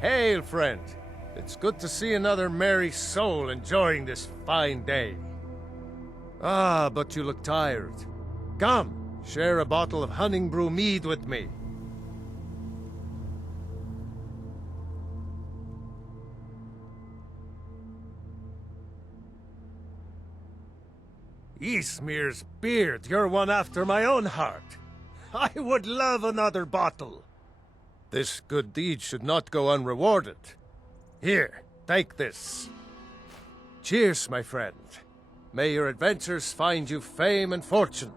Hail, friend. It's good to see another merry soul enjoying this fine day. Ah, but you look tired. Come, share a bottle of Hunting Brew mead with me. Ysmir's beard, you're one after my own heart. I would love another bottle. This good deed should not go unrewarded. Here, take this. Cheers, my friend. May your adventures find you fame and fortune.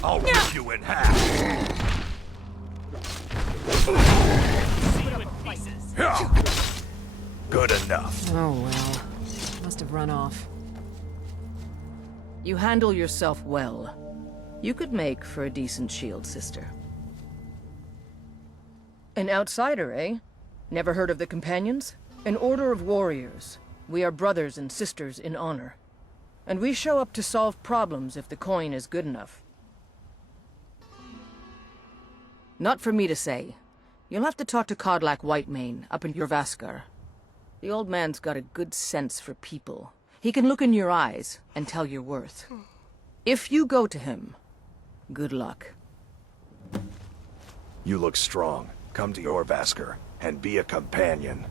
I'll rip you in half. See you in pieces. Good enough. Oh well. Must have run off. You handle yourself well. You could make for a decent shield sister. An outsider, eh? Never heard of the Companions? An order of warriors. We are brothers and sisters in honor. And we show up to solve problems if the coin is good enough. Not for me to say. You'll have to talk to Codlac Whitemane up in Jorvaskar. The old man's got a good sense for people. He can look in your eyes and tell your worth. If you go to him, good luck. You look strong. Come to your Vasker and be a companion.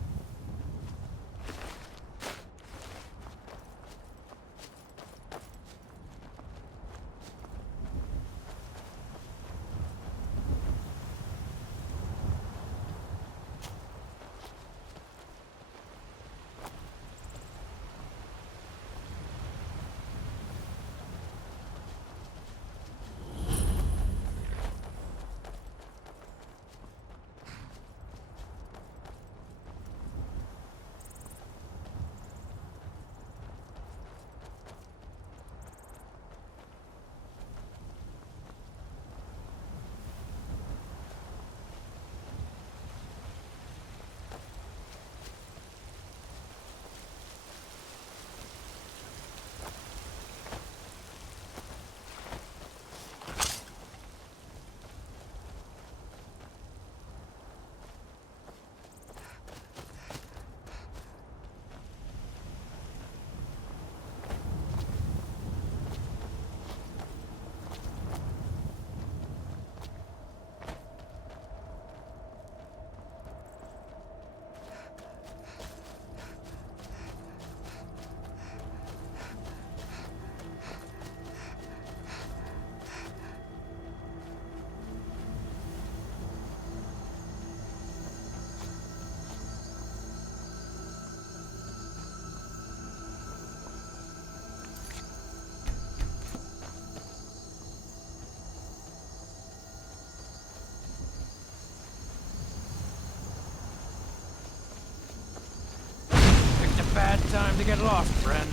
Bad time to get lost, friend.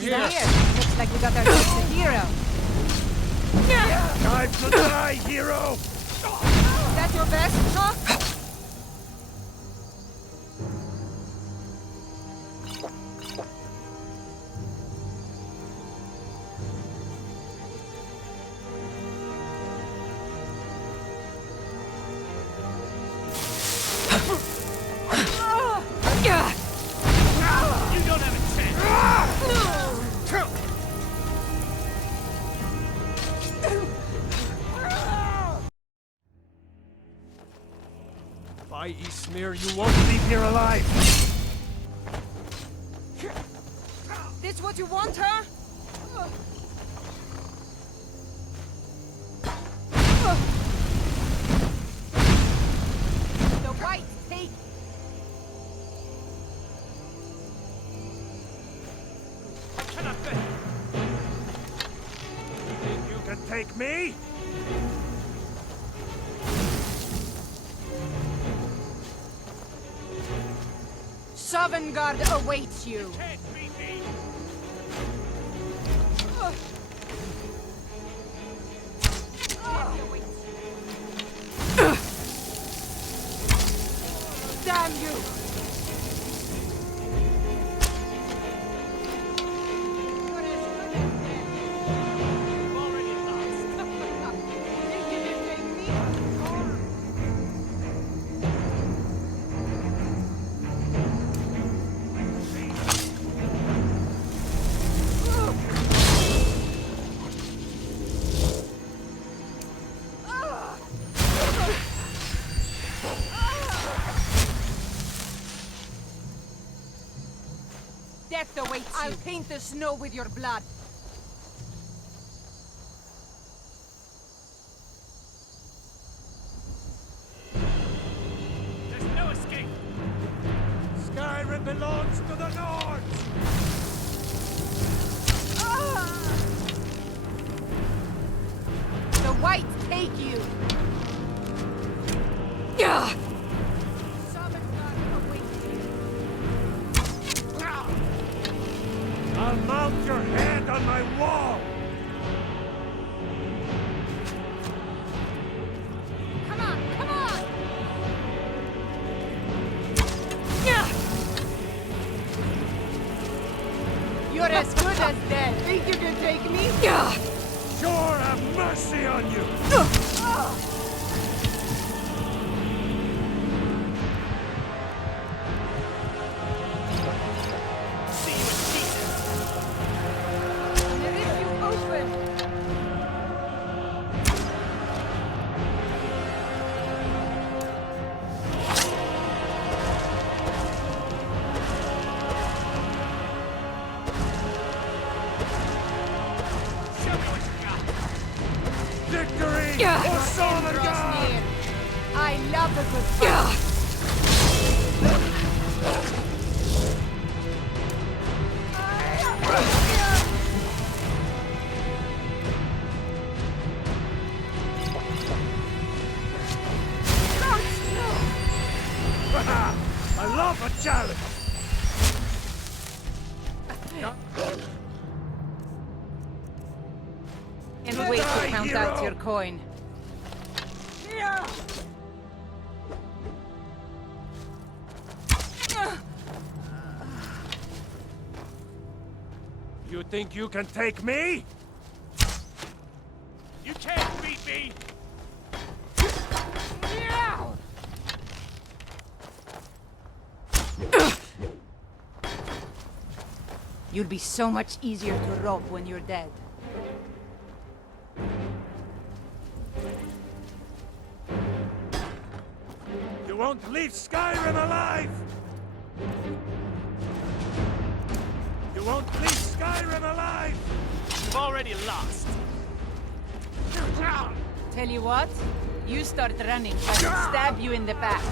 here. Looks like we got ourselves a hero. Time to die, hero! Is that your best, huh? You don't have a chance. By Eastmere, you won't leave here alive! This what you want, huh? The white take. Cannot be. Think you can take me? Sovngarde awaits you. Can't beat me. Damn you! You've already lost. Think you can take me? Death awaits you. I'll paint the snow with your blood. There's no escape. Skyrim belongs to the Nords! The white take you. Sovngarde awaits you. I'll mount your head on my wall! Come on, come on! You're as good as dead. Think you can take me? Sure have mercy on you! See you in pieces. There is you open. Show me what you got. Victory! Your For end draws Sovngarde! near. I love a good fight. I love a challenge! And wait to Die, count out hero. your coin. You think you can take me? You can't beat me. You'll be so much easier to rob when you're dead. You won't leave Skyrim alive! You won't leave Skyrim alive! You've already lost. Tell you what, you start running, I will stab you in the back.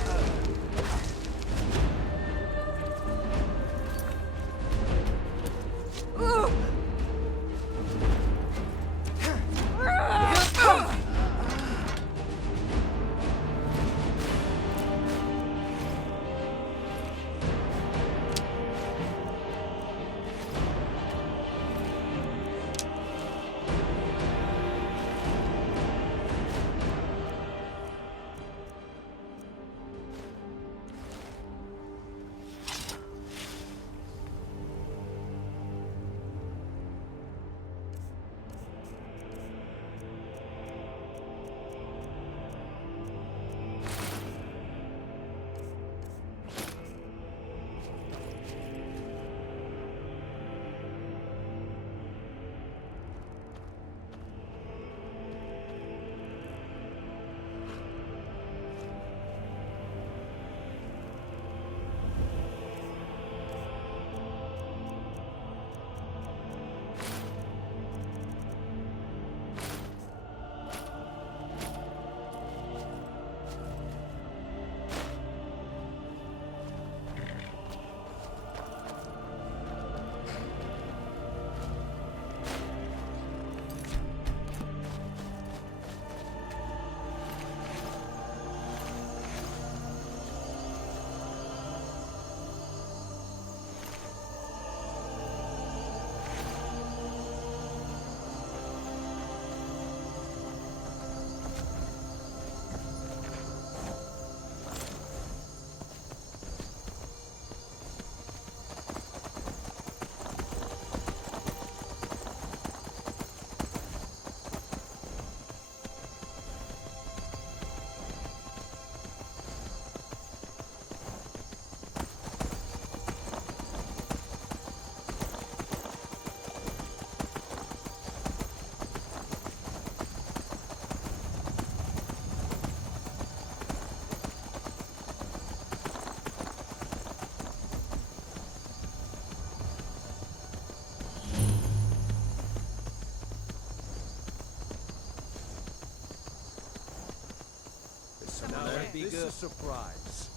some Now more. this is a surprise.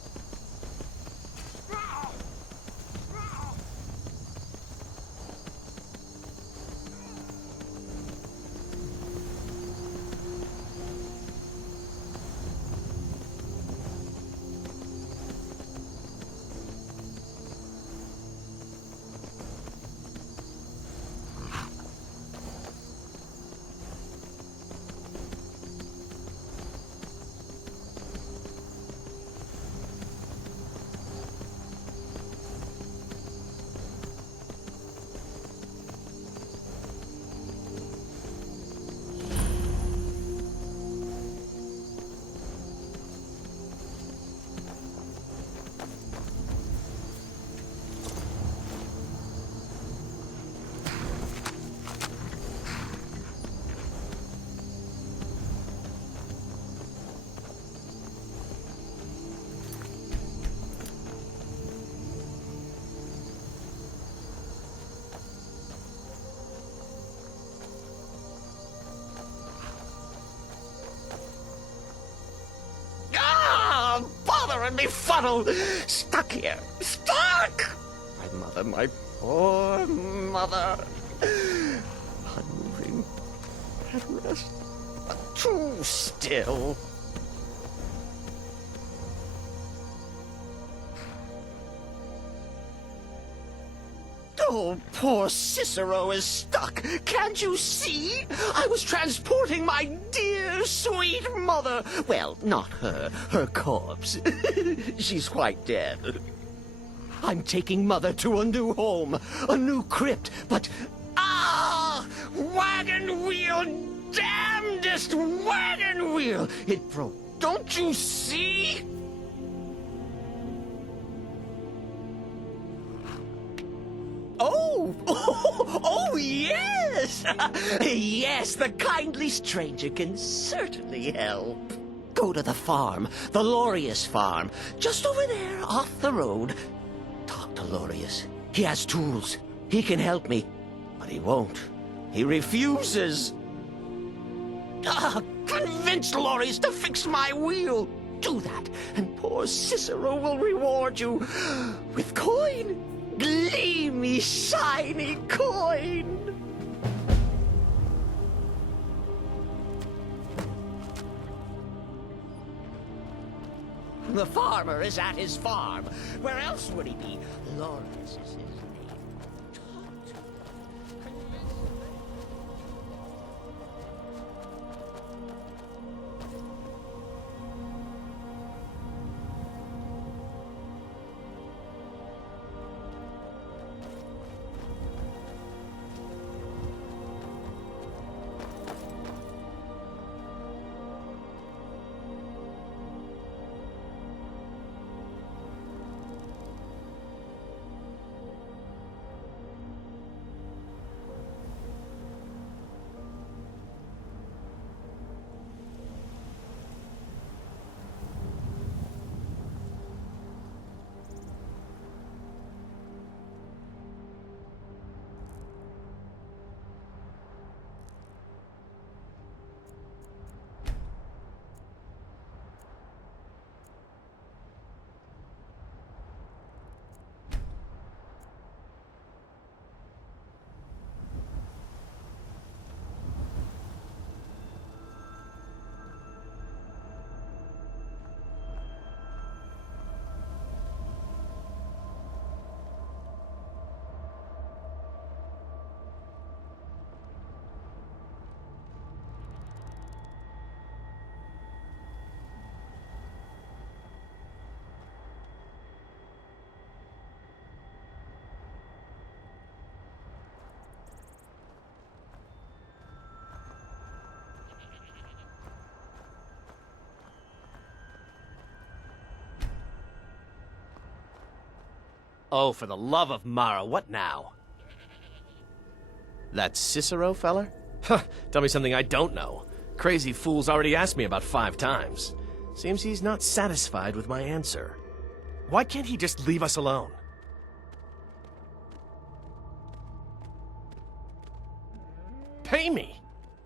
Ah, bothering me funnel. Stuck here. Stuck! My poor mother. Unmoving. At rest. But too still. Oh, poor Cicero is stuck. Can't you see? I was transporting my dear, sweet mother. Well, not her corpse. She's quite dead. I'm taking Mother to a new home, a new crypt, but... Ah! Wagon wheel! Damnedest wagon wheel! It broke. Don't you see? Oh, yes! Yes, the kindly stranger can certainly help. Go to the farm, the Lorius farm, just over there, off the road. Talk to Lorius. He has tools. He can help me. But he won't. He refuses. Convince Lorius to fix my wheel. Do that, and poor Cicero will reward you with coin. Gleamy, shiny coin! The farmer is at his farm. Where else would he be? Lawrence is his name. Talk to him. Convince him. Oh, for the love of Mara, what now? That Cicero feller? Huh, tell me something I don't know. Crazy fool's already asked me about 5 times. Seems he's not satisfied with my answer. Why can't he just leave us alone? Pay me?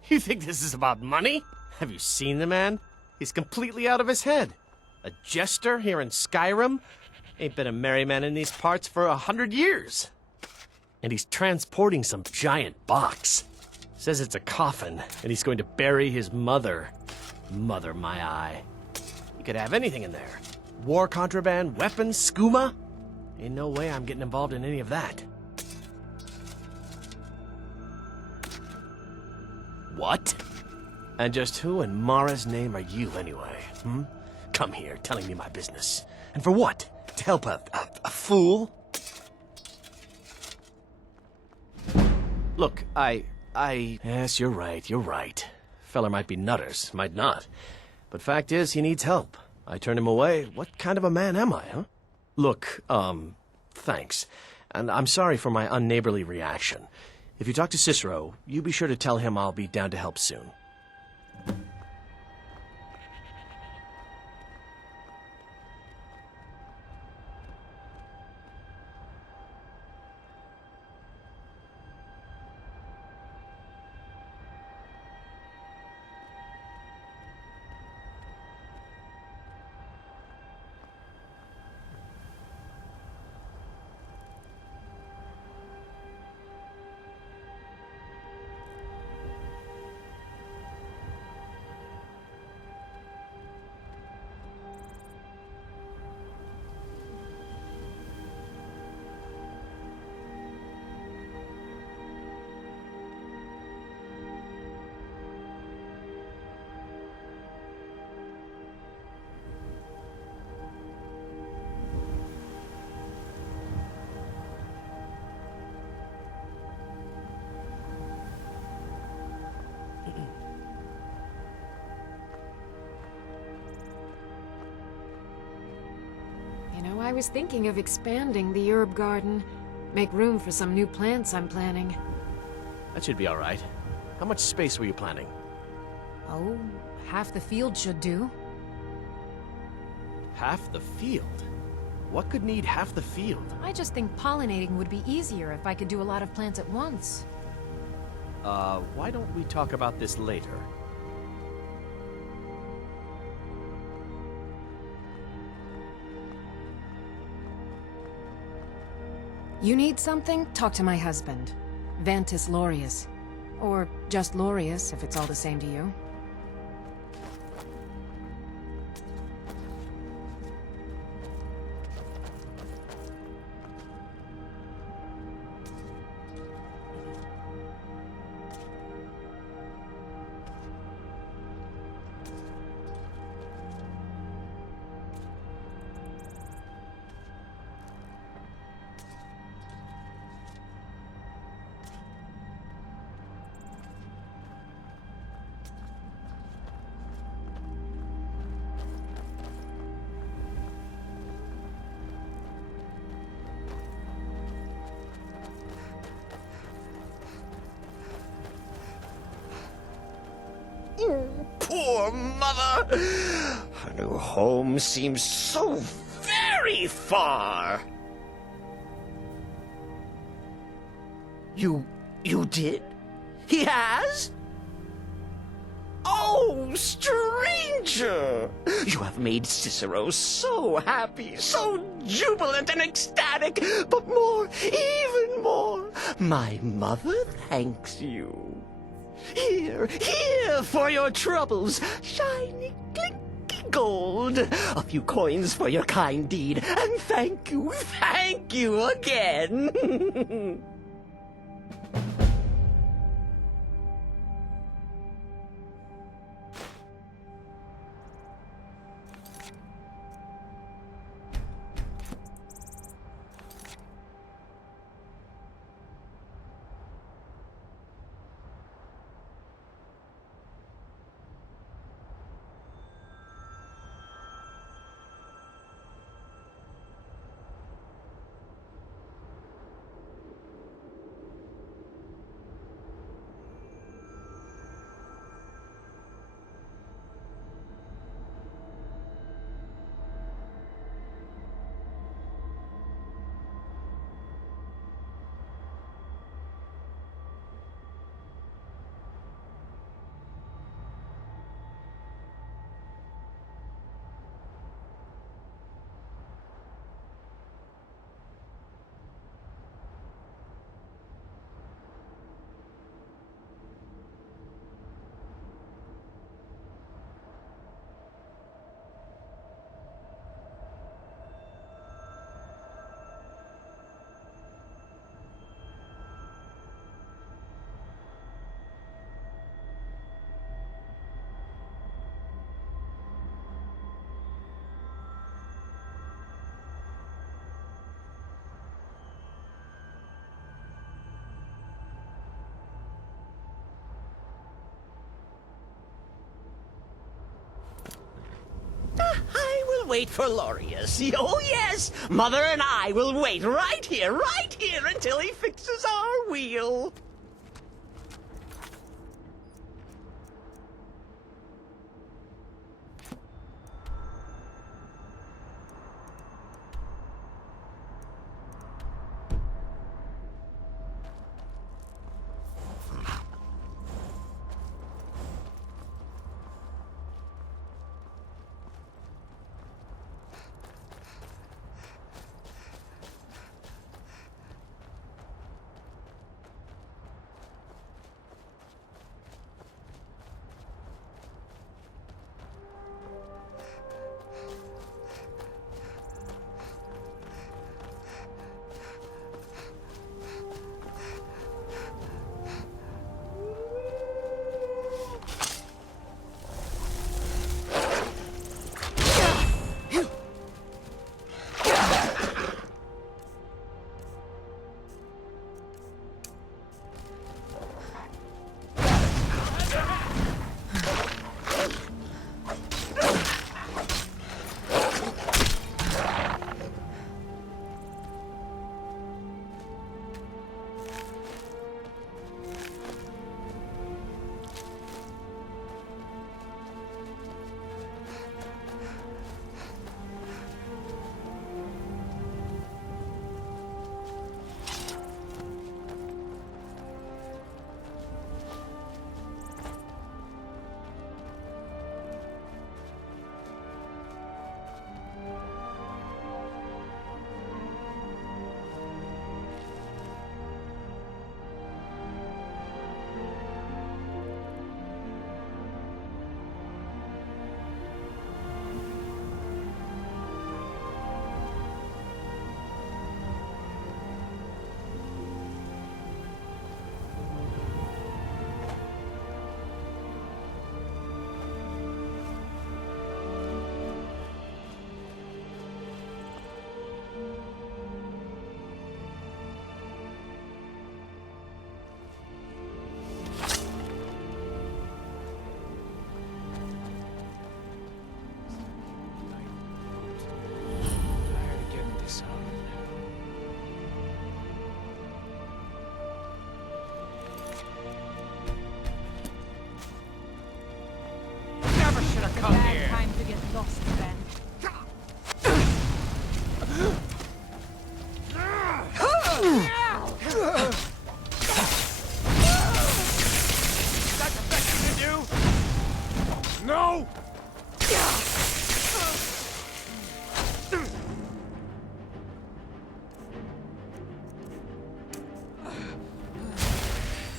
You think this is about money? Have you seen the man? He's completely out of his head. A jester here in Skyrim? Ain't been a merry man in these parts for 100 years. And he's transporting some giant box. Says it's a coffin, and he's going to bury his mother. Mother, my eye. You could have anything in there. War contraband, weapons, skooma. Ain't no way I'm getting involved in any of that. What? And just who in Mara's name are you, anyway? Come here, telling me my business. And for what? To help a fool? Look, Yes, you're right. Feller might be nutters, might not. But fact is, he needs help. I turn him away. What kind of a man am I, huh? Look, thanks. And I'm sorry for my unneighborly reaction. If you talk to Cicero, you be sure to tell him I'll be down to help soon. I was thinking of expanding the herb garden. Make room for some new plants I'm planning. That should be all right. How much space were you planning? Oh, half the field should do. Half the field? What could need half the field? I just think pollinating would be easier if I could do a lot of plants at once. Why don't we talk about this later? You need something? Talk to my husband. Vantis Lorius. Or just Lorius, if it's all the same to you. Poor mother! Her new home seems so very far. You did? He has? Oh, stranger! You have made Cicero so happy, so jubilant and ecstatic, but more, even more, my mother thanks you. Here for your troubles, shiny, clinky gold. A few coins for your kind deed, and thank you again. wait for Lorius. Oh, yes. Mother and I will wait right here until he fixes our wheel. Bad time to get lost, Ben. That's the best you can do? No!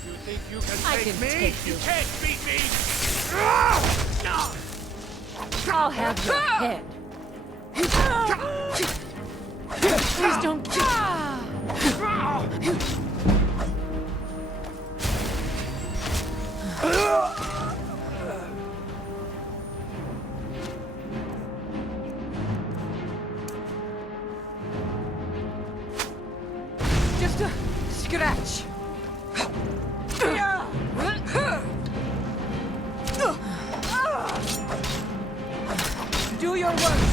You think you can I take can me? take You you. can't beat me! I'll have your head. Please don't. Just a scratch. Do your worst.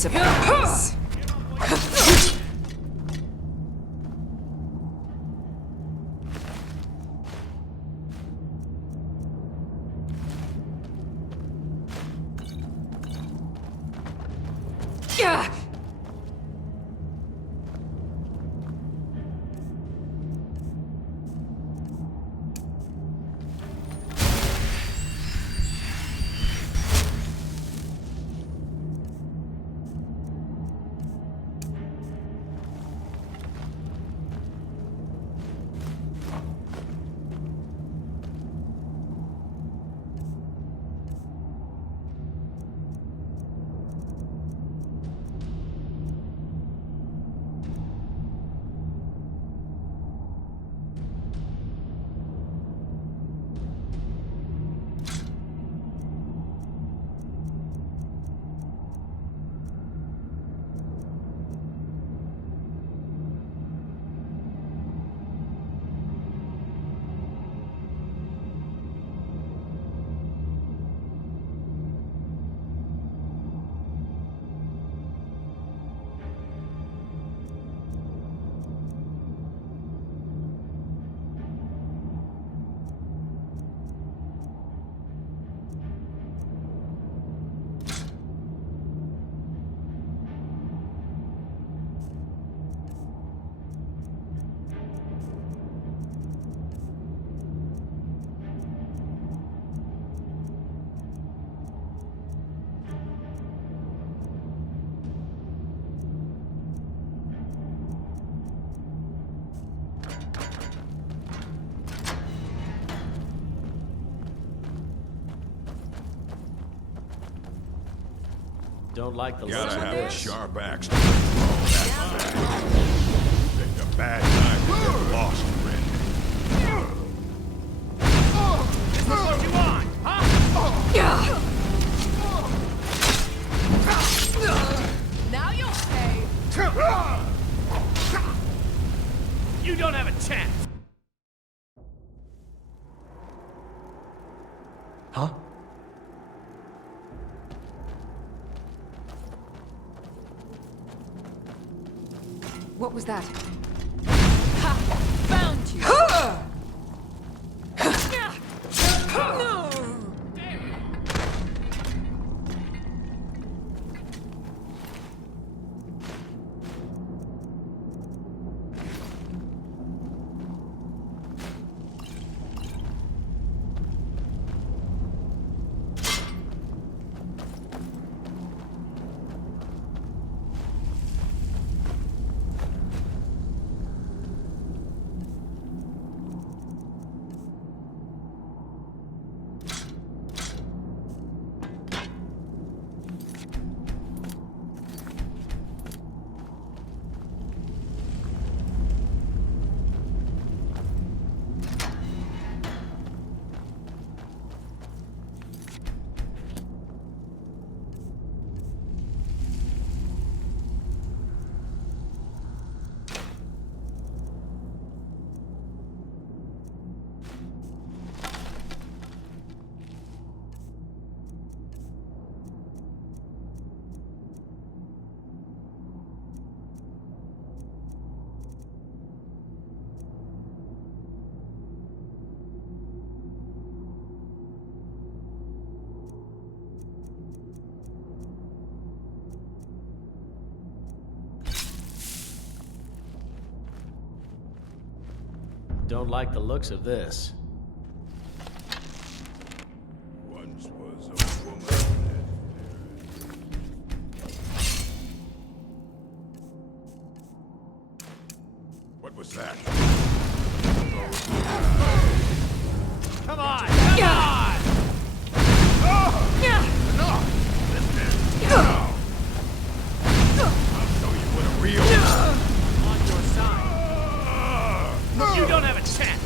surprise. Yeah. Don't like the Gotta looks of have a this. sharp axe to control that bad. Picked a bad time to get lost, friend. This is what you want, huh? Now you'll stay. You don't have a chance. Huh? What was that? Ha! Found you. Don't like the looks of this. Once was a woman. What was that? Come on! Come on! I'll show you what a real... On your side. You don't have a chance.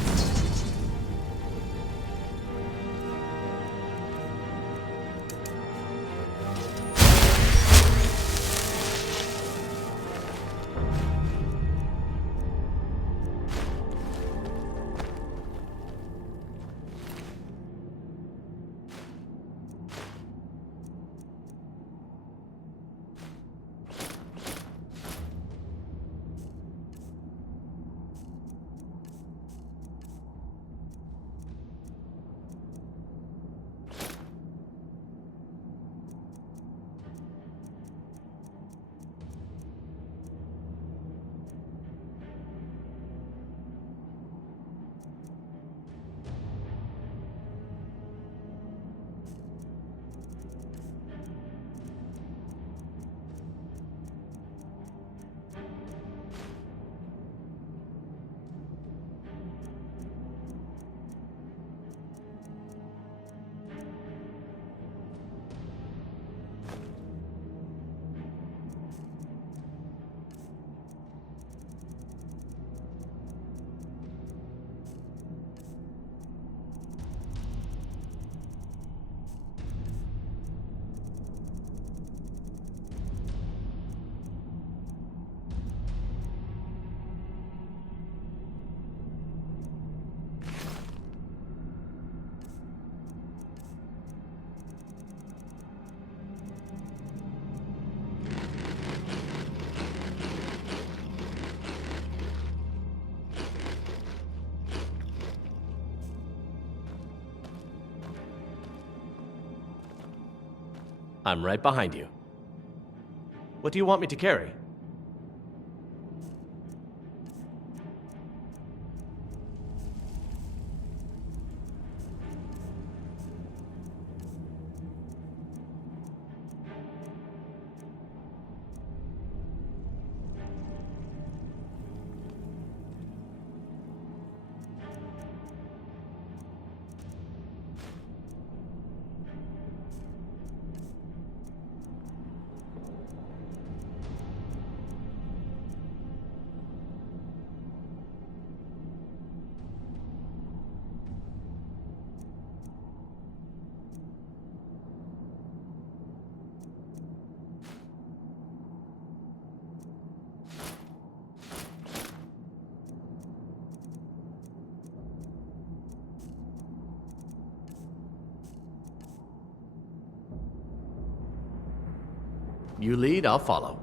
I'm right behind you. What do you want me to carry? You lead, I'll follow.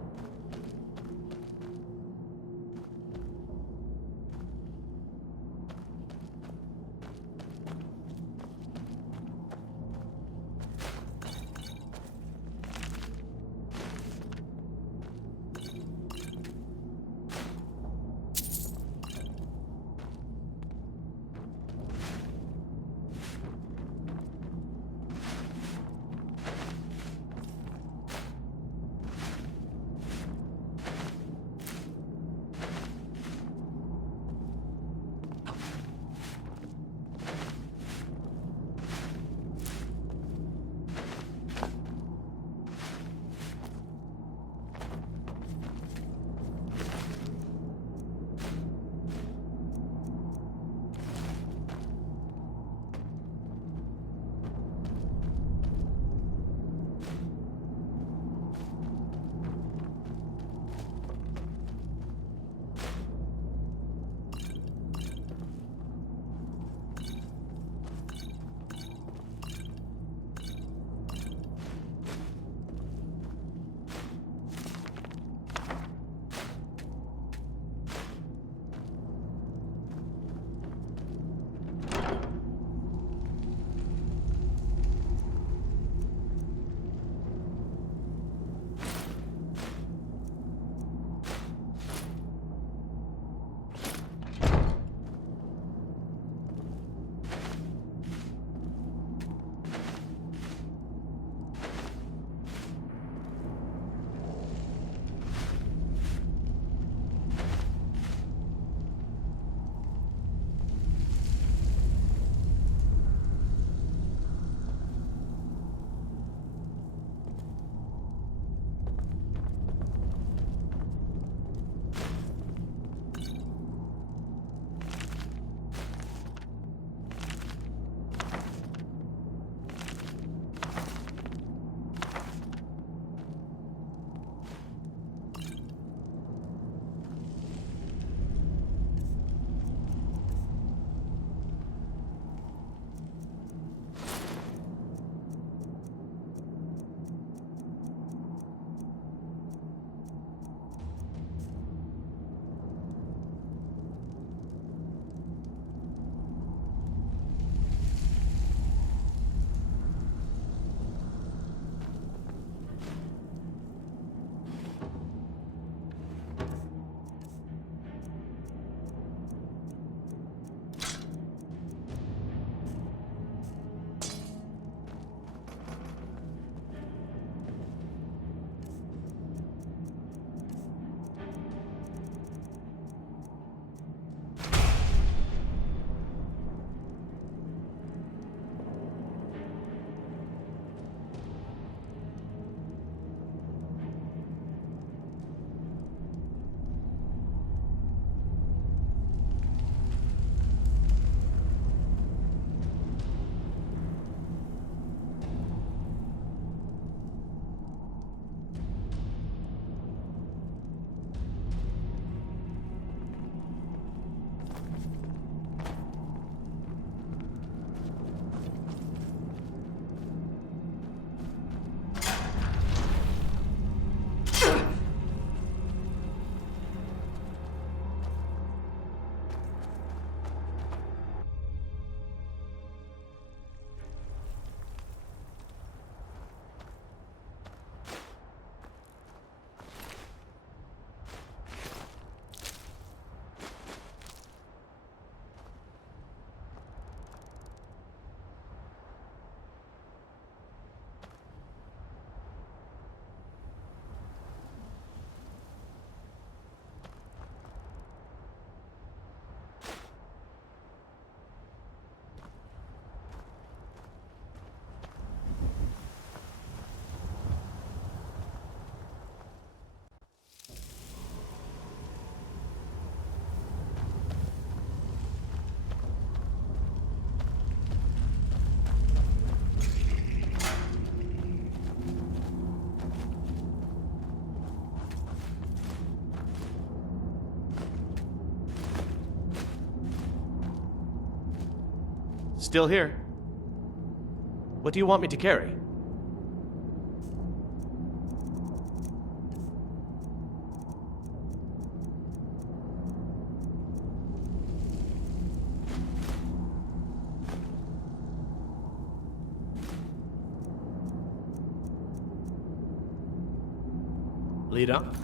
Still here. What do you want me to carry? Lead up.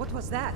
What was that?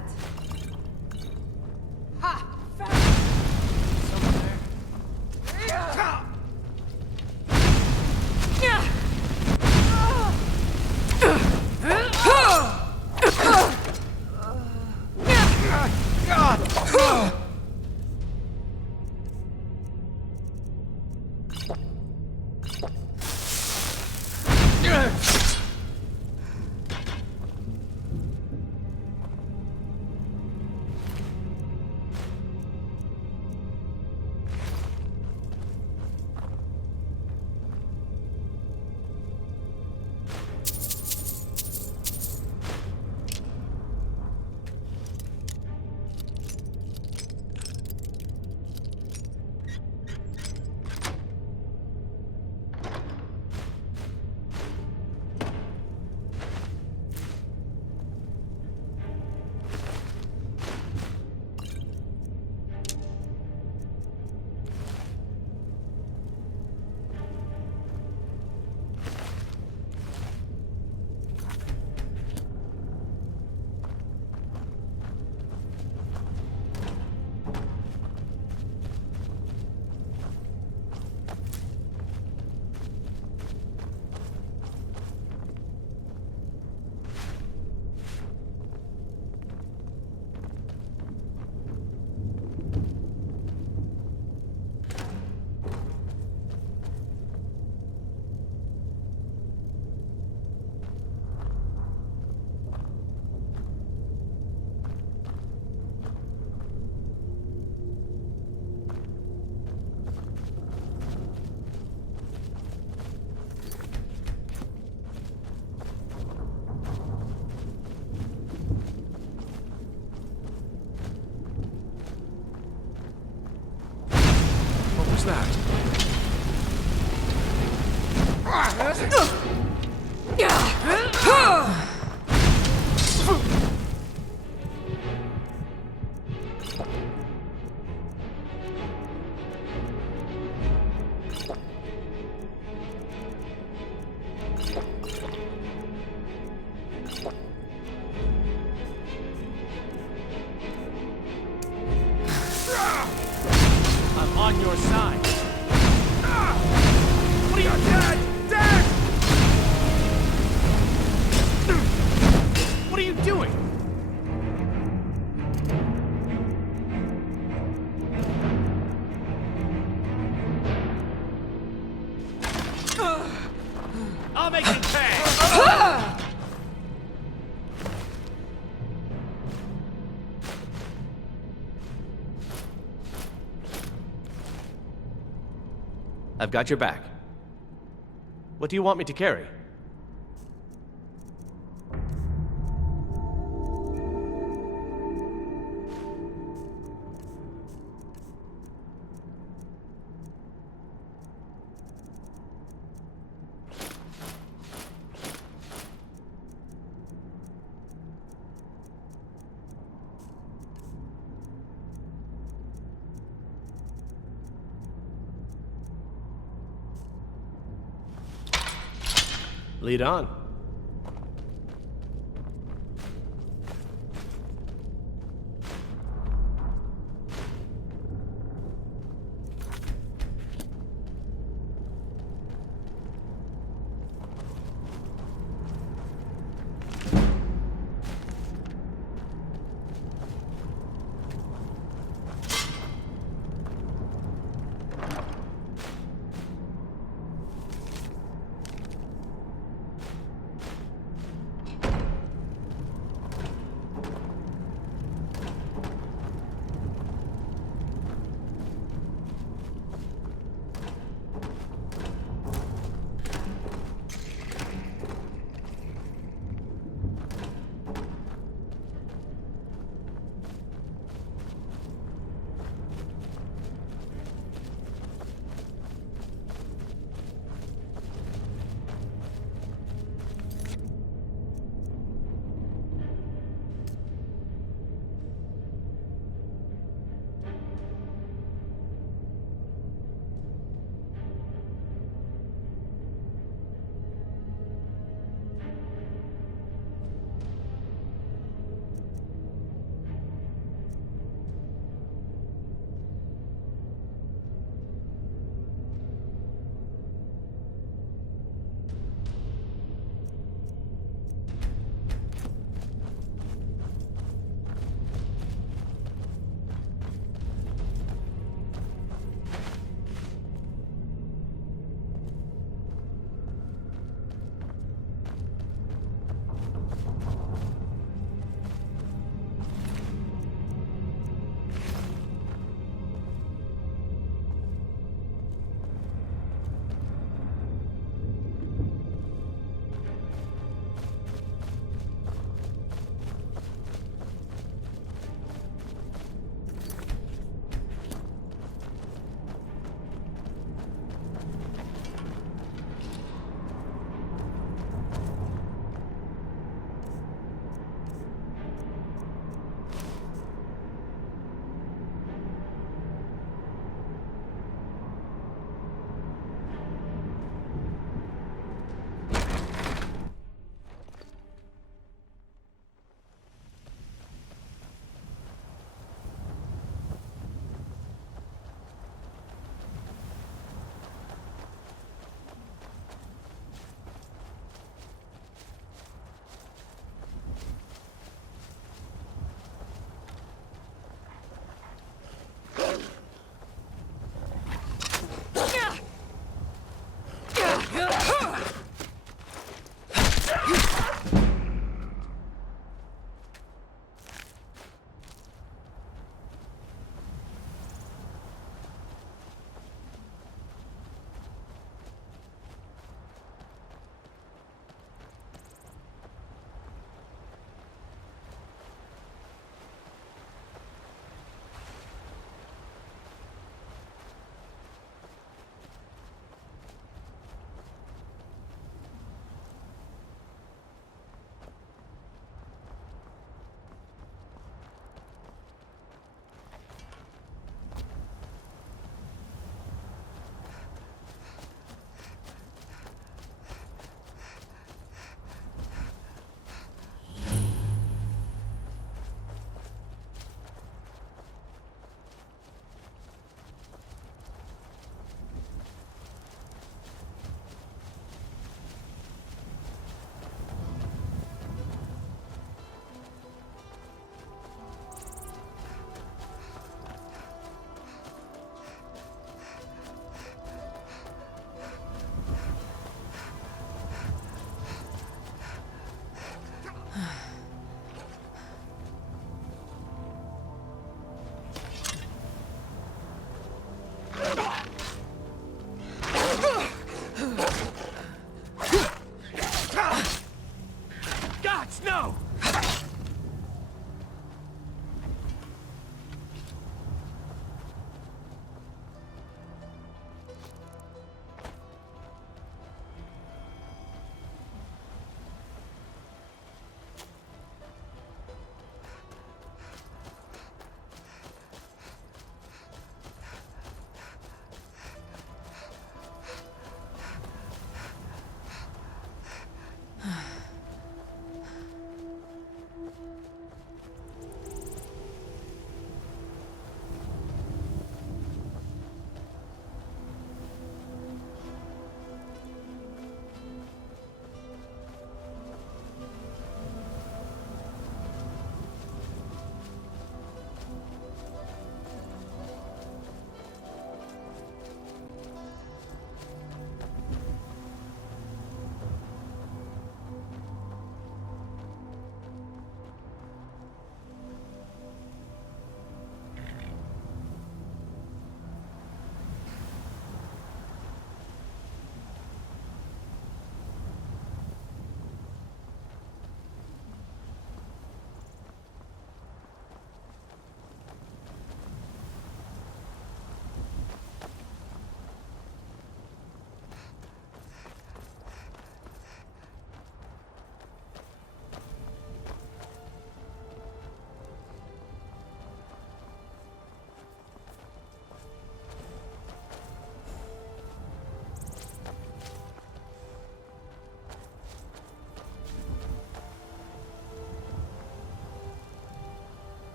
What was that? I'm on your side. What are you What are you doing? I'll make you pay. I've got your back. What do you want me to carry? Lead on.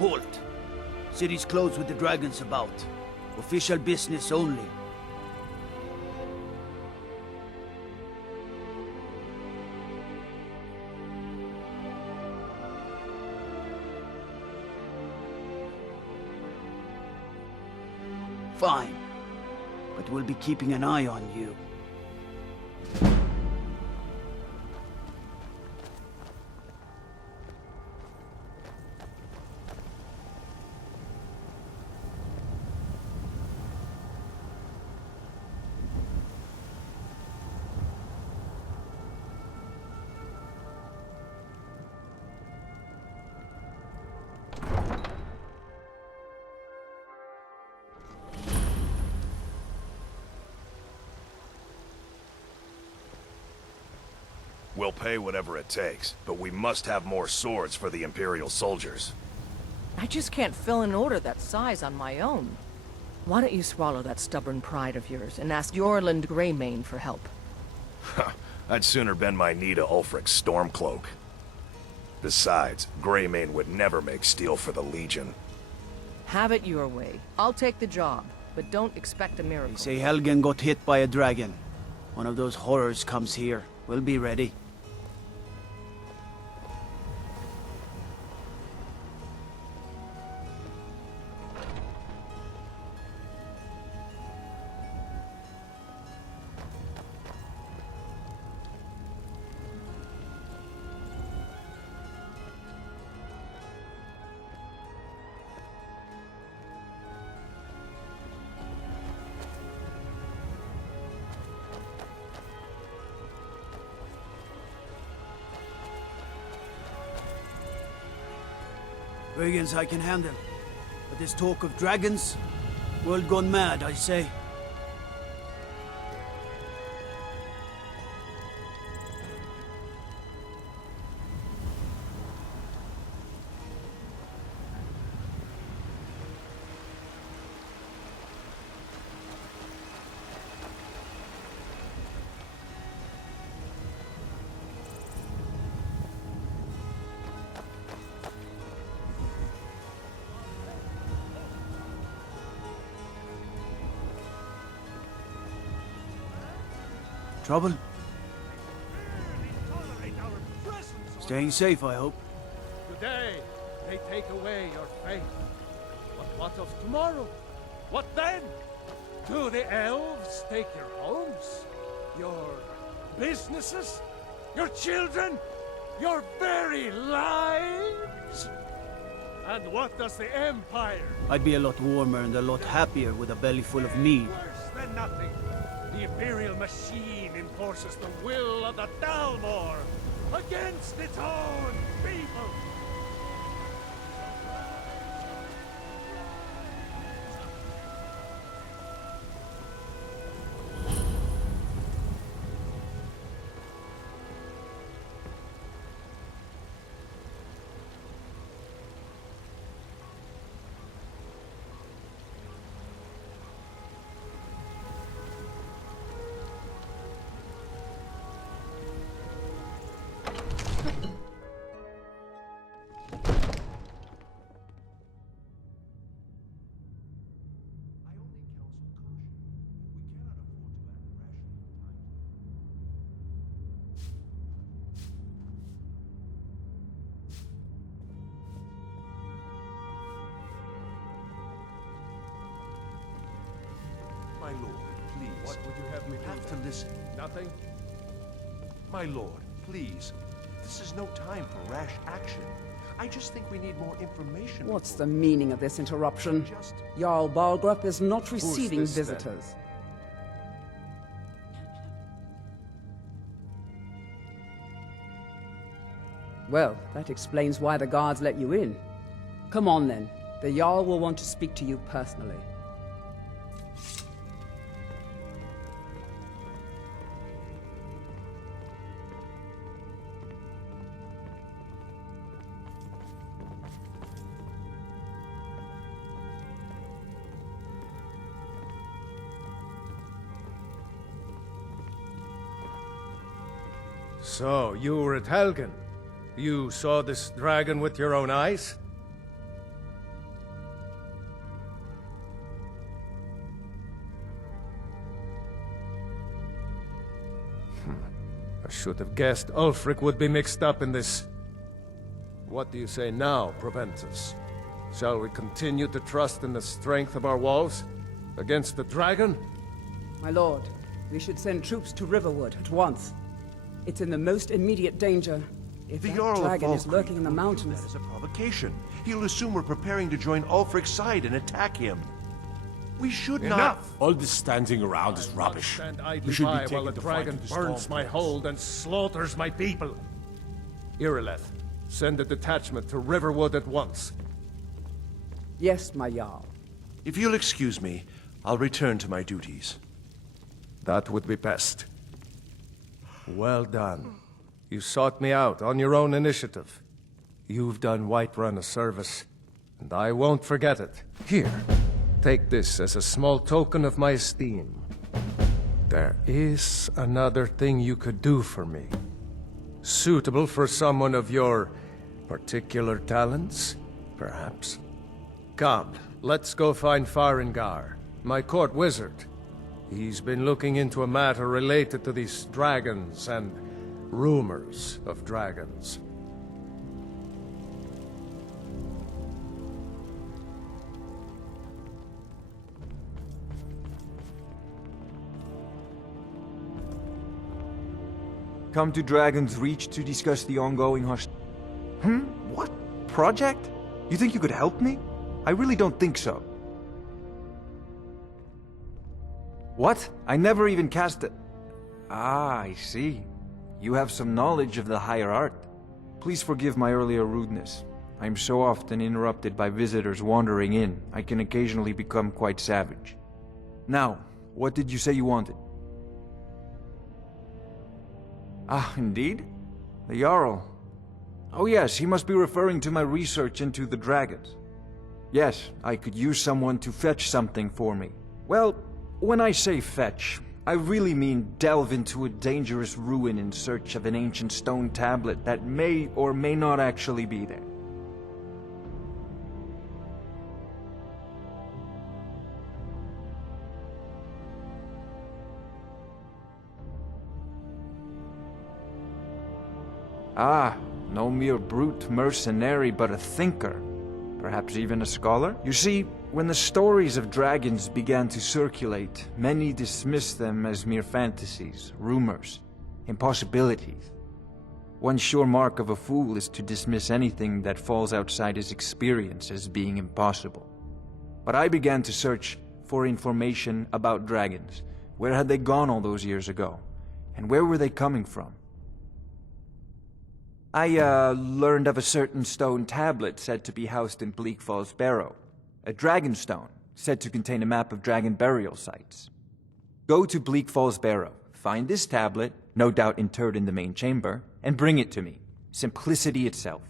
Halt. City's closed with the dragons about. Official business only. Fine. But we'll be keeping an eye on you. We'll pay whatever it takes, but we must have more swords for the Imperial soldiers. I just can't fill an order that size on my own. Why don't you swallow that stubborn pride of yours and ask Yorland Greymane for help? I'd sooner bend my knee to Ulfric's Stormcloak. Besides, Greymane would never make steel for the Legion. Have it your way. I'll take the job, but don't expect a miracle. They say Helgen got hit by a dragon. One of those horrors comes here. We'll be ready. Brigands I can handle. But this talk of dragons? World gone mad, I say. Trouble? Staying safe, I hope. Today, they take away your faith. But what of tomorrow? What then? Do the elves take your homes? Your businesses? Your children? Your very lives? And what does the Empire? I'd be a lot warmer and a lot happier with a belly full of mead. Worse than nothing. The Imperial machine enforces the will of the Dalmor against its own people. My lord, please. What would you have me do? Have to then? listen. Nothing? My lord, please. This is no time for rash action. I just think we need more information. What's before the meaning of this interruption? Just Jarl Balgrup is not receiving this, then? visitors. Well, that explains why the guards let you in. Come on then. The Jarl will want to speak to you personally. So, you were at Helgen. You saw this dragon with your own eyes? I should have guessed Ulfric would be mixed up in this. What do you say now, Proventus? Shall we continue to trust in the strength of our walls? Against the dragon? My lord, we should send troops to Riverwood at once. It's in the most immediate danger. If The that Jarl of dragon is Valkyrie lurking in the will use mountains... that as a provocation. He'll assume we're preparing to join Ulfric's side and attack him. We should not... Enough! All this standing around is rubbish. Stand We idly should be by taking while the the fight dragon to the burns storm my pits. hold and slaughters my people. Irileth, send a detachment to Riverwood at once. Yes, my Jarl. If you'll excuse me, I'll return to my duties. That would be best. Well done. You sought me out on your own initiative. You've done Whiterun a service, and I won't forget it. Here, take this as a small token of my esteem. There is another thing you could do for me. Suitable for someone of your particular talents, perhaps. Come, let's go find Farengar, my court wizard. He's been looking into a matter related to these dragons and rumors of dragons. Come to Dragon's Reach to discuss the ongoing What? Project? You think you could help me? I really don't think so. What? I never even cast it. Ah, I see. You have some knowledge of the higher art. Please forgive my earlier rudeness. I am so often interrupted by visitors wandering in, I can occasionally become quite savage. Now, what did you say you wanted? Ah, indeed? The Jarl. Oh yes, he must be referring to my research into the dragons. Yes, I could use someone to fetch something for me. Well, when I say fetch, I really mean delve into a dangerous ruin in search of an ancient stone tablet that may or may not actually be there. Ah, no mere brute mercenary, but a thinker. Perhaps even a scholar? You see, when the stories of dragons began to circulate, many dismissed them as mere fantasies, rumors, impossibilities. One sure mark of a fool is to dismiss anything that falls outside his experience as being impossible. But I began to search for information about dragons. Where had they gone all those years ago? And where were they coming from? I learned of a certain stone tablet said to be housed in Bleak Falls Barrow. A dragon stone, said to contain a map of dragon burial sites. Go to Bleak Falls Barrow, find this tablet, no doubt interred in the main chamber, and bring it to me. Simplicity itself.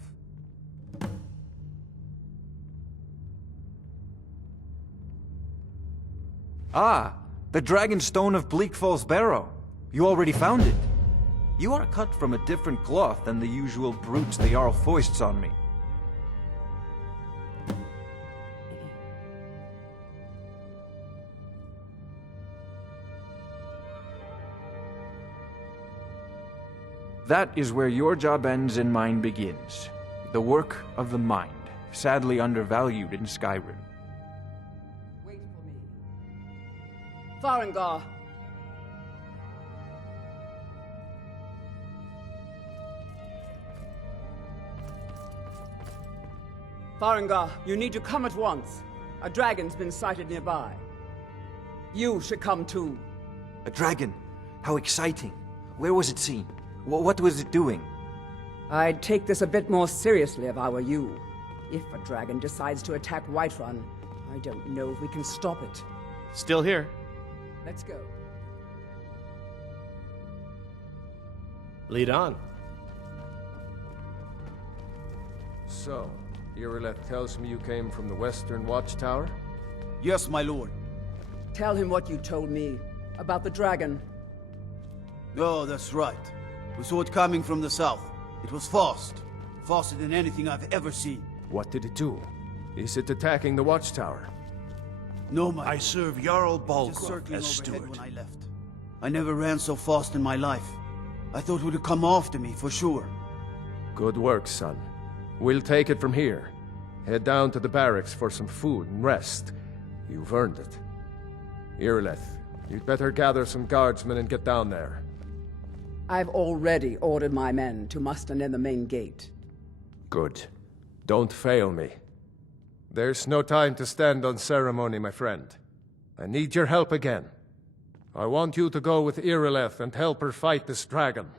Ah, the dragon stone of Bleak Falls Barrow. You already found it. You are cut from a different cloth than the usual brutes the Jarl foists on me. That is where your job ends and mine begins. The work of the mind, sadly undervalued in Skyrim. Wait for me. Farengar! Farengar, you need to come at once. A dragon's been sighted nearby. You should come too. A dragon? How exciting. Where was it seen? What was it doing? I'd take this a bit more seriously if I were you. If a dragon decides to attack Whiterun, I don't know if we can stop it. Still here. Let's go. Lead on. So, Irileth tells me you came from the Western Watchtower? Yes, my lord. Tell him what you told me about the dragon. Oh, that's right. We saw it coming from the south. It was fast. Faster than anything I've ever seen. What did it do? Is it attacking the Watchtower? No, my I serve Jarl just Balgruuf circling as overhead steward. when I left. I never ran so fast in my life. I thought would come after me, for sure. Good work, son. We'll take it from here. Head down to the barracks for some food and rest. You've earned it. Irileth, you'd better gather some guardsmen and get down there. I've already ordered my men to muster near the main gate. Good. Don't fail me. There's no time to stand on ceremony, my friend. I need your help again. I want you to go with Irileth and help her fight this dragon.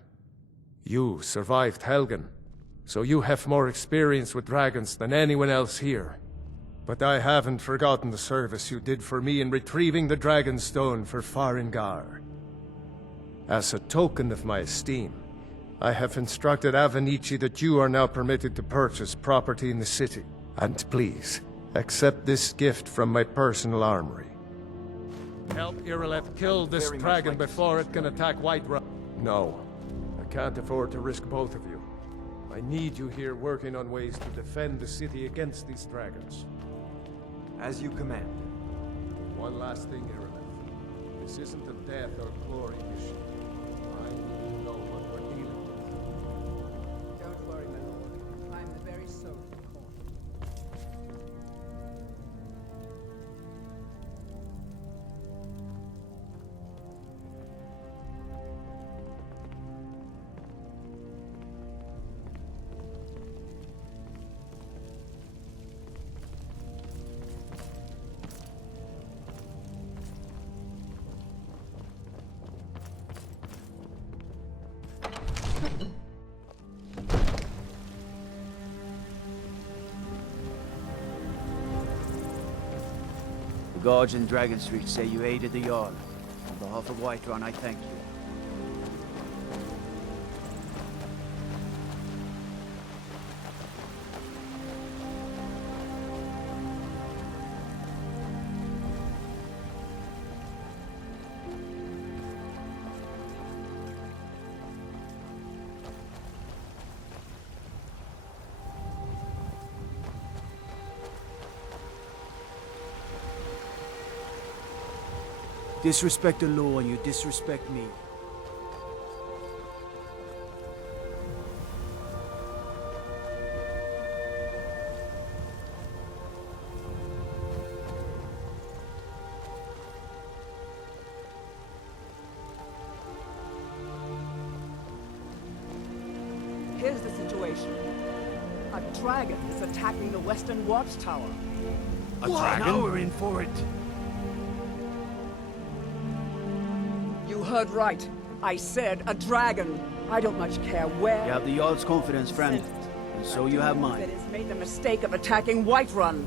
You survived Helgen, so you have more experience with dragons than anyone else here. But I haven't forgotten the service you did for me in retrieving the Dragon Stone for Farengar. As a token of my esteem, I have instructed Avenici that you are now permitted to purchase property in the city. And please, accept this gift from my personal armory. Help Irileth kill this dragon before it can attack Whiterun. No, I can't afford to risk both of you. I need you here working on ways to defend the city against these dragons. As you command. One last thing, Irileth. This isn't a death or glory mission. I need to know what we're dealing with. Don't worry, my lord. I'm the very soul of the court. The guards in Dragon Street say you aided the Jarl. On behalf of Whiterun, I thank you. Disrespect the law and you disrespect me. Here's the situation. A dragon is attacking the Western Watchtower. A dragon? Now we're in for it. You heard right. I said a dragon. I don't much care where. You have the Jarl's confidence, friend. And so you have mine. That has made the mistake of attacking Whiterun.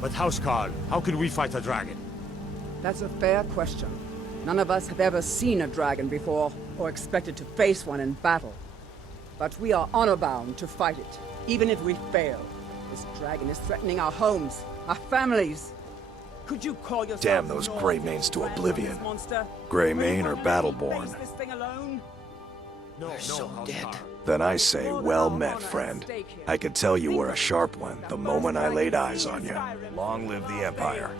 But Housecarl, how can we fight a dragon? That's a fair question. None of us have ever seen a dragon before, or expected to face one in battle. But we are honor-bound to fight it, even if we fail. This dragon is threatening our homes, our families. Could you call yourself Damn those Greymanes to oblivion. Greymane or Battleborn. We're so dead. Then I say, well met, friend. I could tell you were a sharp one the moment I laid eyes on you. Long live the Empire.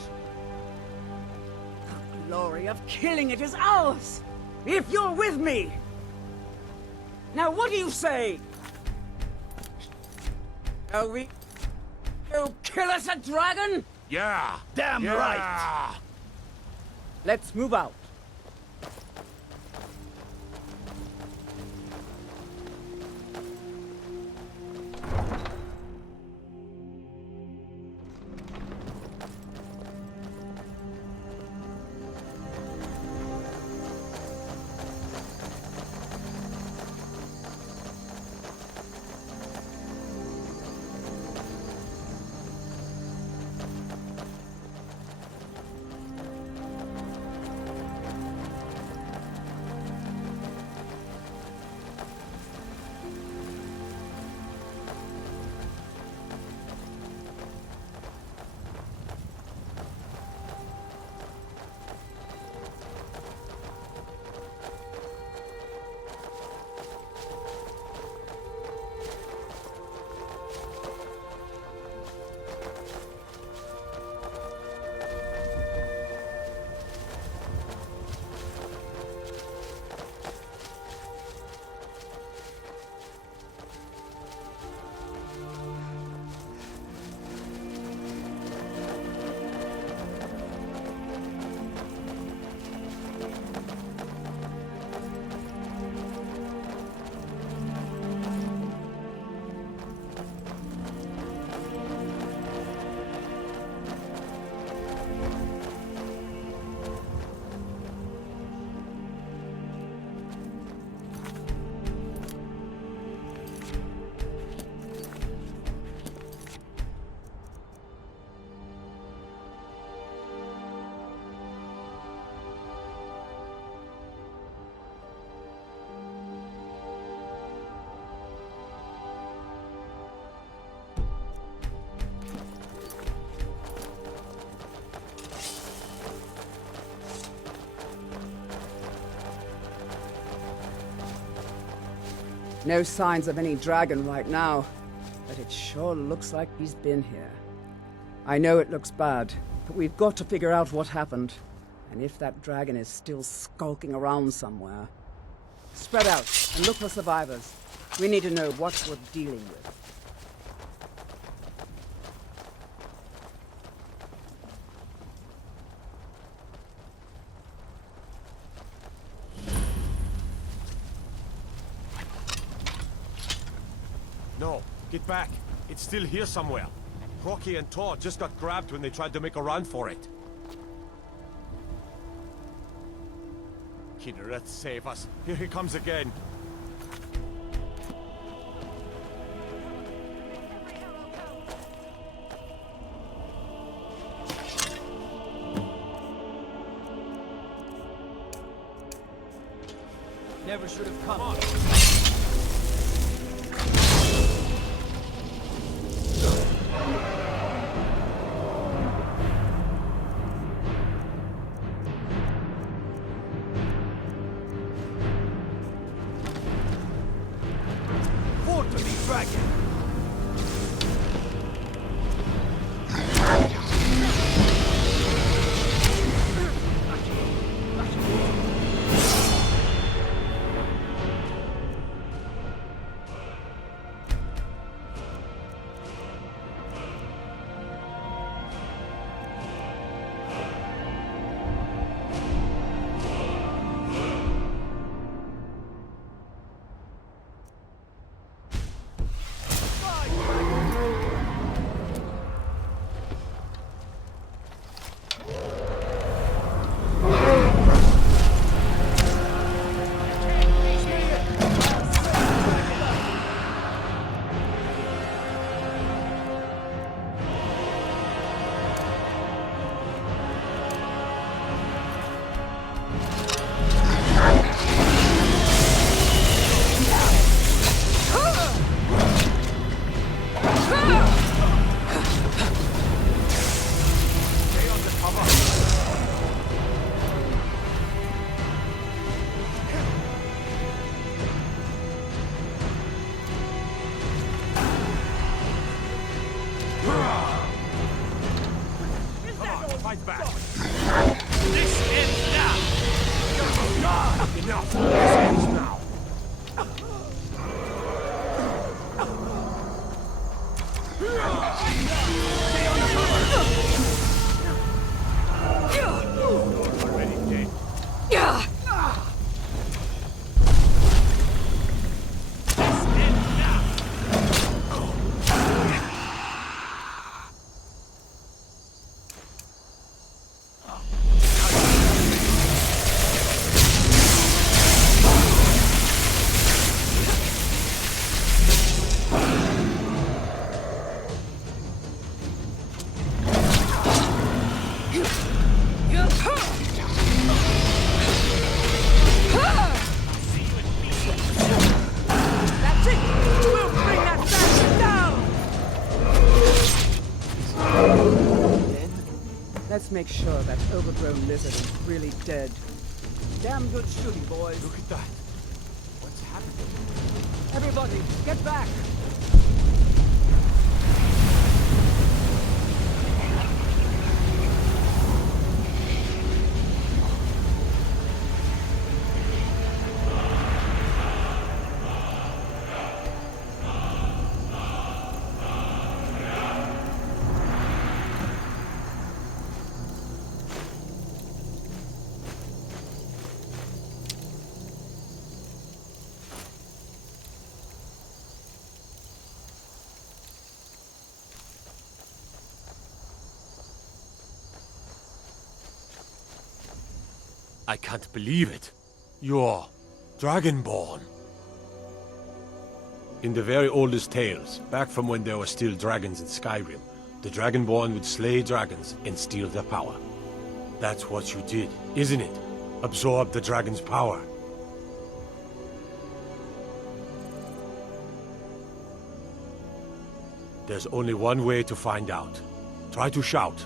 The glory of killing it is ours, if you're with me. Now what do you say? Shall we... You kill us a dragon? Yeah! Damn right! Let's move out. No signs of any dragon right now, but it sure looks like he's been here. I know it looks bad, but we've got to figure out what happened, and if that dragon is still skulking around somewhere. Spread out and look for survivors. We need to know what we're dealing with. No, get back. It's still here somewhere. Rocky and Tor just got grabbed when they tried to make a run for it. Kinneret, save us. Here he comes again. Never should have come. Fight back. This ends now. Enough. This ends now. Already dead. Let's make sure that overgrown lizard is really dead. Damn good shooting, boys. Look at that. What's happening? Everybody, get back! I can't believe it. You're Dragonborn. In the very oldest tales, back from when there were still dragons in Skyrim, the Dragonborn would slay dragons and steal their power. That's what you did, isn't it? Absorb the dragon's power. There's only one way to find out. Try to shout.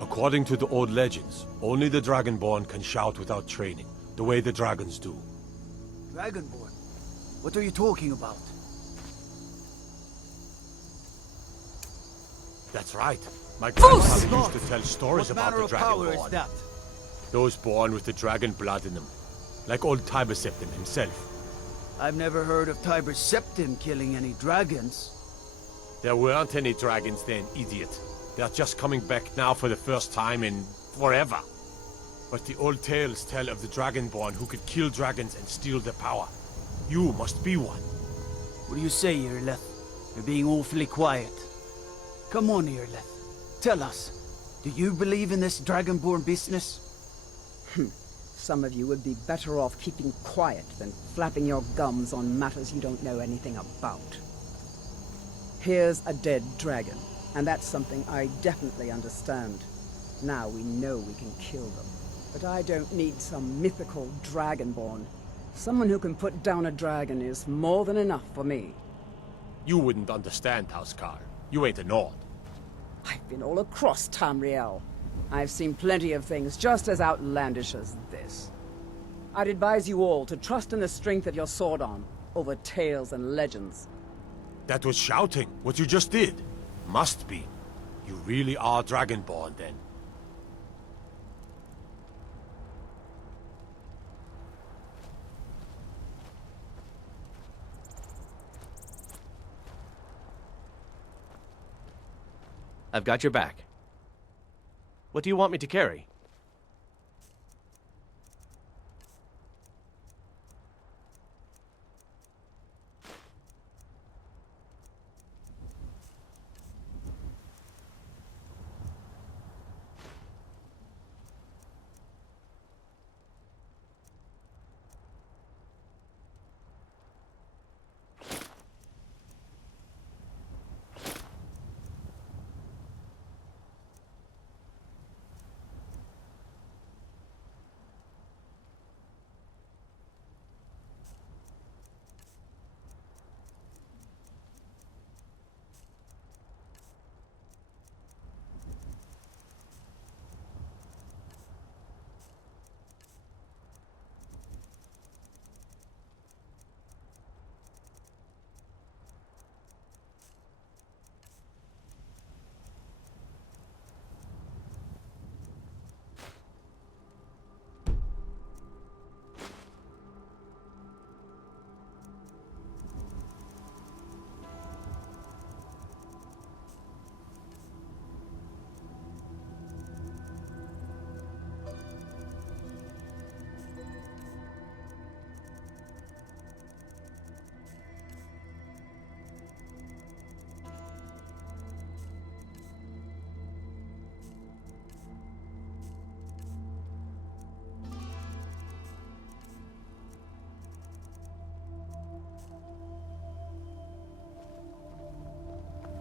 According to the old legends, only the Dragonborn can shout without training, the way the dragons do. Dragonborn? What are you talking about? That's right. My grandfather used to tell stories What about manner the of power is Dragonborn. that? Those born with the dragon blood in them. Like old Tiber Septim himself. I've never heard of Tiber Septim killing any dragons. There weren't any dragons then, idiot. They're just coming back now for the first time in forever. But the old tales tell of the Dragonborn who could kill dragons and steal their power. You must be one. What do you say, Irleth? You're being awfully quiet. Come on, Irleth. Tell us. Do you believe in this Dragonborn business? Some of you would be better off keeping quiet than flapping your gums on matters you don't know anything about. Here's a dead dragon, and that's something I definitely understand. Now we know we can kill them. But I don't need some mythical Dragonborn. Someone who can put down a dragon is more than enough for me. You wouldn't understand, Housecarl. You ain't a Nord. I've been all across Tamriel. I've seen plenty of things just as outlandish as this. I'd advise you all to trust in the strength of your sword arm over tales and legends. That was shouting, what you just did. Must be. You really are Dragonborn, then. I've got your back. What do you want me to carry?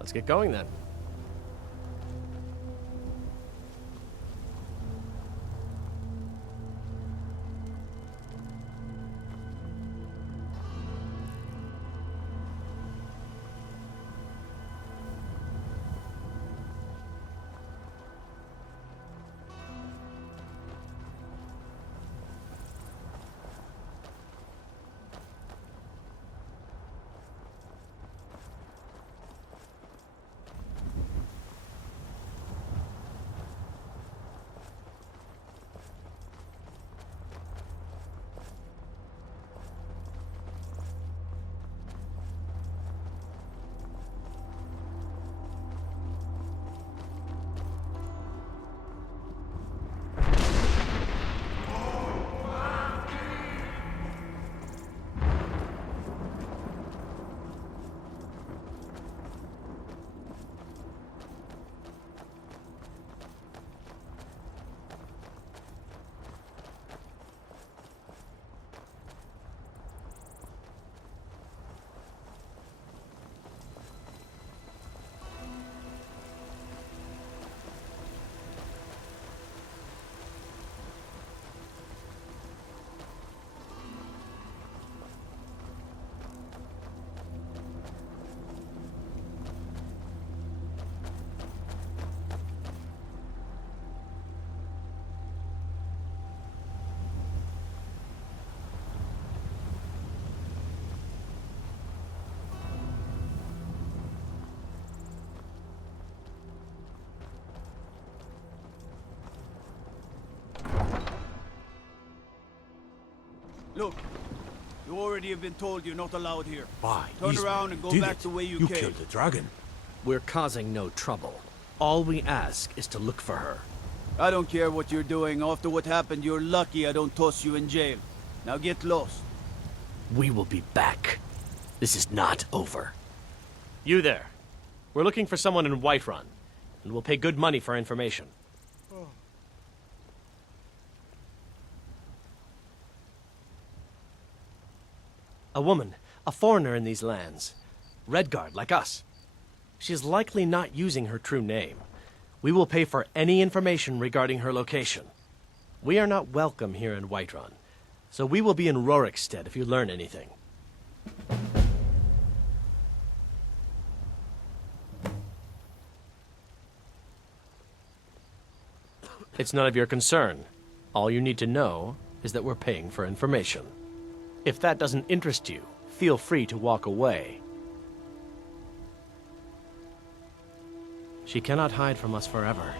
Let's get going then. Look, you already have been told you're not allowed here. Why? Turn around and go did back it. the way you You came. killed the dragon. We're causing no trouble. All we ask is to look for her. I don't care what you're doing. After what happened, you're lucky I don't toss you in jail. Now get lost. We will be back. This is not over. You there. We're looking for someone in Whiterun, and we'll pay good money for information. A woman, a foreigner in these lands. Redguard, like us. She is likely not using her true name. We will pay for any information regarding her location. We are not welcome here in Whiterun, so we will be in Rorikstead if you learn anything. It's none of your concern. All you need to know is that we're paying for information. If that doesn't interest you, feel free to walk away. She cannot hide from us forever.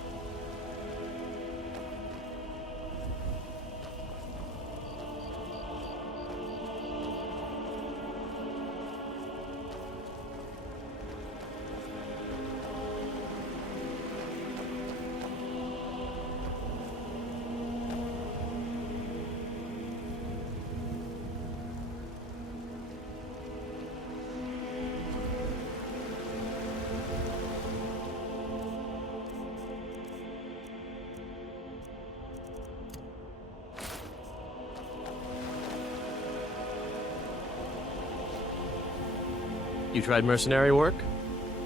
You tried mercenary work?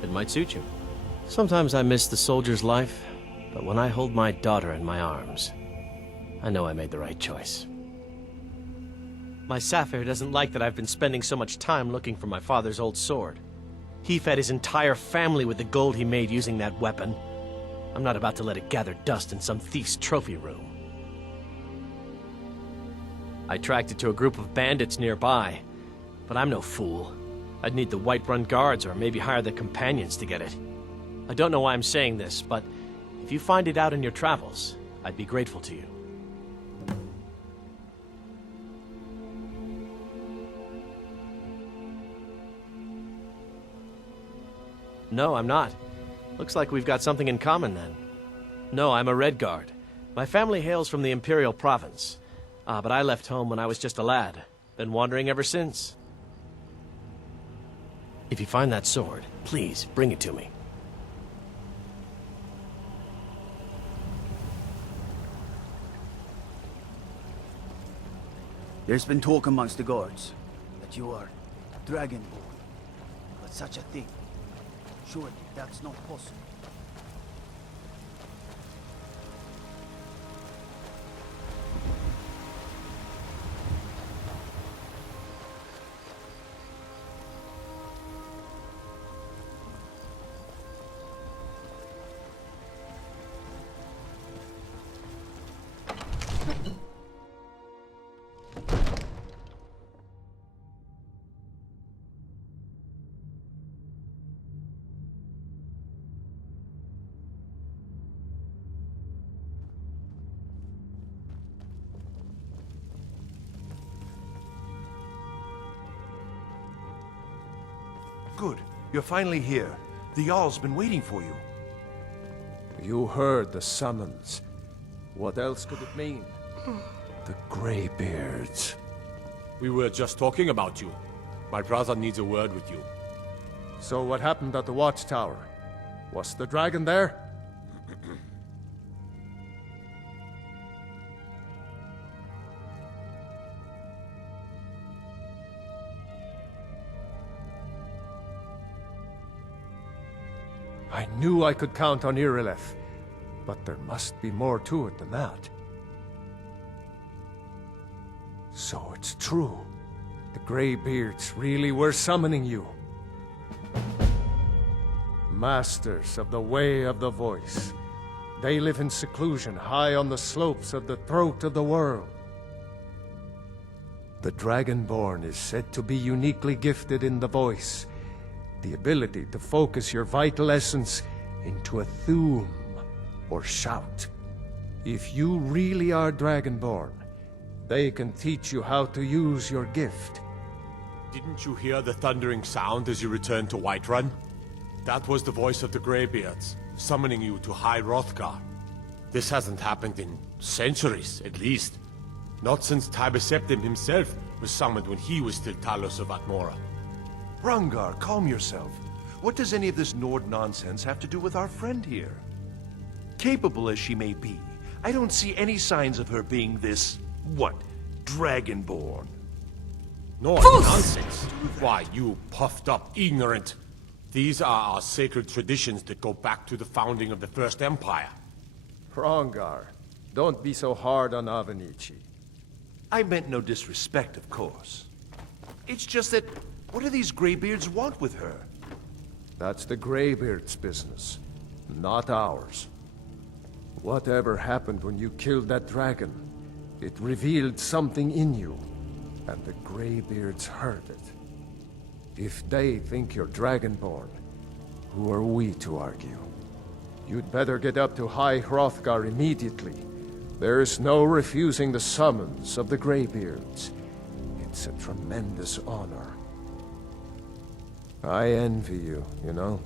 It might suit you. Sometimes I miss the soldier's life, but when I hold my daughter in my arms, I know I made the right choice. My Sapphire doesn't like that I've been spending so much time looking for my father's old sword. He fed his entire family with the gold he made using that weapon. I'm not about to let it gather dust in some thief's trophy room. I tracked it to a group of bandits nearby, but I'm no fool. I'd need the Whiterun guards or maybe hire the companions to get it. I don't know why I'm saying this, but if you find it out in your travels, I'd be grateful to you. No, I'm not. Looks like we've got something in common then. No, I'm a Redguard. My family hails from the Imperial Province. But I left home when I was just a lad. Been wandering ever since. If you find that sword, please bring it to me. There's been talk amongst the guards that you are Dragonborn. But such a thing, surely that's not possible. Good. You're finally here. The Jarl's been waiting for you. You heard the summons. What else could it mean? The Greybeards. We were just talking about you. My brother needs a word with you. So what happened at the watchtower? Was the dragon there? I knew I could count on Irileth, but there must be more to it than that. So it's true. The Greybeards really were summoning you. Masters of the Way of the Voice. They live in seclusion high on the slopes of the throat of the world. The Dragonborn is said to be uniquely gifted in the voice, the ability to focus your vital essence into a thume or shout. If you really are Dragonborn, They can teach you how to use your gift. Didn't you hear the thundering sound as you returned to Whiterun? That was the voice of the Greybeards, summoning you to High Hrothgar. This hasn't happened in centuries, at least. Not since Tiber Septim himself was summoned when he was still Talos of Atmora. Hrongar, calm yourself. What does any of this Nord nonsense have to do with our friend here? Capable as she may be, I don't see any signs of her being this, what, Dragonborn. No, nonsense. Why, you puffed up ignorant. These are our sacred traditions that go back to the founding of the First Empire. Hrongar, don't be so hard on Avenici. I meant no disrespect, of course. It's just that, what do these Greybeards want with her? That's the Greybeards' business, not ours. Whatever happened when you killed that dragon, it revealed something in you, and the Greybeards heard it. If they think you're Dragonborn, who are we to argue? You'd better get up to High Hrothgar immediately. There's no refusing the summons of the Greybeards. It's a tremendous honor. I envy you, you know,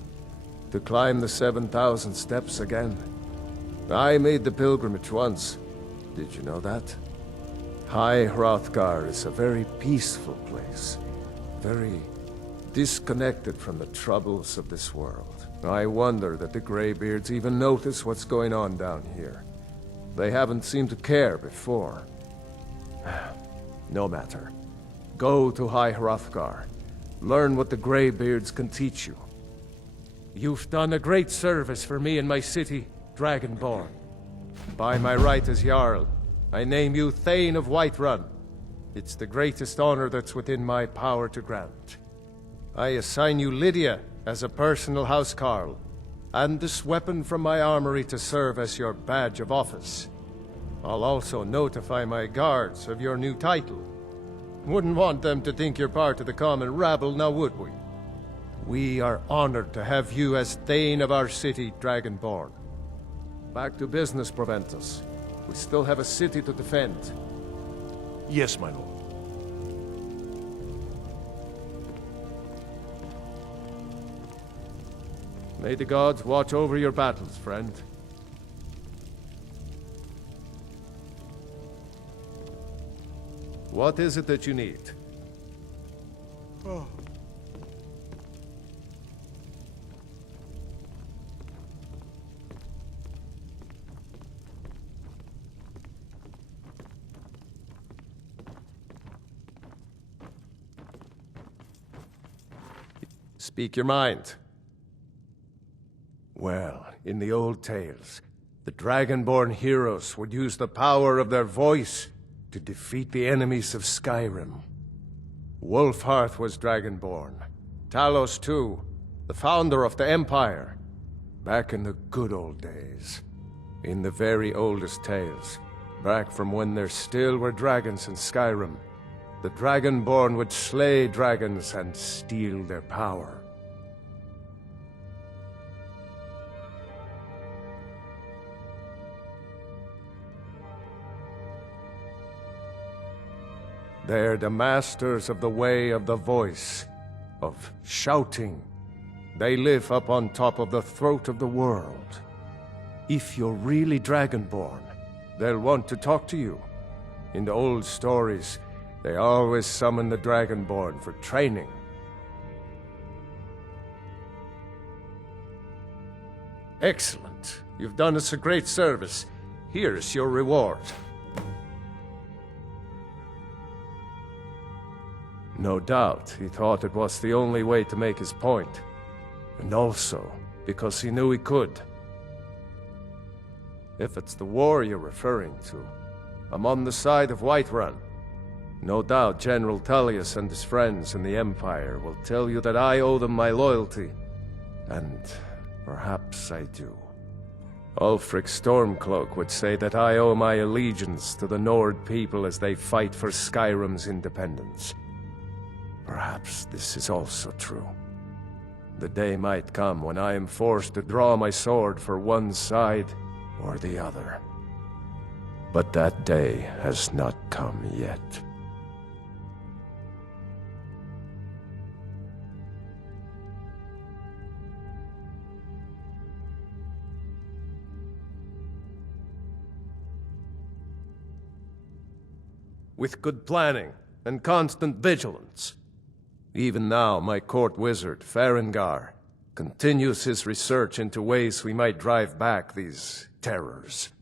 to climb the 7,000 steps again. I made the pilgrimage once. Did you know that? High Hrothgar is a very peaceful place. Very disconnected from the troubles of this world. I wonder that the Greybeards even notice what's going on down here. They haven't seemed to care before. No matter. Go to High Hrothgar. Learn what the Greybeards can teach you. You've done a great service for me and my city, Dragonborn. By my right as Jarl, I name you Thane of Whiterun. It's the greatest honor that's within my power to grant. I assign you Lydia as a personal housecarl, and this weapon from my armory to serve as your badge of office. I'll also notify my guards of your new title. Wouldn't want them to think you're part of the common rabble, now would we? We are honored to have you as Thane of our city, Dragonborn. Back to business, Proventus. We still have a city to defend. Yes, my lord. May the gods watch over your battles, friend. What is it that you need? Oh. Speak your mind. Well, in the old tales, the Dragonborn heroes would use the power of their voice to defeat the enemies of Skyrim. Wolfhearth was Dragonborn. Talos too, the founder of the Empire. Back in the good old days. In the very oldest tales, back from when there still were dragons in Skyrim, the Dragonborn would slay dragons and steal their power. They're the masters of the way of the voice, of shouting. They live up on top of the throat of the world. If you're really Dragonborn, they'll want to talk to you. In the old stories, they always summon the Dragonborn for training. Excellent. You've done us a great service. Here's your reward. No doubt, he thought it was the only way to make his point. And also, because he knew he could. If it's the war you're referring to, I'm on the side of Whiterun. No doubt General Tullius and his friends in the Empire will tell you that I owe them my loyalty. And perhaps I do. Ulfric Stormcloak would say that I owe my allegiance to the Nord people as they fight for Skyrim's independence. Perhaps this is also true. The day might come when I am forced to draw my sword for one side or the other. But that day has not come yet. With good planning and constant vigilance. Even now, my court wizard, Farengar, continues his research into ways we might drive back these terrors.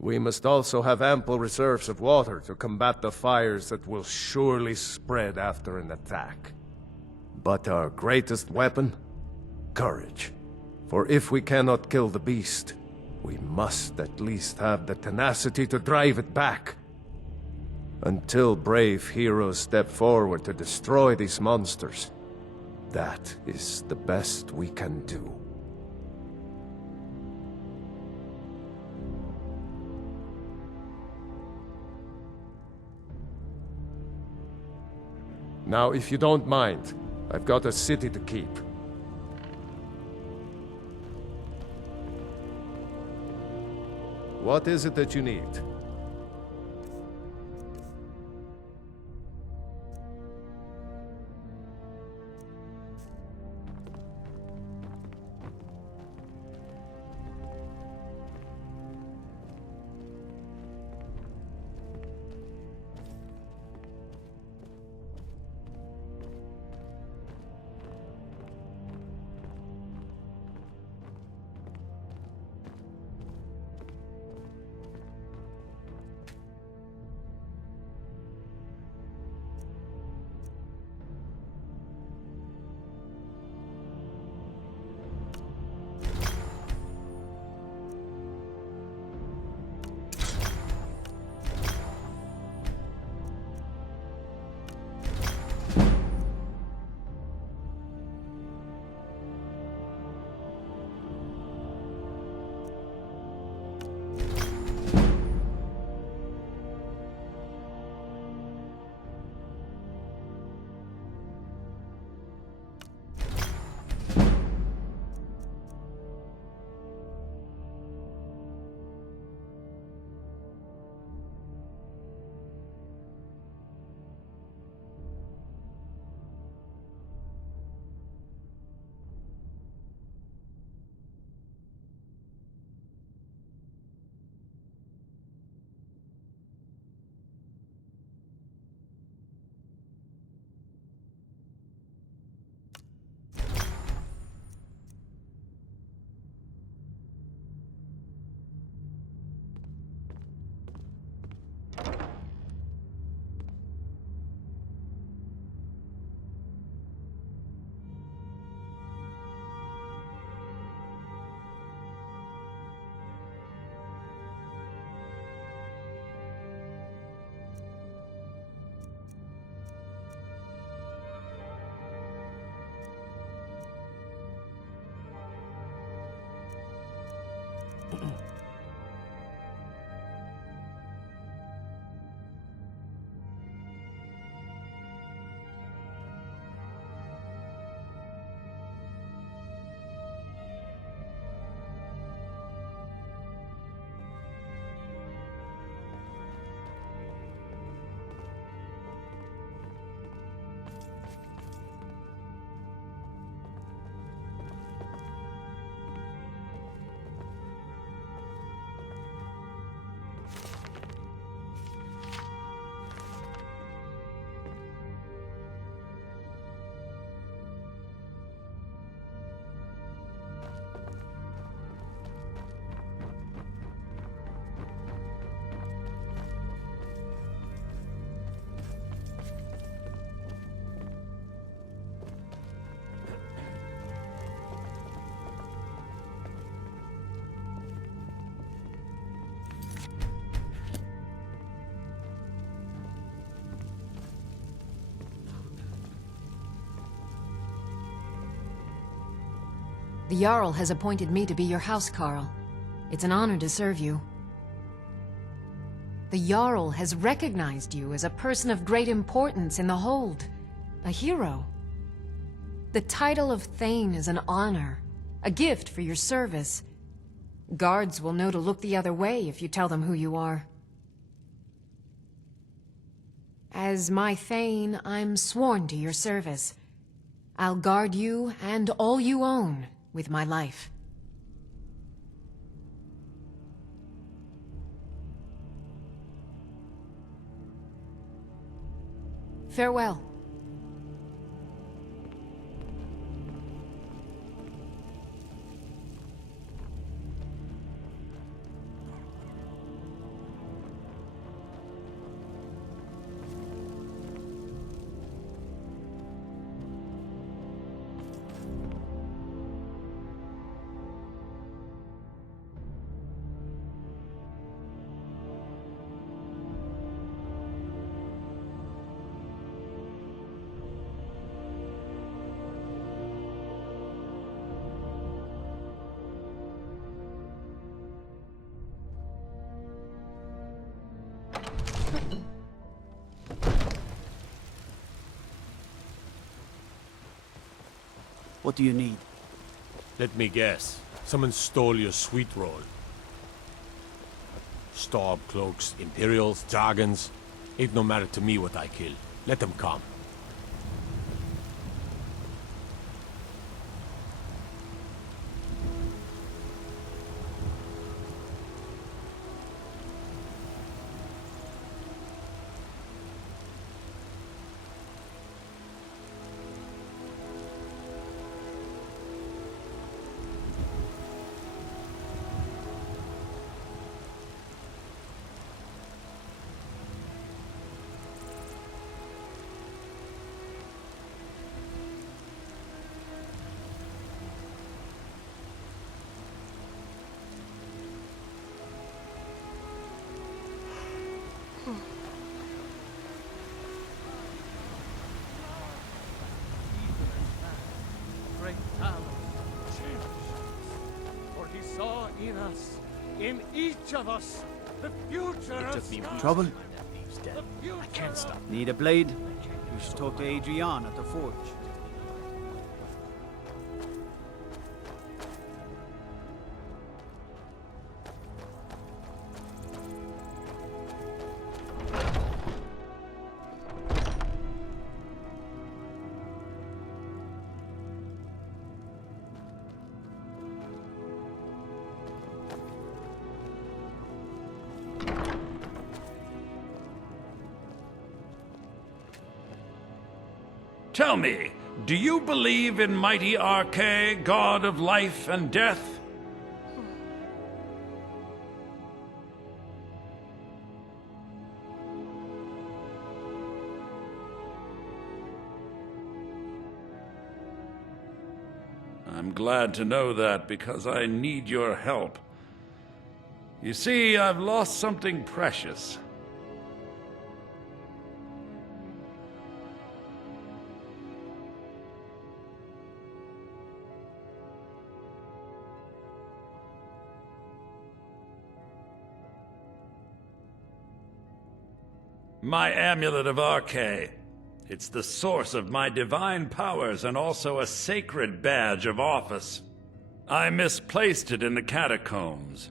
We must also have ample reserves of water to combat the fires that will surely spread after an attack. But our greatest weapon? Courage. For if we cannot kill the beast, we must at least have the tenacity to drive it back. Until brave heroes step forward to destroy these monsters, that is the best we can do. Now, if you don't mind, I've got a city to keep. What is it that you need? The Jarl has appointed me to be your housecarl. It's an honor to serve you. The Jarl has recognized you as a person of great importance in the Hold. A hero. The title of Thane is an honor. A gift for your service. Guards will know to look the other way if you tell them who you are. As my Thane, I'm sworn to your service. I'll guard you and all you own with my life. Farewell. What do you need? Let me guess. Someone stole your sweet roll. Storm cloaks, Imperials, dragons. Ain't no matter to me what I kill. Let them come. Great talent, for he saw in us, in each of us, the future of Skyrim. Trouble? The future I can't stop. Need a blade? You should talk to Adrian at the forge. Tell me, do you believe in mighty Arche, god of life and death? I'm glad to know that because I need your help. You see, I've lost something precious. My amulet of Arche. It's the source of my divine powers and also a sacred badge of office. I misplaced it in the catacombs.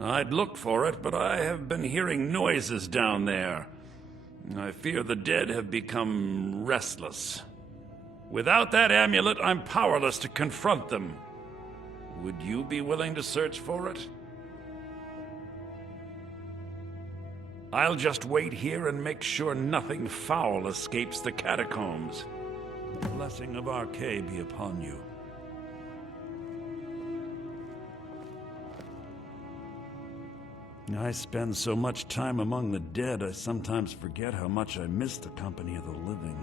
I'd looked for it, but I have been hearing noises down there. I fear the dead have become restless. Without that amulet, I'm powerless to confront them. Would you be willing to search for it? I'll just wait here and make sure nothing foul escapes the catacombs. The blessing of Arche be upon you. I spend so much time among the dead, I sometimes forget how much I miss the company of the living.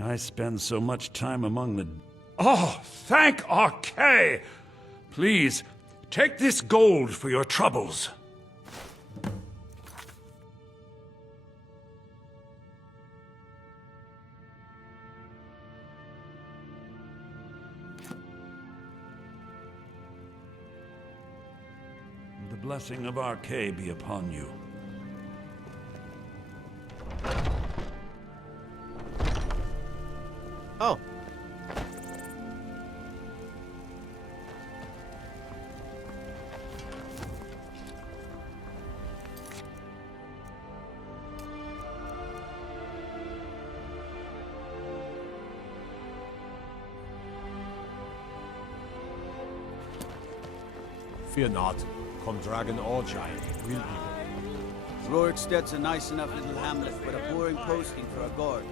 I spend so much time among the... Oh, thank Archay! Please, take this gold for your troubles. The blessing of Archay be upon you. Oh. Fear not. Come dragon or giant, we'll be Roriksted's a nice enough little hamlet, but a boring posting for a guard.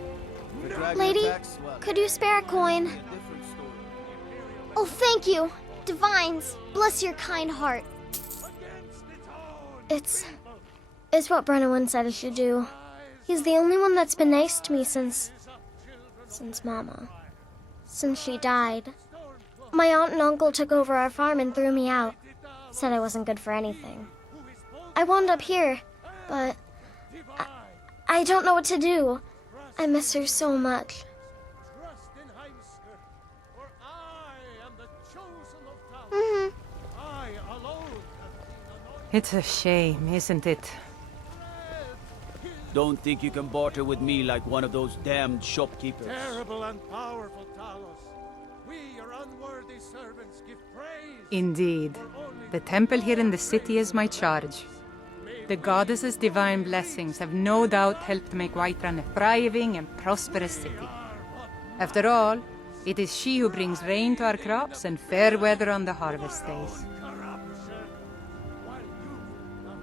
If a dragon Lady, attacks, well, could you spare a coin? it'll be a different story. Oh, thank you. Divines, bless your kind heart. It's what Brennan said I should do. He's the only one that's been nice to me since Mama. Since she died. My aunt and uncle took over our farm and threw me out. Said I wasn't good for anything. I wound up here, but I don't know what to do. I miss her so much. It's a shame, isn't it? Don't think you can barter with me like one of those damned shopkeepers. Terrible and powerful Talos. We, your unworthy servants, give praise. Indeed. The temple here in the city is my charge. The goddess's divine blessings have no doubt helped make Whiterun a thriving and prosperous city. After all, it is she who brings rain to our crops and fair weather on the harvest days.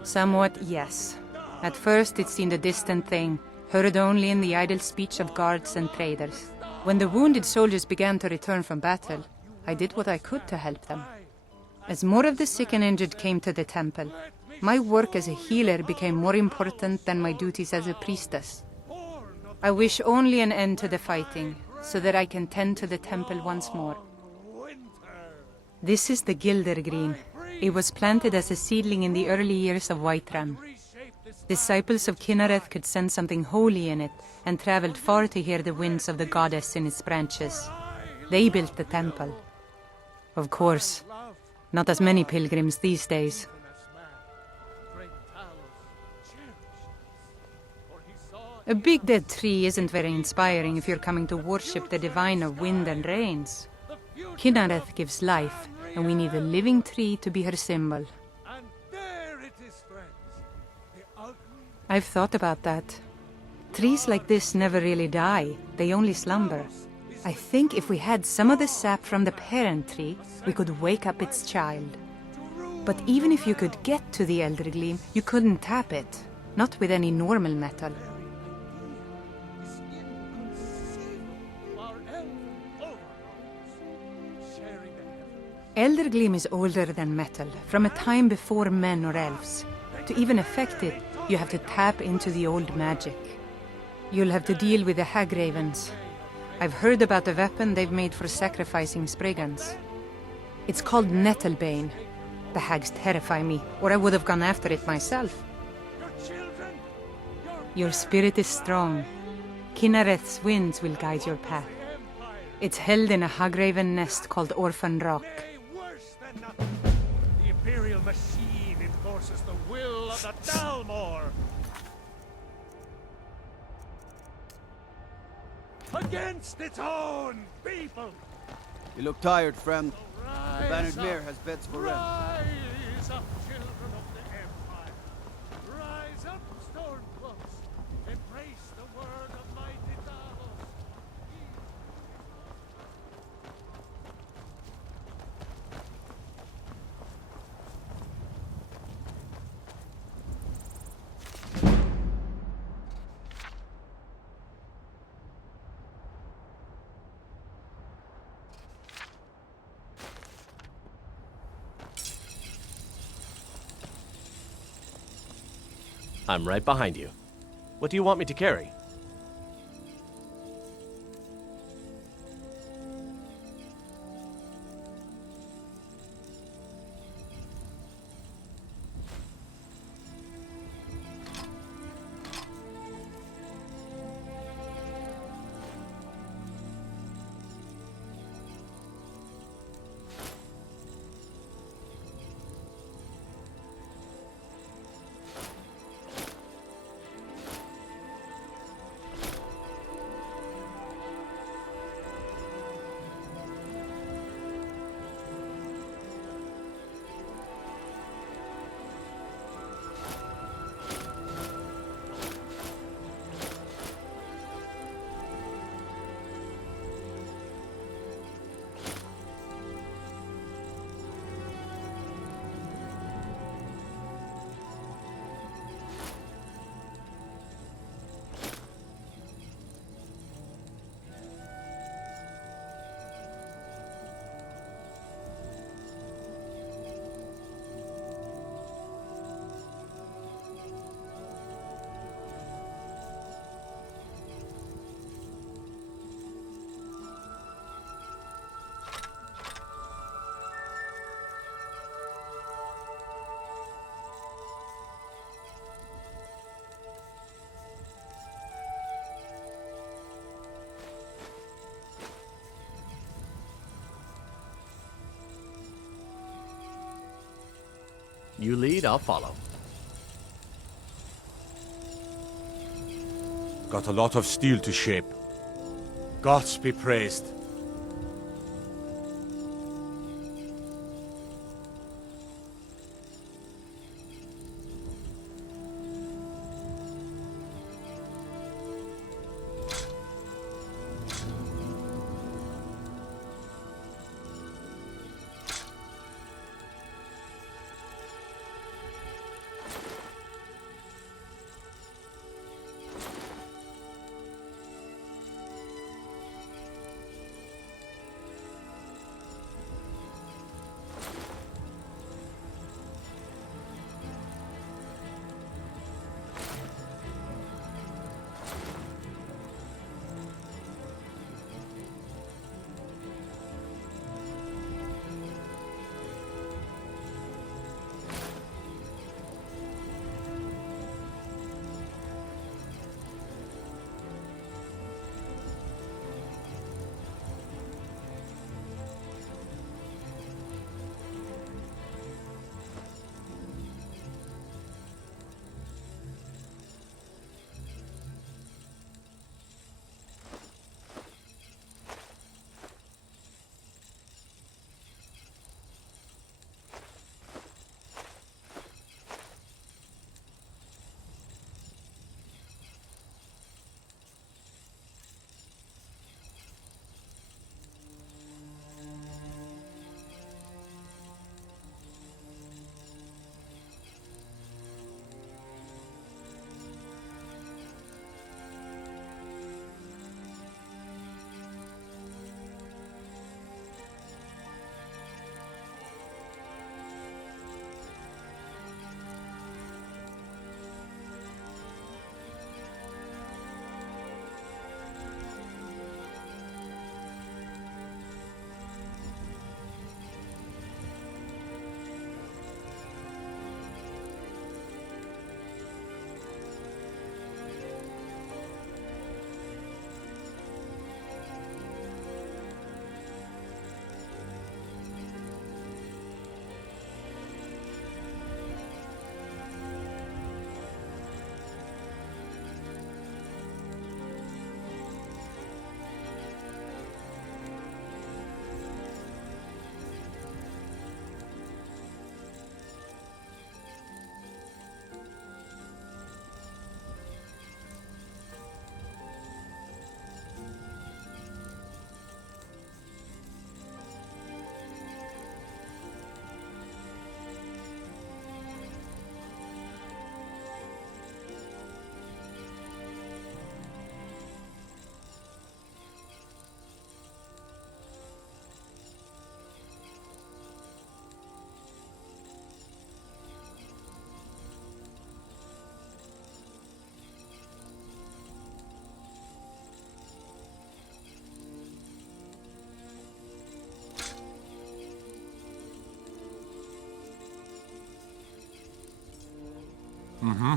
Somewhat, yes. At first it seemed a distant thing, heard only in the idle speech of guards and traders. When the wounded soldiers began to return from battle, I did what I could to help them. As more of the sick and injured came to the temple, my work as a healer became more important than my duties as a priestess. I wish only an end to the fighting, so that I can tend to the temple once more. This is the Gildergreen. It was planted as a seedling in the early years of Whiterun. Disciples of Kynareth could sense something holy in it, and traveled far to hear the winds of the goddess in its branches. They built the temple. Of course, not as many pilgrims these days. A big dead tree isn't very inspiring if you're coming to worship the divine of wind and rains. Kynareth gives life, and we need a living tree to be her symbol. I've thought about that. Trees like this never really die, they only slumber. I think if we had some of the sap from the parent tree, we could wake up its child. But even if you could get to the Elder Gleam, you couldn't tap it. Not with any normal metal. Elder Gleam is older than metal, from a time before men or elves. To even affect it, you have to tap into the old magic. You'll have to deal with the Hag Ravens. I've heard about the weapon they've made for sacrificing Spriggans. It's called Nettlebane. The hags terrify me, or I would have gone after it myself. Your spirit is strong. Kynareth's winds will guide your path. It's held in a Hagraven nest called Orphan Rock. The Imperial machine enforces the will of the Dalmor. Against its own people. You look tired, friend. The Rise Bannered up. Mare has beds for rent. Rise up, children of the Empire. Rise up, Stormcloaks. Embrace the word of mighty Davos. I'm right behind you. What do you want me to carry? You lead, I'll follow. Got a lot of steel to shape. Gods be praised. Mm-hmm.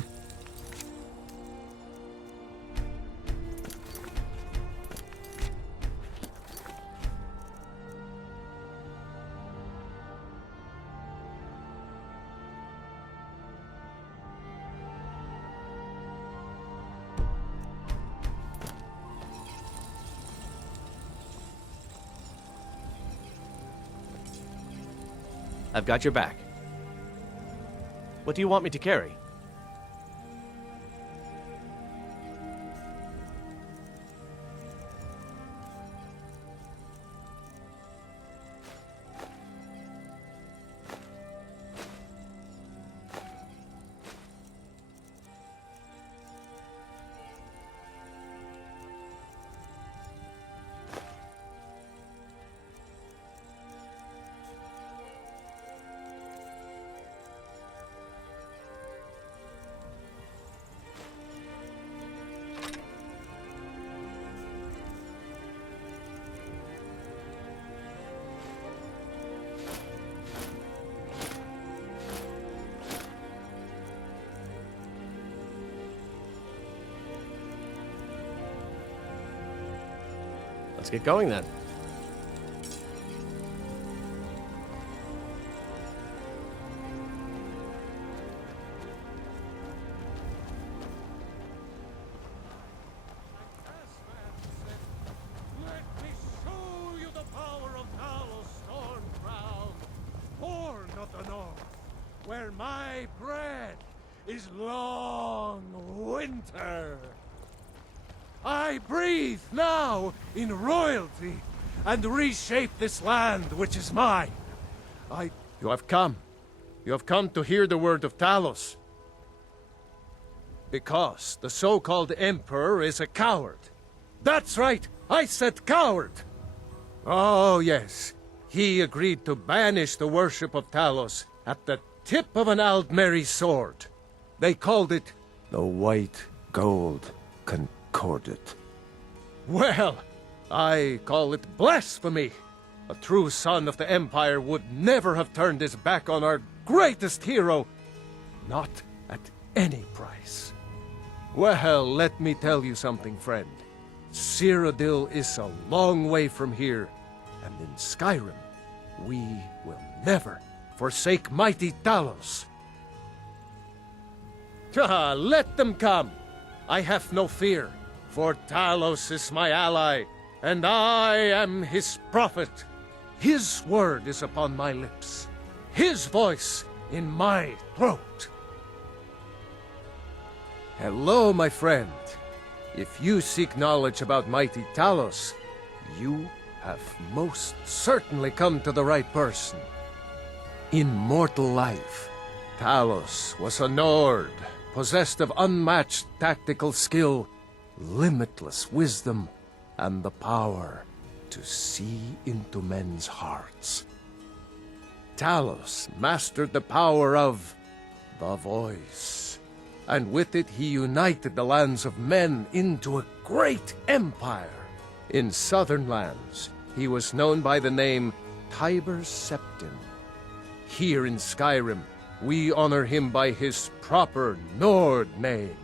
I've got your back. What do you want me to carry? Let's get going then. is long winter. I breathe now in royalty and reshape this land which is mine. You have come. You have come to hear the word of Talos. Because the so-called Emperor is a coward. That's right, I said coward! Oh, yes. He agreed to banish the worship of Talos at the tip of an Aldmeri sword. They called it the White Gold Concordat. Well, I call it blasphemy. A true son of the Empire would never have turned his back on our greatest hero. Not at any price. Well, let me tell you something, friend. Cyrodiil is a long way from here, and in Skyrim, we will never forsake mighty Talos. Let them come. I have no fear, for Talos is my ally, and I am his prophet. His word is upon my lips, his voice in my throat. Hello, my friend. If you seek knowledge about mighty Talos, you have most certainly come to the right person. In mortal life, Talos was a Nord, possessed of unmatched tactical skill, limitless wisdom, and the power to see into men's hearts. Talos mastered the power of the voice, and with it he united the lands of men into a great empire. In southern lands, he was known by the name Tiber Septim. Here in Skyrim, we honor him by his proper Nord name.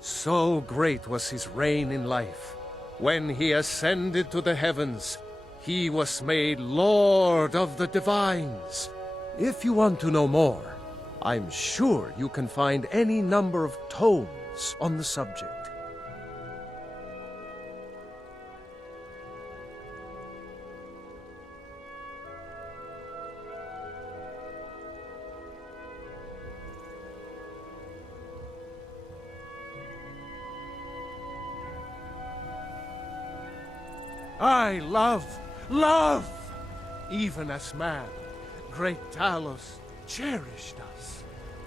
So great was his reign in life. When he ascended to the heavens, he was made Lord of the Divines. If you want to know more, I'm sure you can find any number of tomes on the subject. I love, even as man, great Talos cherished us,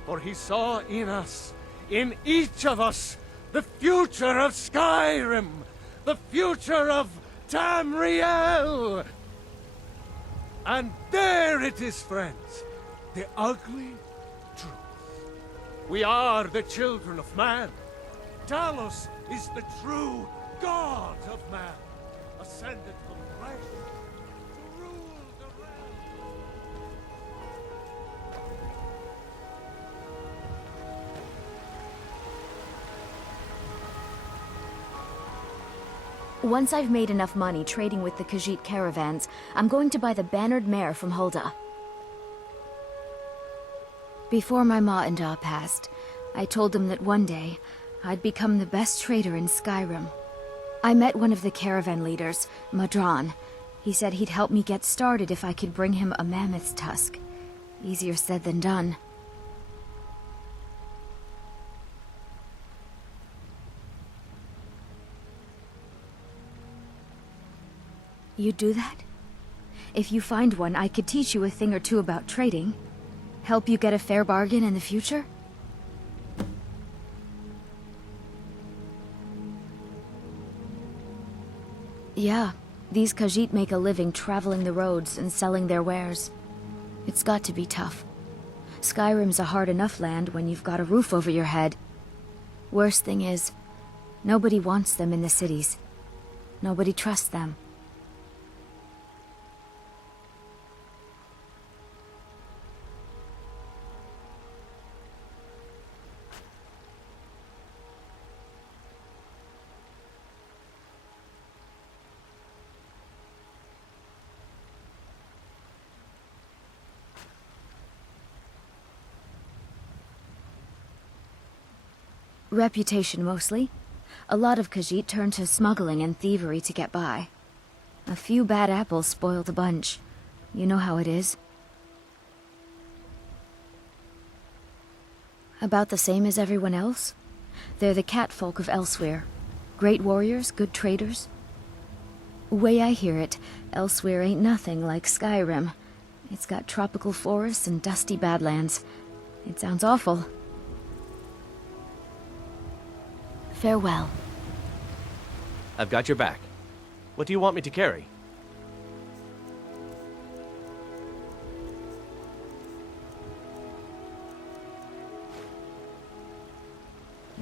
for he saw in us, in each of us, the future of Skyrim, the future of Tamriel. And there it is, friends, the ugly truth. We are the children of man. Talos is the true God of man, ascended from flesh to rule the realm. Once I've made enough money trading with the Khajiit caravans, I'm going to buy the bannered mare from Hulda. Before my ma and Da passed, I told them that one day, I'd become the best trader in Skyrim. I met one of the caravan leaders, Madran. He said he'd help me get started if I could bring him a mammoth's tusk. Easier said than done. You'd do that? If you find one, I could teach you a thing or two about trading. Help you get a fair bargain in the future? Yeah, these Khajiit make a living traveling the roads and selling their wares. It's got to be tough. Skyrim's a hard enough land when you've got a roof over your head. Worst thing is, nobody wants them in the cities. Nobody trusts them. Reputation, mostly. A lot of Khajiit turn to smuggling and thievery to get by. A few bad apples spoil the bunch. You know how it is. About the same as everyone else. They're the catfolk of Elsewhere. Great warriors, good traders. Way I hear it, Elsewhere ain't nothing like Skyrim. It's got tropical forests and dusty badlands. It sounds awful. Farewell. I've got your back. What do you want me to carry?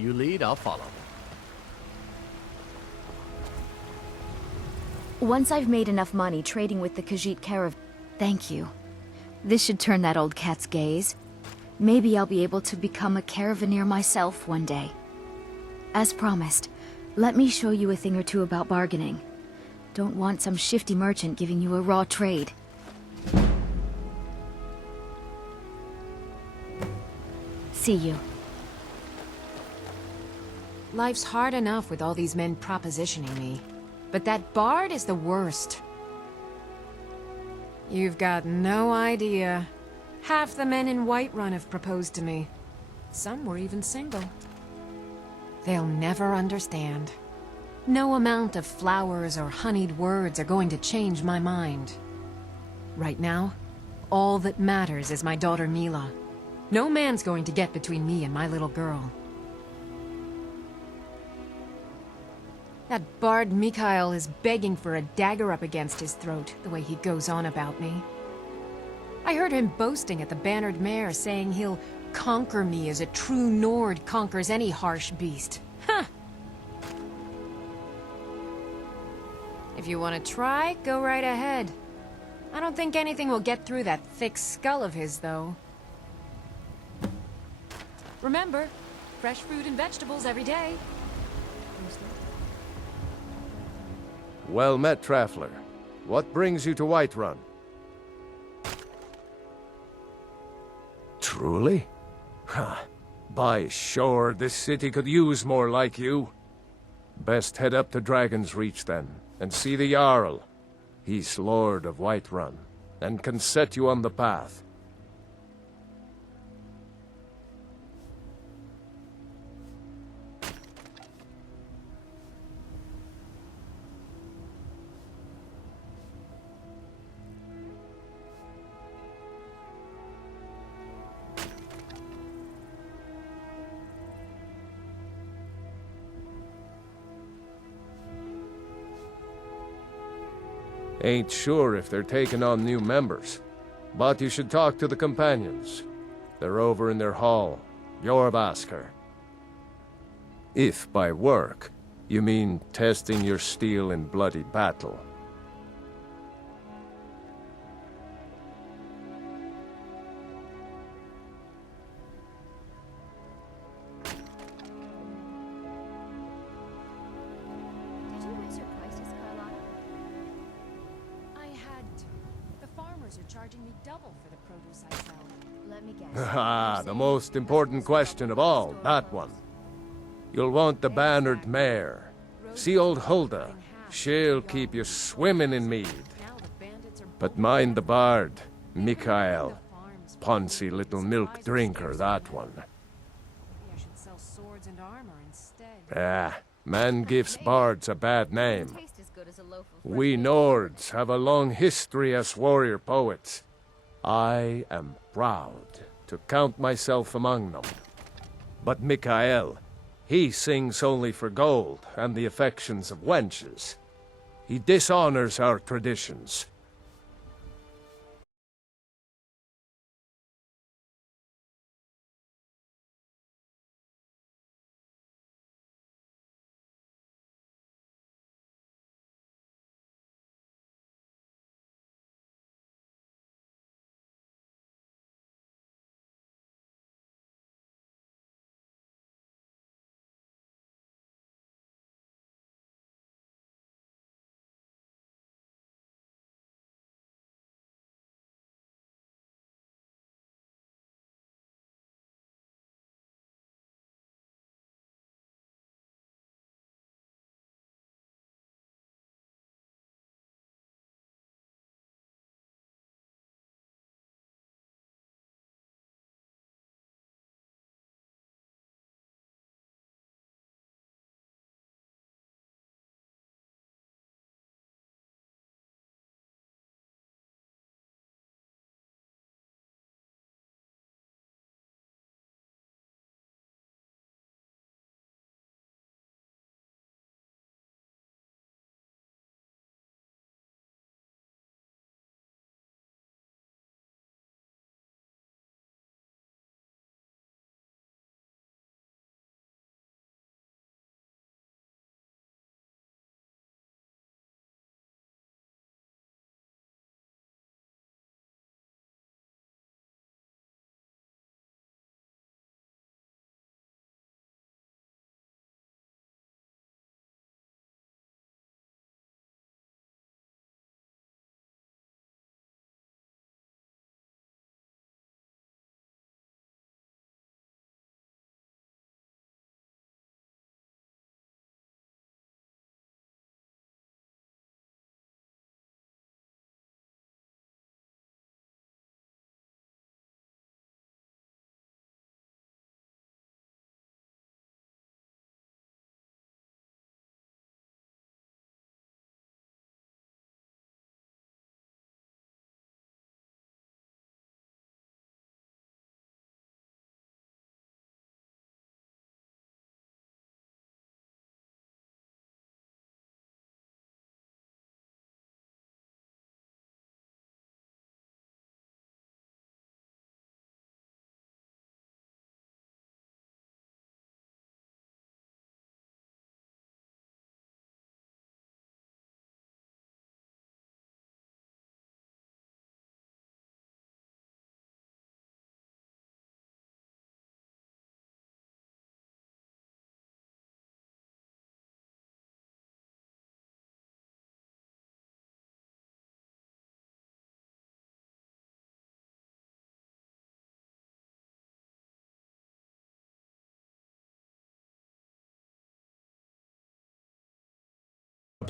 You lead, I'll follow. Once I've made enough money trading with the Khajiit caravan... Thank you. This should turn that old cat's gaze. Maybe I'll be able to become a caravaneer myself one day. As promised, let me show you a thing or two about bargaining. Don't want some shifty merchant giving you a raw trade. See you. Life's hard enough with all these men propositioning me. But that bard is the worst. You've got no idea. Half the men in Whiterun have proposed to me. Some were even single. They'll never understand. No amount of flowers or honeyed words are going to change my mind. Right now, all that matters is my daughter Mila. No man's going to get between me and my little girl. That bard Mikhail is begging for a dagger up against his throat, the way he goes on about me. I heard him boasting at the Bannered Mare, saying he'll conquer me as a true Nord conquers any harsh beast. Huh! If you want to try, go right ahead. I don't think anything will get through that thick skull of his, though. Remember, fresh fruit and vegetables every day. Well met, Traveler. What brings you to Whiterun? Truly? Huh. By shore, this city could use more like you. Best head up to Dragon's Reach, then, and see the Jarl. He's Lord of Whiterun, and can set you on the path. Ain't sure if they're taking on new members, but you should talk to the companions. They're over in their hall, Jorvaskr. If by work, you mean testing your steel in bloody battle. Ah, the most important question of all, that one. You'll want the Bannered Mare. See old Hulda. She'll keep you swimming in mead. But mind the bard, Mikhail. Poncy little milk drinker, that one. Ah, man gives bards a bad name. We Nords have a long history as warrior poets. I am proud to count myself among them. But Mikhail, he sings only for gold and the affections of wenches. He dishonors our traditions.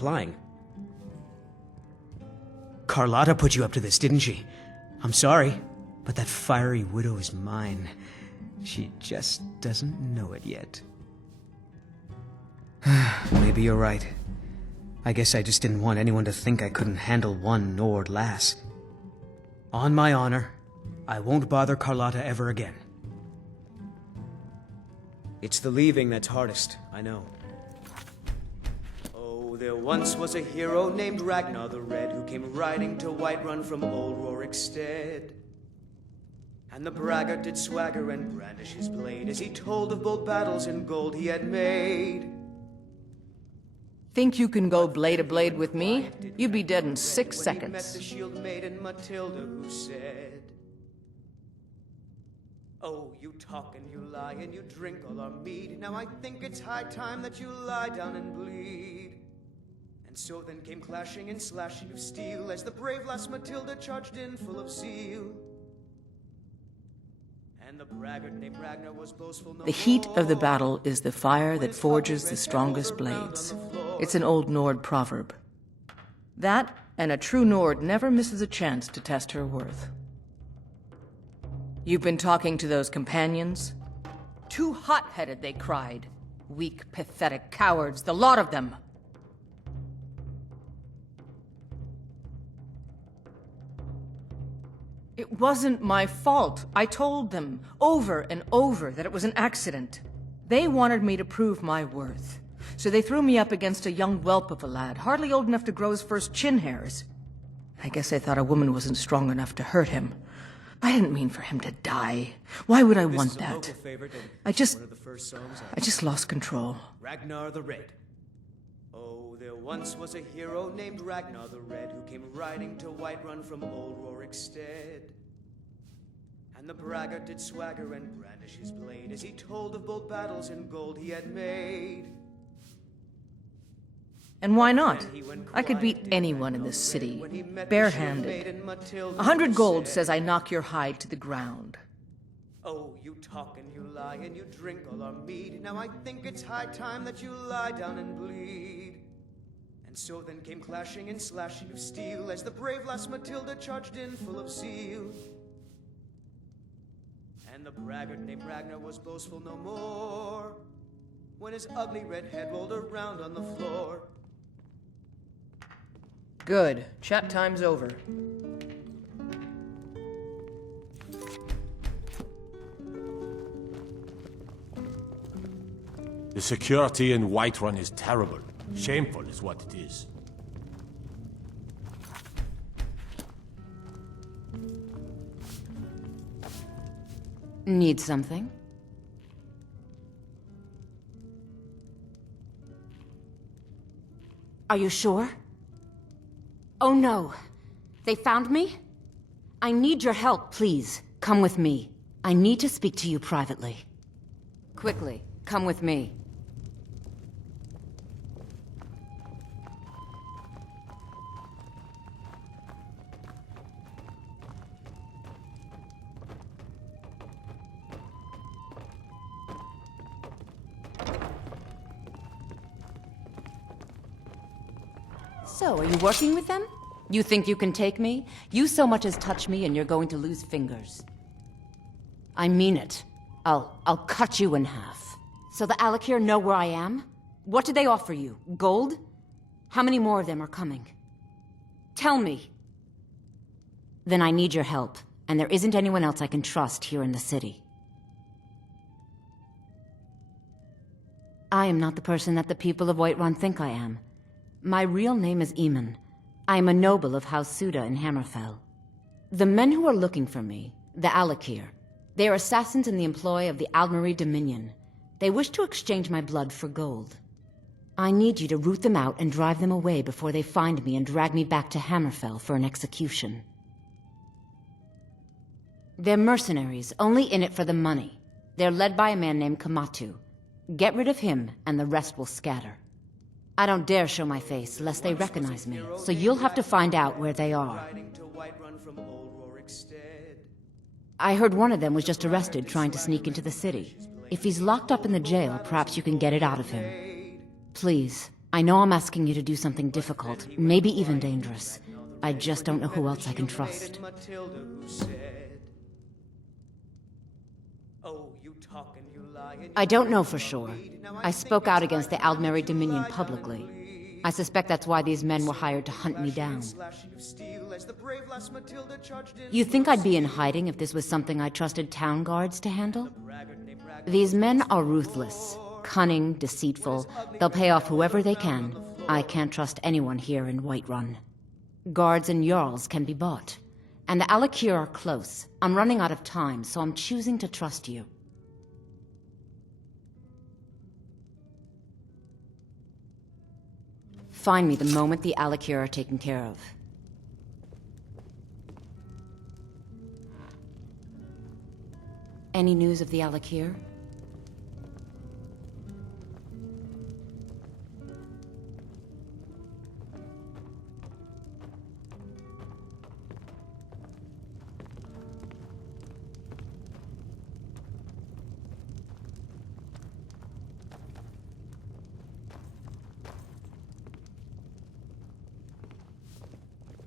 replying. Carlotta put you up to this, didn't she? I'm sorry, but that fiery widow is mine. She just doesn't know it yet. Maybe you're right. I guess I just didn't want anyone to think I couldn't handle one Nord lass. On my honor, I won't bother Carlotta ever again. It's the leaving that's hardest, I know. Oh, there once was a hero named Ragnar the Red who came riding to Whiterun from old Rorikstead. And the braggart did swagger and brandish his blade as he told of bold battles and gold he had made. Think you can go blade to blade with me? You'd be dead in 6 seconds. Met the shield maiden Matilda who said, "Oh, you talk and you lie and you drink all our mead. Now I think it's high time that you lie down and bleed." And so then came clashing and slashing of steel as the brave lass Matilda charged in full of zeal. And the braggart named Ragnar was boastful no The heat of the battle is the fire that forges the strongest blades. It's an old Nord proverb. That, and a true Nord never misses a chance to test her worth. You've been talking to those companions? Too hot-headed, they cried. Weak, pathetic cowards, the lot of them. It wasn't my fault. I told them, over and over, that it was an accident. They wanted me to prove my worth. So they threw me up against a young whelp of a lad, hardly old enough to grow his first chin hairs. I guess they thought a woman wasn't strong enough to hurt him. I didn't mean for him to die. Why would I want that? I just lost control. Ragnar the Red. Oh, there once was a hero named Ragnar the Red who came riding to Whiterun from old Rorikstead. And the braggart did swagger and brandish his blade as he told of bold battles and gold he had made. And why not? I could beat anyone in this city, barehanded. 100 gold says I knock your hide to the ground. Oh, you talk and you lie and you drink all our mead. Now I think it's high time that you lie down and bleed. And so then came clashing and slashing of steel as the brave lass Matilda charged in full of zeal. And the braggart named Ragnar was boastful no more when his ugly red head rolled around on the floor. Good. Chat time's over. The security in Whiterun is terrible. Shameful is what it is. Need something? Are you sure? Oh no. They found me? I need your help, please. Come with me. I need to speak to you privately. Quickly, come with me. So, are you working with them? You think you can take me? You so much as touch me and you're going to lose fingers. I mean it. I'll cut you in half. So the Alakir know where I am? What did they offer you? Gold? How many more of them are coming? Tell me. Then I need your help, and there isn't anyone else I can trust here in the city. I am not the person that the people of Whiterun think I am. My real name is Eamon. I am a noble of House Suda in Hammerfell. The men who are looking for me, the Alakir, they are assassins in the employ of the Aldmeri Dominion. They wish to exchange my blood for gold. I need you to root them out and drive them away before they find me and drag me back to Hammerfell for an execution. They're mercenaries, only in it for the money. They're led by a man named Kamatu. Get rid of him, and the rest will scatter. I don't dare show my face, lest they recognize me, so you'll have to find out where they are. I heard one of them was just arrested trying to sneak into the city. If he's locked up in the jail, perhaps you can get it out of him. Please, I know I'm asking you to do something difficult, maybe even dangerous. I just don't know who else I can trust. Matilda who said, "Oh, you talk and you lie and I don't know for sure. I spoke out against the Aldmeri Dominion publicly. I suspect that's why these men were hired to hunt me down. You think I'd be in hiding if this was something I trusted town guards to handle? These men are ruthless, cunning, deceitful. They'll pay off whoever they can. I can't trust anyone here in Whiterun. Guards and Jarls can be bought. And the Alakir are close. I'm running out of time, so I'm choosing to trust you. Find me the moment the Alakir are taken care of. Any news of the Alakir?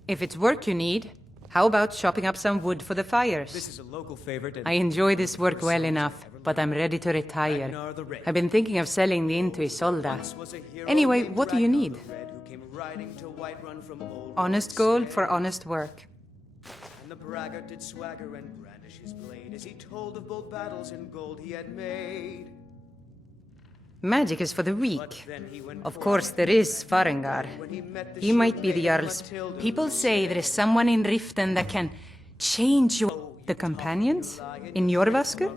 If it's work you need, how about chopping up some wood for the fires? This is a local favorite. I enjoy this work well enough, but I'm ready to retire. I've been thinking of selling the inn to Isolda. Anyway, what do you need? Honest gold for honest work. And the braggart did swagger and brandish his blade as he told of bold battles in gold he had made. Magic is for the weak. Of course, there is Farengar. He might be the Jarl's. People say there is someone in Riften that can change your... The companions? In Jorvaskr?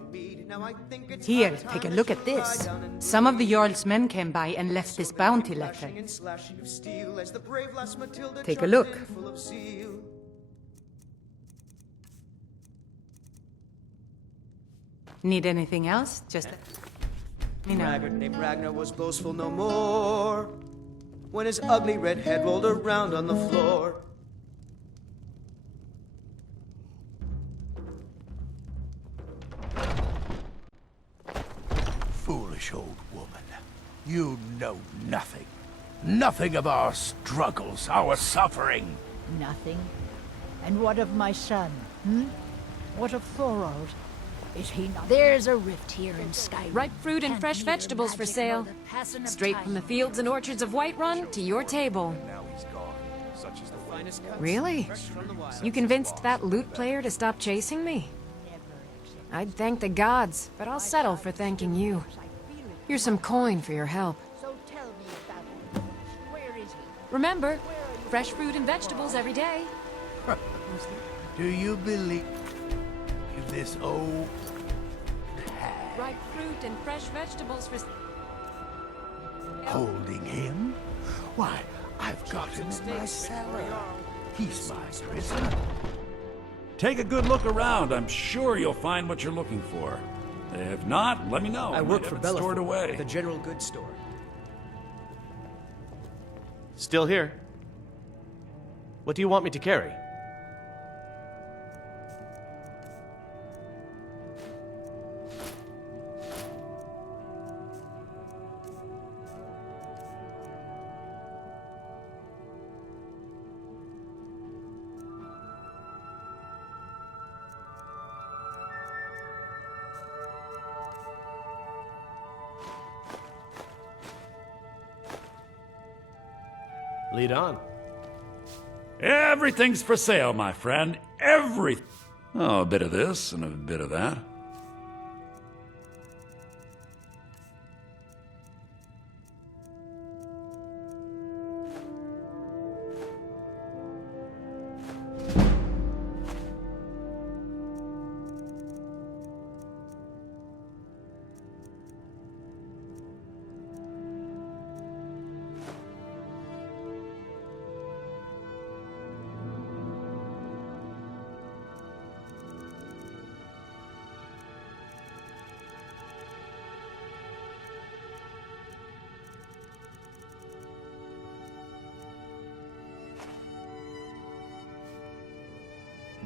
Here, take a look at this. Some of the Jarl's men came by and left this bounty letter. Take a look. Need anything else? Just... Braggart named Ragnar was boastful no more when his ugly red head rolled around on the floor. Foolish old woman. You know nothing. Nothing of our struggles, our suffering. Nothing? And what of my son, hmm? What of Thorold? Is he not? There's a rift here in Skyrim. Ripe fruit and fresh vegetables for sale. Straight from the fields and orchards of Whiterun to your table. Really? You convinced that lute player to stop chasing me? I'd thank the gods, but I'll settle for thanking you. Here's some coin for your help. Remember, fresh fruit and vegetables every day. Do you believe this old Ripe fruit and fresh vegetables for... holding him? Why, I've got him in my cellar. He's my prisoner. Take a good look around. I'm sure you'll find what you're looking for. If not, let me know. I work for Bella stored away. the general goods store. Still here. What do you want me to carry? Lead on. Everything's for sale, my friend. Everything. Oh, a bit of this and a bit of that.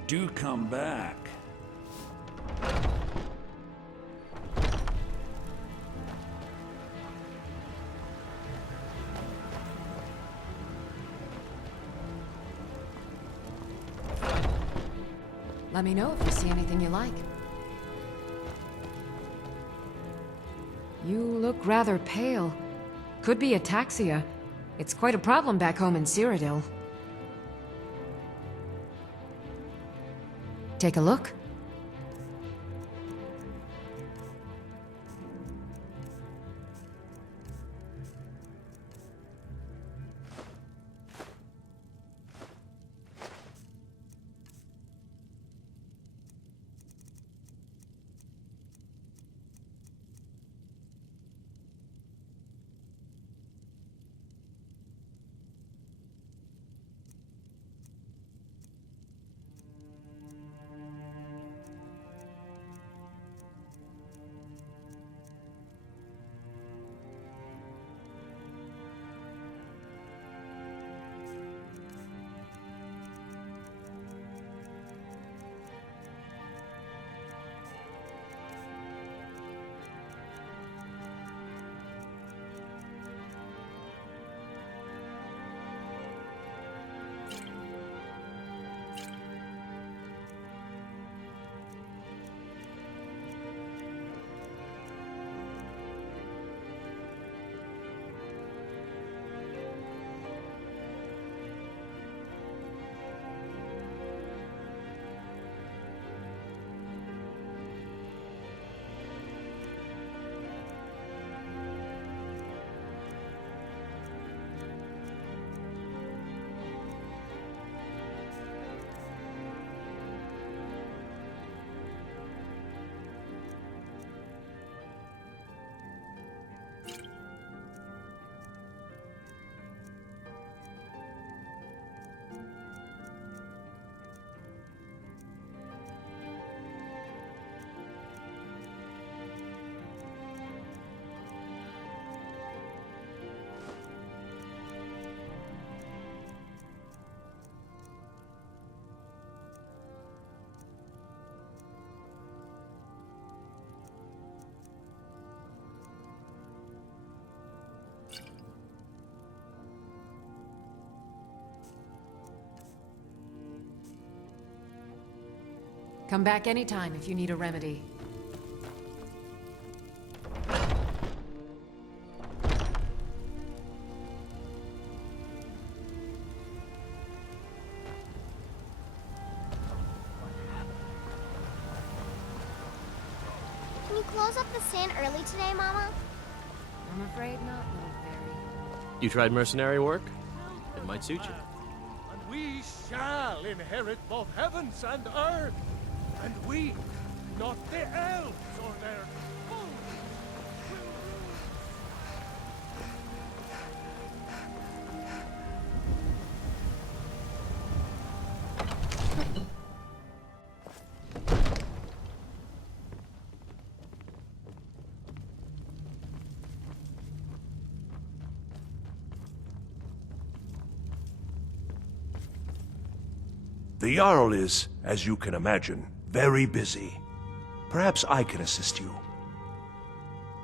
Do come back. Let me know if you see anything you like. You look rather pale. Could be ataxia. It's quite a problem back home in Cyrodiil. Take a look. Come back anytime if you need a remedy. Can you close up the stand early today, Mama? I'm afraid not, little fairy. You tried mercenary work? It might suit you. And we shall inherit both heavens and earth. And we, not the elves or their foes. The Jarl is, as you can imagine, very busy. Perhaps I can assist you.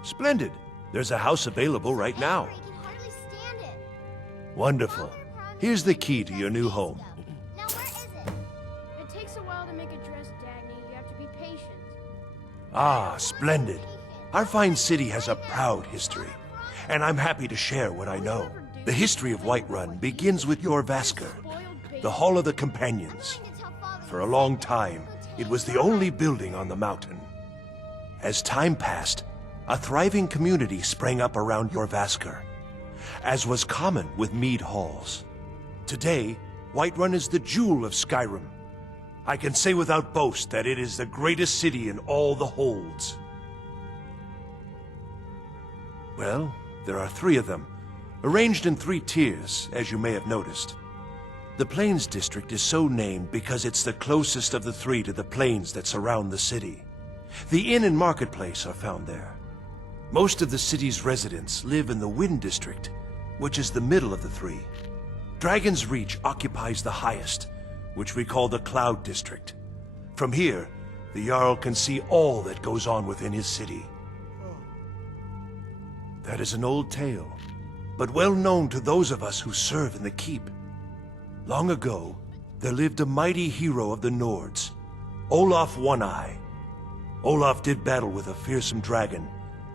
Splendid. There's a house available right now. Wonderful. Here's the key to your new home. Now where is it? It takes a while to make a dress, Dagny. You have to be patient. Ah, splendid. Our fine city has a proud history, and I'm happy to share what I know. The history of Whiterun begins with Jorrvaskr, the Hall of the Companions. For a long time, it was the only building on the mountain. As time passed, a thriving community sprang up around Jorrvaskr, as was common with mead halls. Today, Whiterun is the jewel of Skyrim. I can say without boast that it is the greatest city in all the holds. Well, there are 3 of them, arranged in 3 tiers, as you may have noticed. The Plains District is so named because it's the closest of the 3 to the plains that surround the city. The inn and marketplace are found there. Most of the city's residents live in the Wind District, which is the middle of the 3. Dragon's Reach occupies the highest, which we call the Cloud District. From here, the Jarl can see all that goes on within his city. That is an old tale, but well known to those of us who serve in the keep. Long ago, there lived a mighty hero of the Nords. Olaf One-Eye. Olaf did battle with a fearsome dragon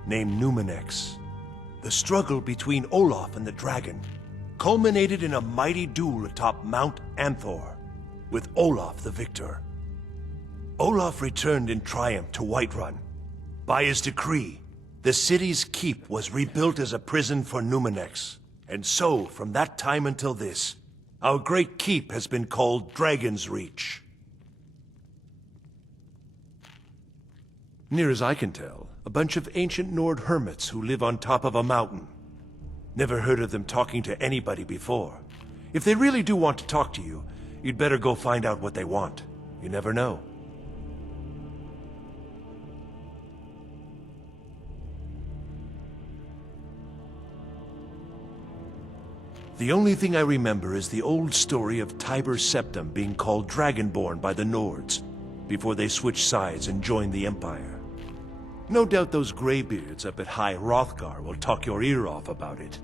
named Numenex. The struggle between Olaf and the dragon culminated in a mighty duel atop Mount Anthor, with Olaf the victor. Olaf returned in triumph to Whiterun. By his decree, the city's keep was rebuilt as a prison for Numenex. And so, from that time until this, our great keep has been called Dragon's Reach. Near as I can tell, a bunch of ancient Nord hermits who live on top of a mountain. Never heard of them talking to anybody before. If they really do want to talk to you, you'd better go find out what they want. You never know. The only thing I remember is the old story of Tiber Septim being called Dragonborn by the Nords, before they switched sides and joined the Empire. No doubt those graybeards up at High Hrothgar will talk your ear off about it.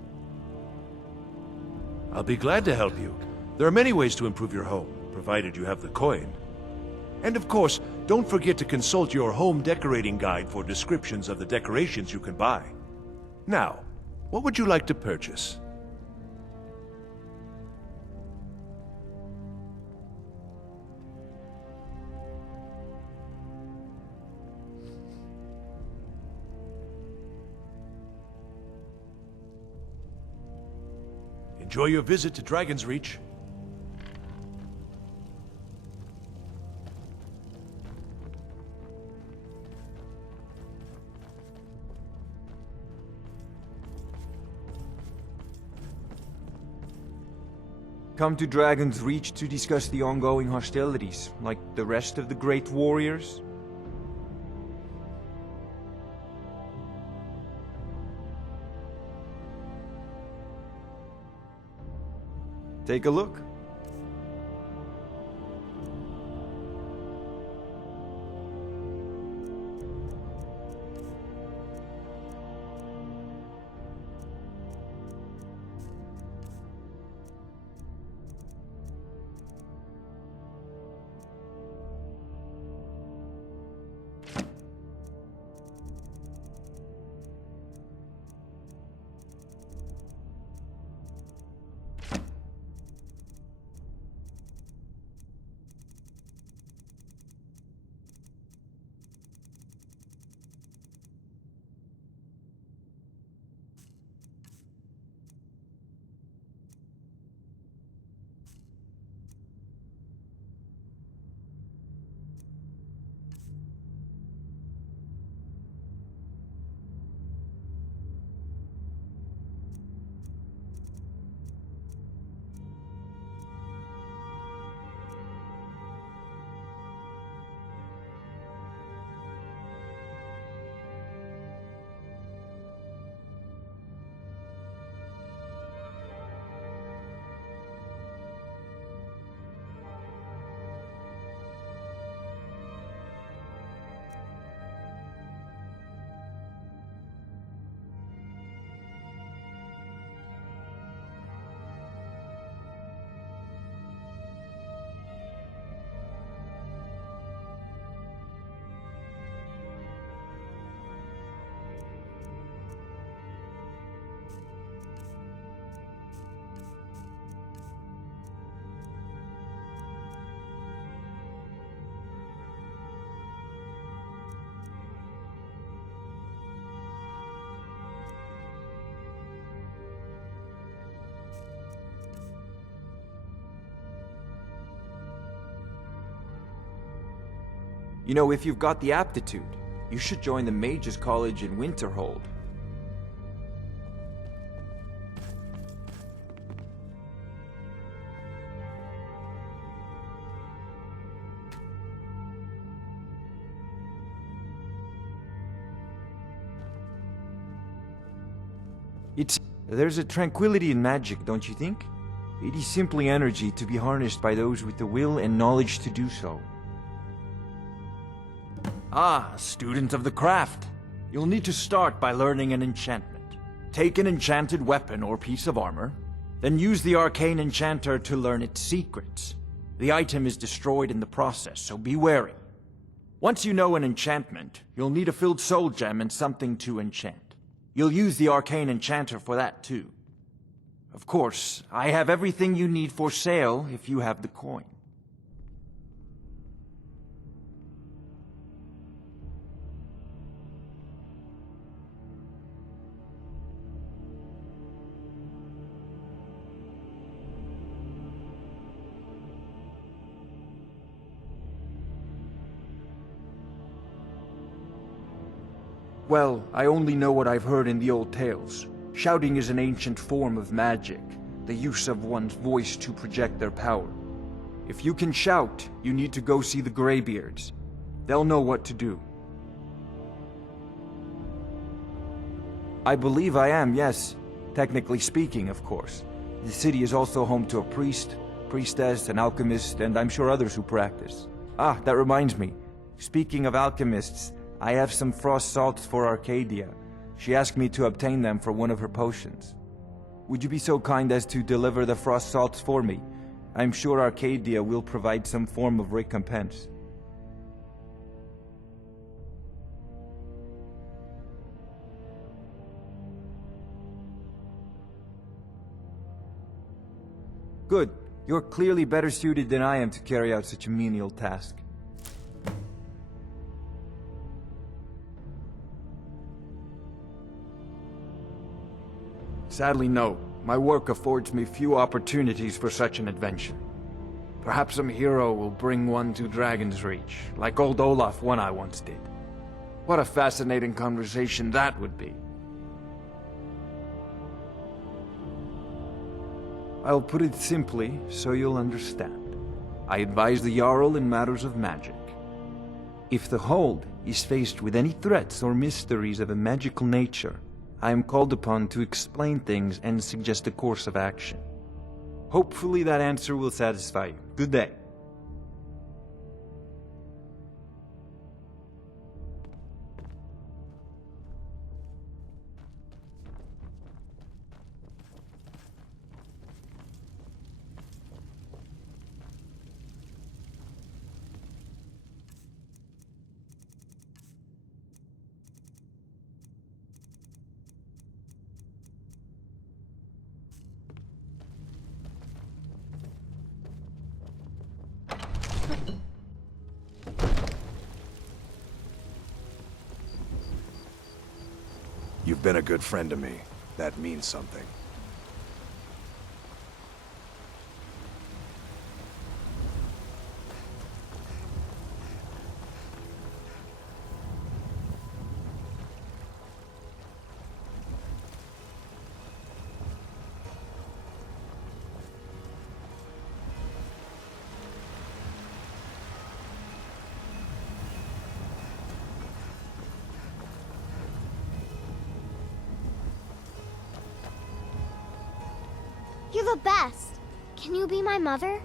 I'll be glad to help you. There are many ways to improve your home, provided you have the coin. And of course, don't forget to consult your home decorating guide for descriptions of the decorations you can buy. Now, what would you like to purchase? Enjoy your visit to Dragon's Reach. Come to Dragon's Reach to discuss the ongoing hostilities, like the rest of the great warriors? Take a look. You know, if you've got the aptitude, you should join the Mages College in Winterhold. There's a tranquility in magic, don't you think? It is simply energy to be harnessed by those with the will and knowledge to do so. Ah, student of the craft. You'll need to start by learning an enchantment. Take an enchanted weapon or piece of armor, then use the arcane enchanter to learn its secrets. The item is destroyed in the process, so be wary. Once you know an enchantment, you'll need a filled soul gem and something to enchant. You'll use the arcane enchanter for that too. Of course, I have everything you need for sale if you have the coin. Well, I only know what I've heard in the old tales. Shouting is an ancient form of magic, the use of one's voice to project their power. If you can shout, you need to go see the Greybeards. They'll know what to do. I believe I am, yes. Technically speaking, of course. The city is also home to a priest, priestess, an alchemist, and I'm sure others who practice. Ah, that reminds me. Speaking of alchemists, I have some frost salts for Arcadia. She asked me to obtain them for one of her potions. Would you be so kind as to deliver the frost salts for me? I'm sure Arcadia will provide some form of recompense. Good. You're clearly better suited than I am to carry out such a menial task. Sadly, no. My work affords me few opportunities for such an adventure. Perhaps some hero will bring one to Dragon's Reach, like old Olaf one I once did. What a fascinating conversation that would be. I'll put it simply, so you'll understand. I advise the Jarl in matters of magic. If the Hold is faced with any threats or mysteries of a magical nature, I am called upon to explain things and suggest a course of action. Hopefully that answer will satisfy you. Good day. You've been a good friend to me. That means something. You're the best. Can you be my mother?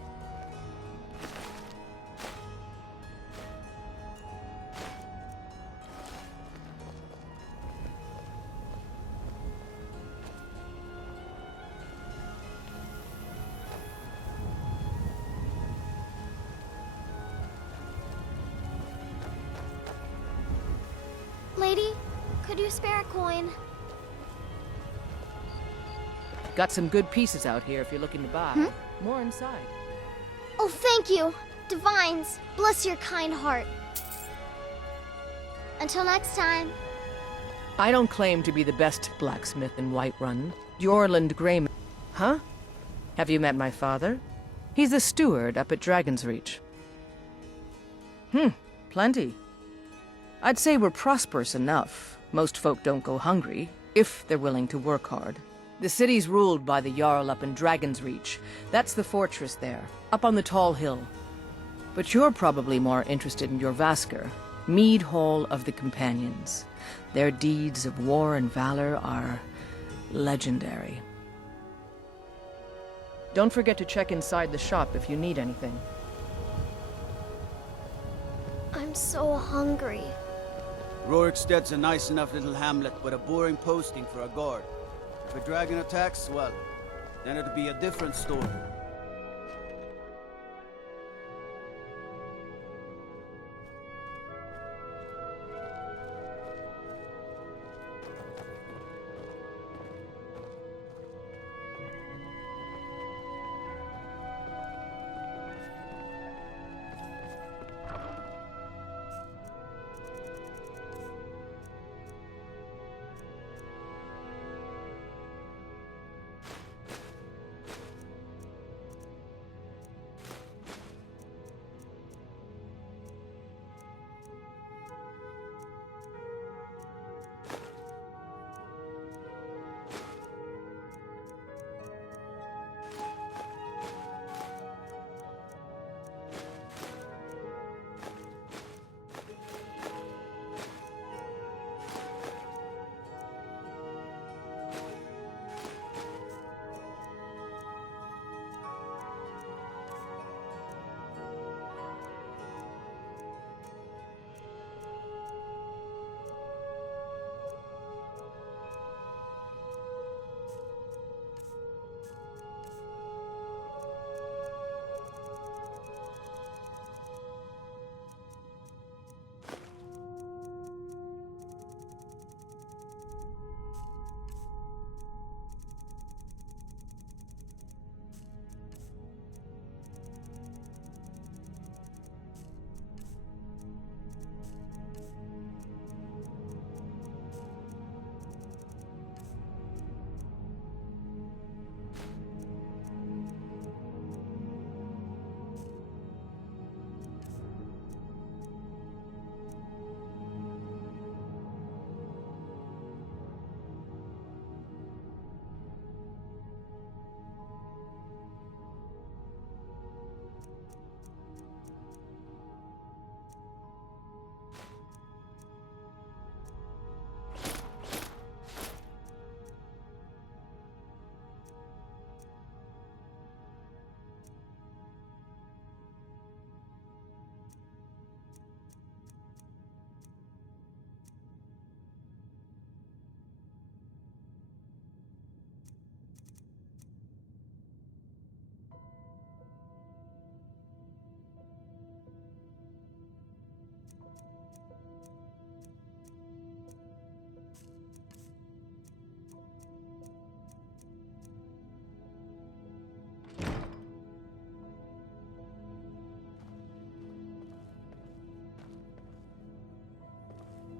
Lady, could you spare a coin? Got some good pieces out here if you're looking to buy. More inside. Oh, thank you. Divines, bless your kind heart. Until next time. I don't claim to be the best blacksmith in Whiterun. Jorland Greyman. Huh? Have you met my father? He's the steward up at Dragon's Reach. Plenty. I'd say we're prosperous enough. Most folk don't go hungry, if they're willing to work hard. The city's ruled by the Jarl up in Dragon's Reach. That's the fortress there, up on the tall hill. But you're probably more interested in Jorvaskr, Mead Hall of the Companions. Their deeds of war and valor are legendary. Don't forget to check inside the shop if you need anything. I'm so hungry. Rorikstead's a nice enough little hamlet, but a boring posting for a guard. If a dragon attacks, well, then it'd be a different story.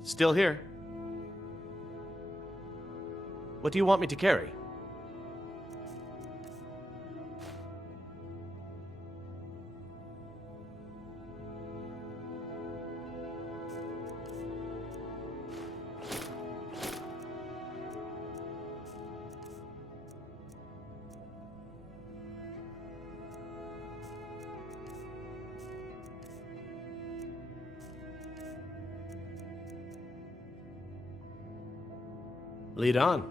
Still here. What do you want me to carry? Lead on.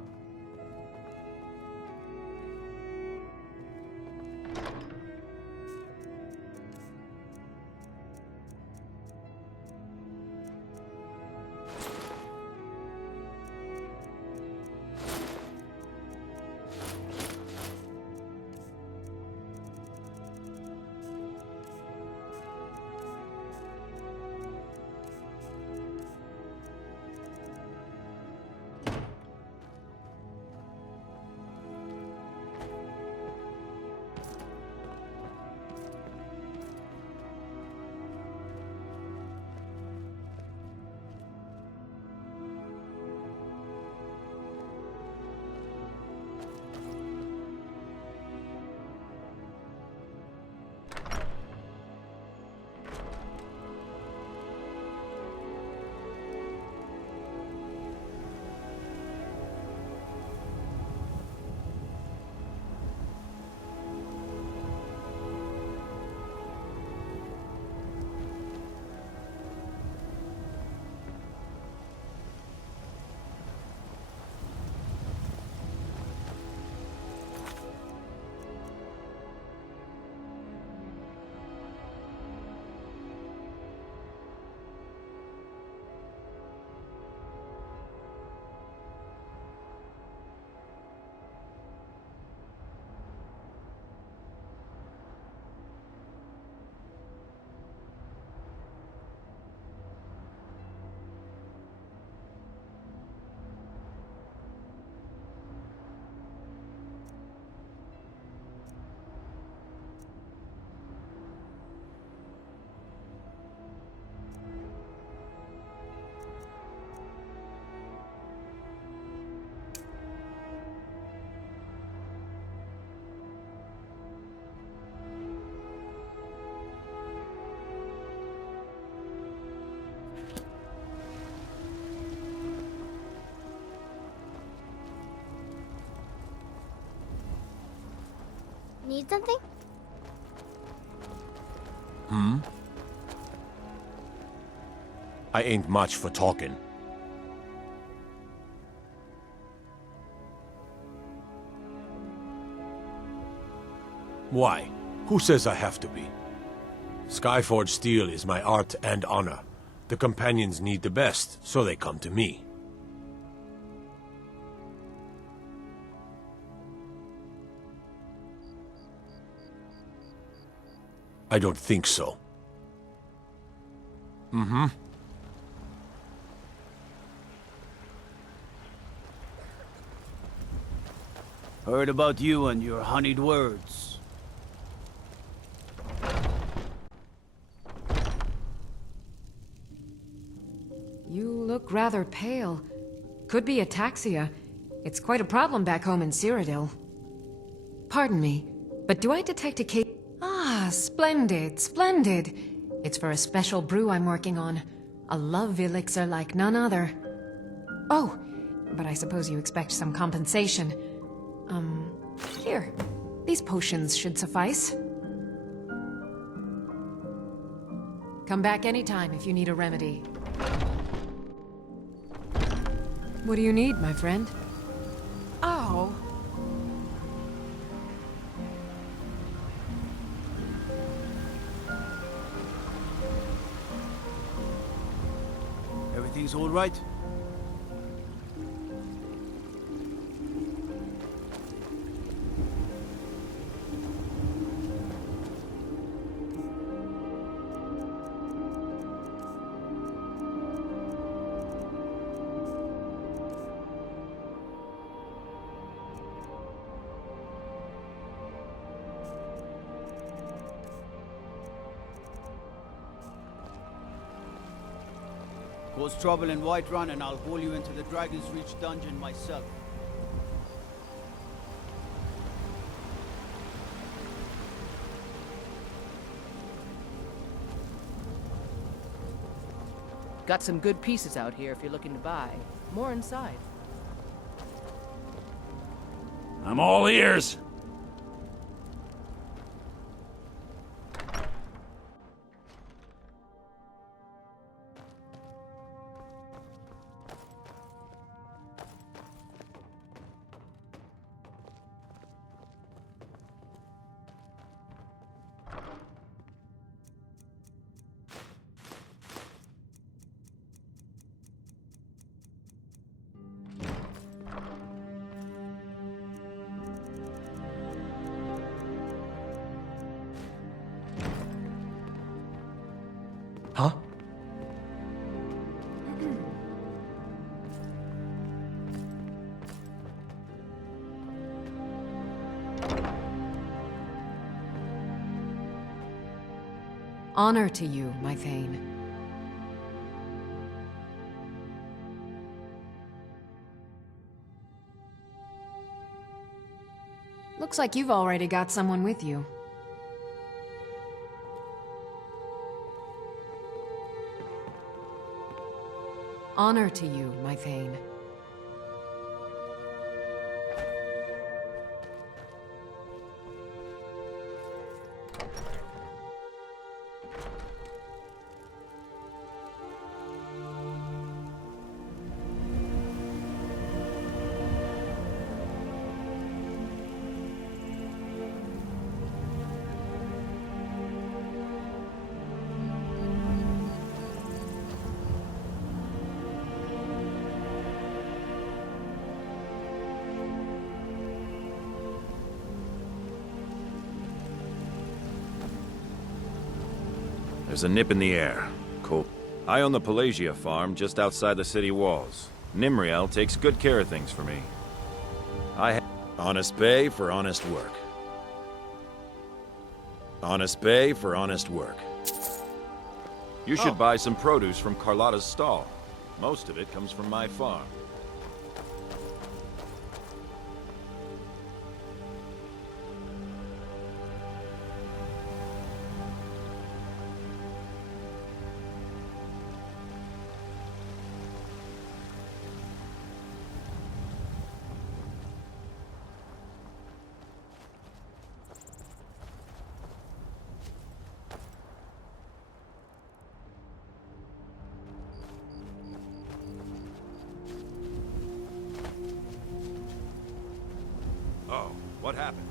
Need something? I ain't much for talking. Why? Who says I have to be? Skyforge steel is my art and honor. The companions need the best, so they come to me. I don't think so. Heard about you and your honeyed words. You look rather pale. Could be ataxia. It's quite a problem back home in Cyrodiil. Pardon me, but do I detect a case? Ah, splendid, splendid. It's for a special brew I'm working on. A love elixir like none other. Oh, but I suppose you expect some compensation. Here. These potions should suffice. Come back anytime if you need a remedy. What do you need, my friend? Oh. Everything's all right? Cause trouble in Whiterun and I'll haul you into the Dragon's Reach dungeon myself. Got some good pieces out here if you're looking to buy. More inside. I'm all ears. Huh? Honor to you, my Thane. Looks like you've already got someone with you. Honor to you, my Thane. There's a nip in the air. Cool. I own the Pelagia farm just outside the city walls. Nimriel takes good care of things for me. Honest pay for honest work. Honest pay for honest work. You should buy some produce from Carlotta's stall. Most of it comes from my farm. Oh, what happened?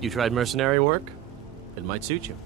You tried mercenary work? It might suit you.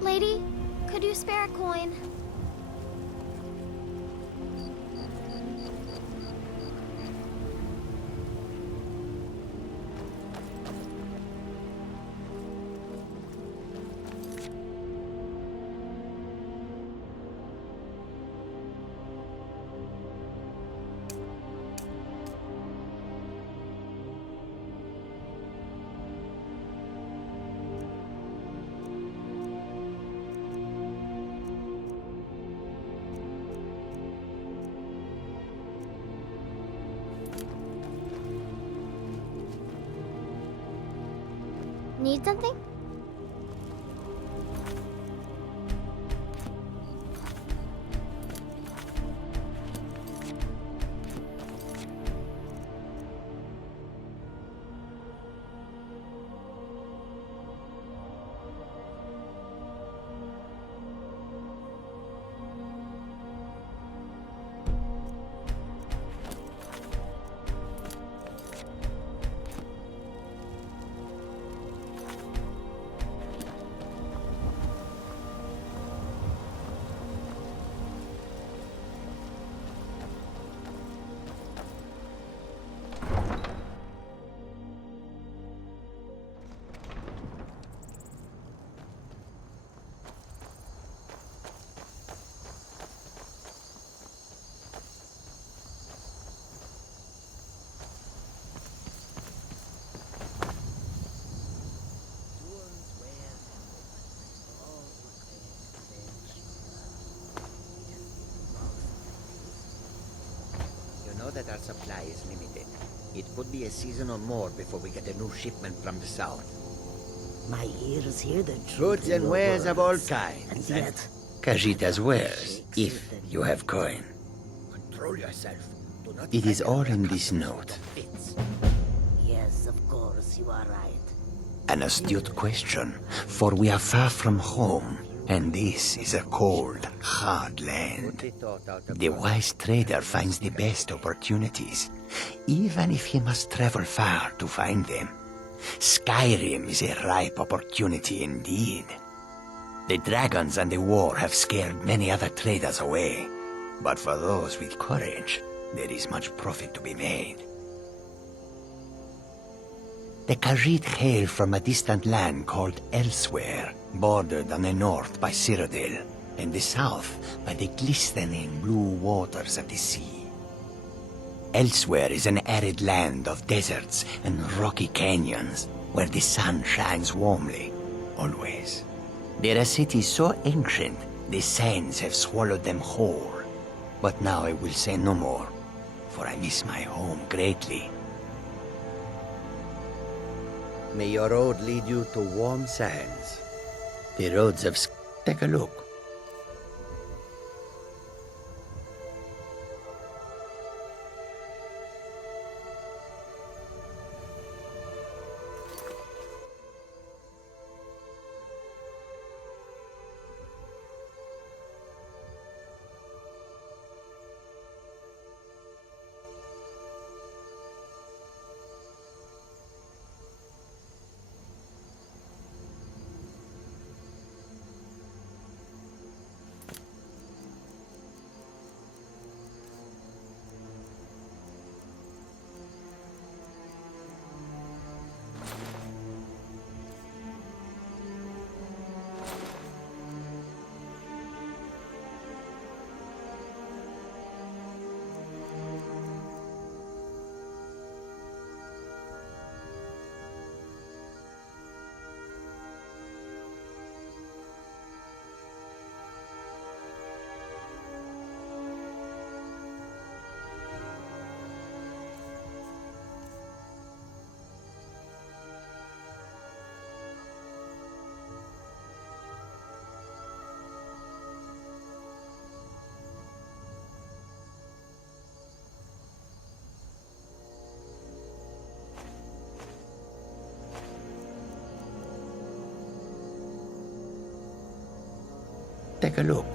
Lady, could you spare a coin? need something? You know that our supply is limited. It could be a season or more before we get a new shipment from the south. My ears hear the truth. Goods in and your wares of all words. kinds. And yet, Khajiit's wares, if you have coin. Control yourself. Do not It is all in this note. yes, of course, you are right. An astute question, for we are far from home, and this is a cold, hard land. The wise trader finds the best opportunities, even if he must travel far to find them. Skyrim is a ripe opportunity indeed. The dragons and the war have scared many other traders away, but for those with courage, there is much profit to be made. The Khajiit hail from a distant land called Elsewhere, bordered on the north by Cyrodiil, and the south by the glistening blue waters of the sea. Elsewhere is an arid land of deserts and rocky canyons, where the sun shines warmly, always. There are cities so ancient, the sands have swallowed them whole. But now I will say no more, for I miss my home greatly. May your road lead you to warm sands. The roads of Take a look. Take a look.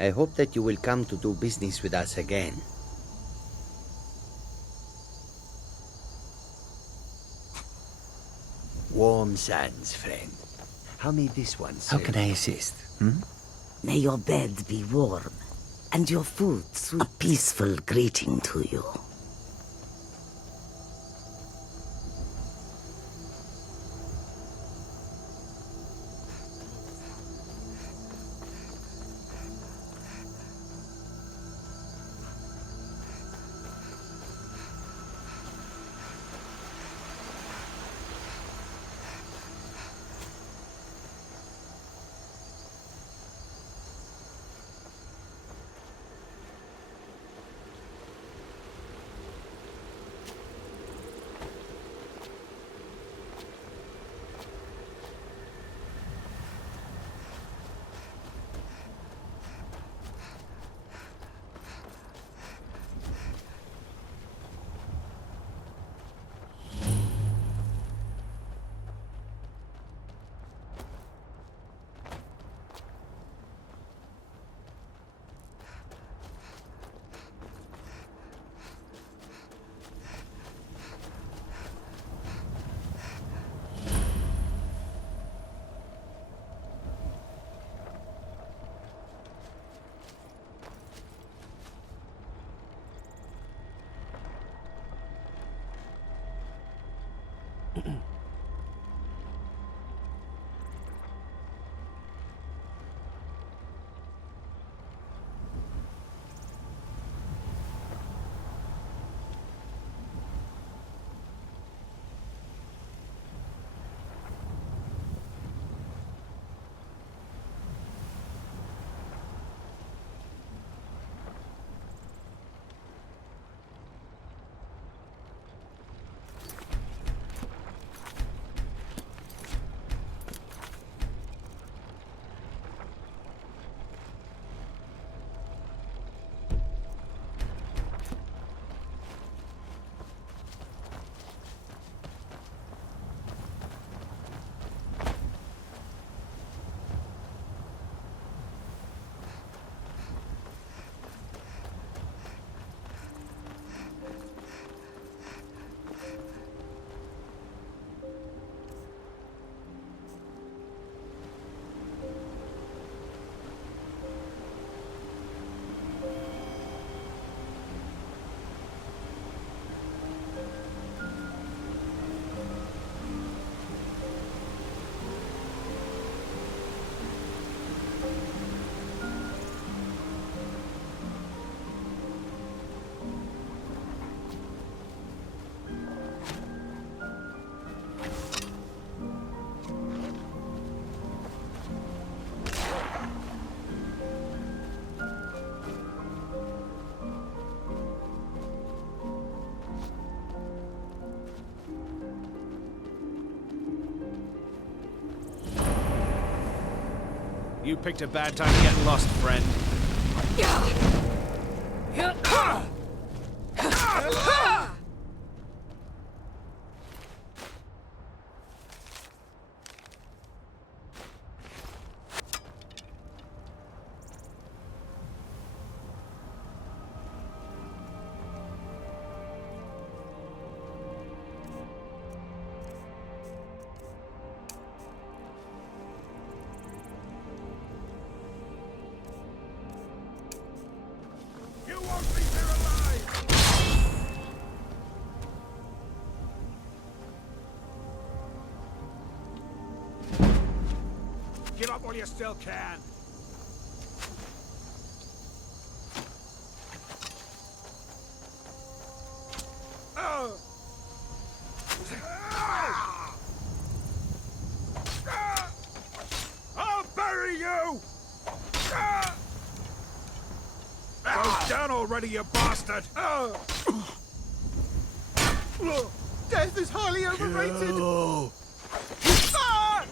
I hope that you will come to do business with us again. Warm sands, friend. How may this one serve? How can I assist? May your bed be warm, and your food sweet. A peaceful greeting to you. You picked a bad time to get lost, friend. Give up while you still can. I'll bury you! Go down already, you bastard! Death is highly overrated! Kill. Ah!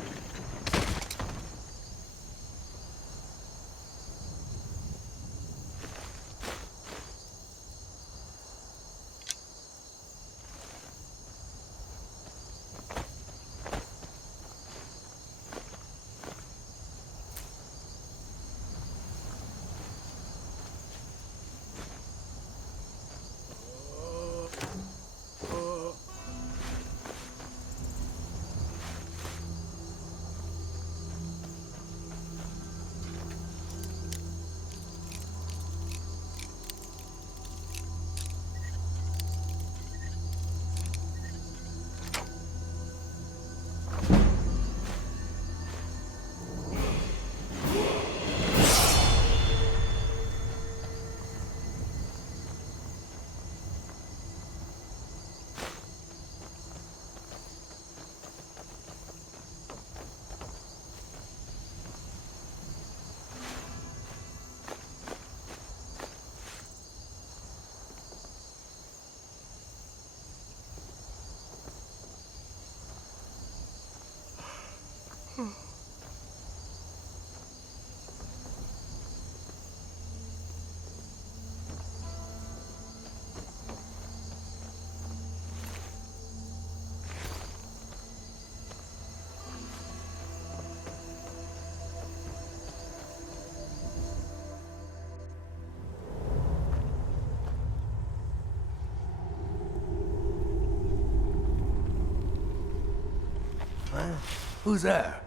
Who's there?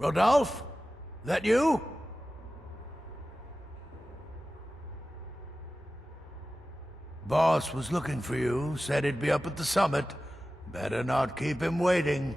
Rodolphe? That you? Boss was looking for you, said he'd be up at the summit. Better not keep him waiting.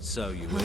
So you win?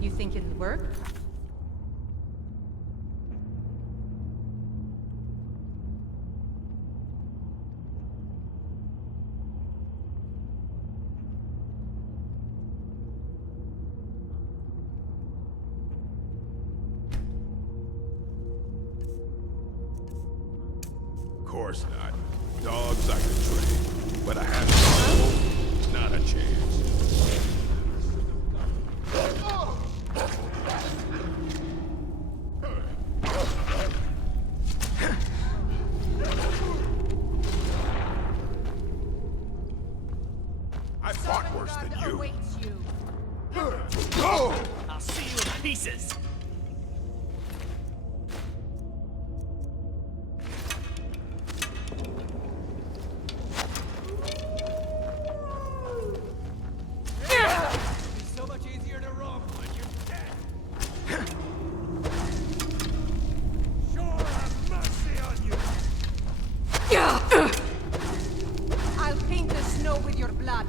You think it'll work? Of course not. Dogs I could train, but I have not a chance. I fought worse than you. I'll see you in pieces. It's so much easier to run when you're dead. Sure have mercy on you. I'll paint the snow with your blood.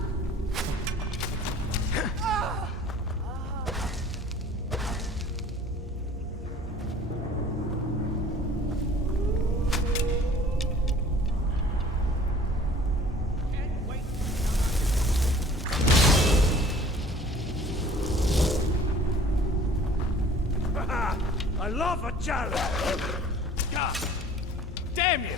I love a challenge! God damn you!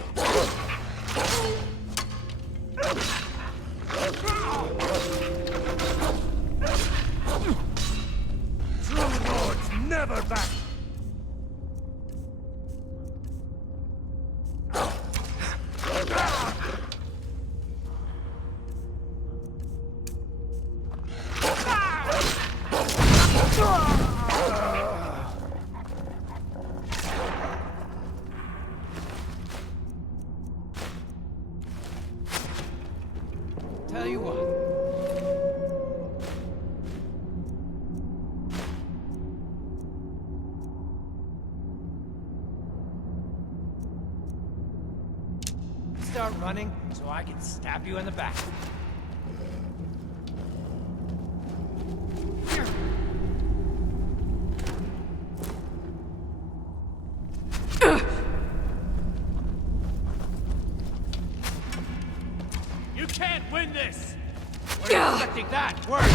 True lords never back! Tell you what. Start running so I can stab you in the back. You can't win this! We're expecting that, word!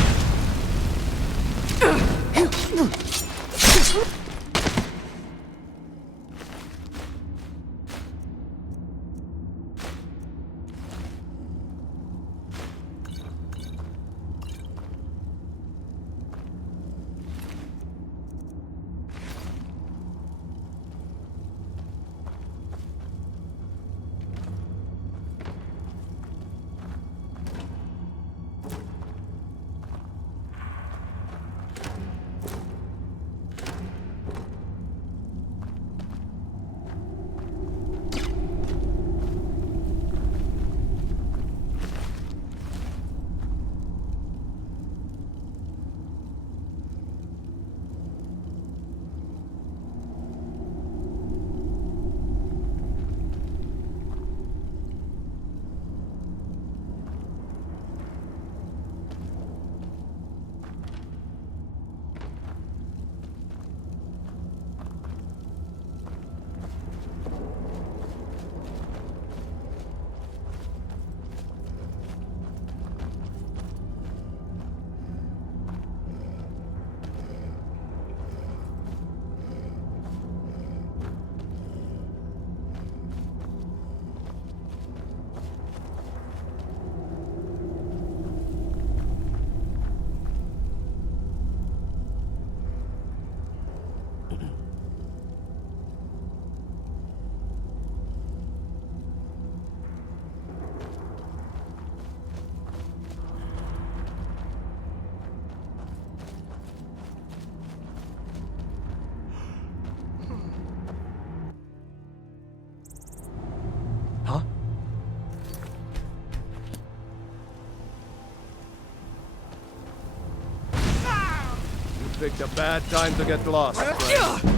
Picked a bad time to get lost, friend.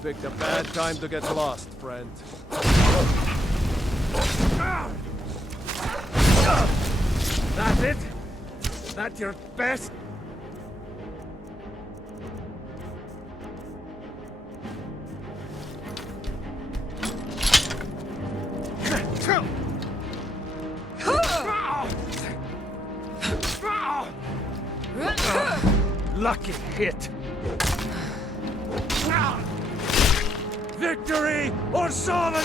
Picked a bad time to get lost, friend. That's it? That your best? Lucky hit. Victory or Solomon!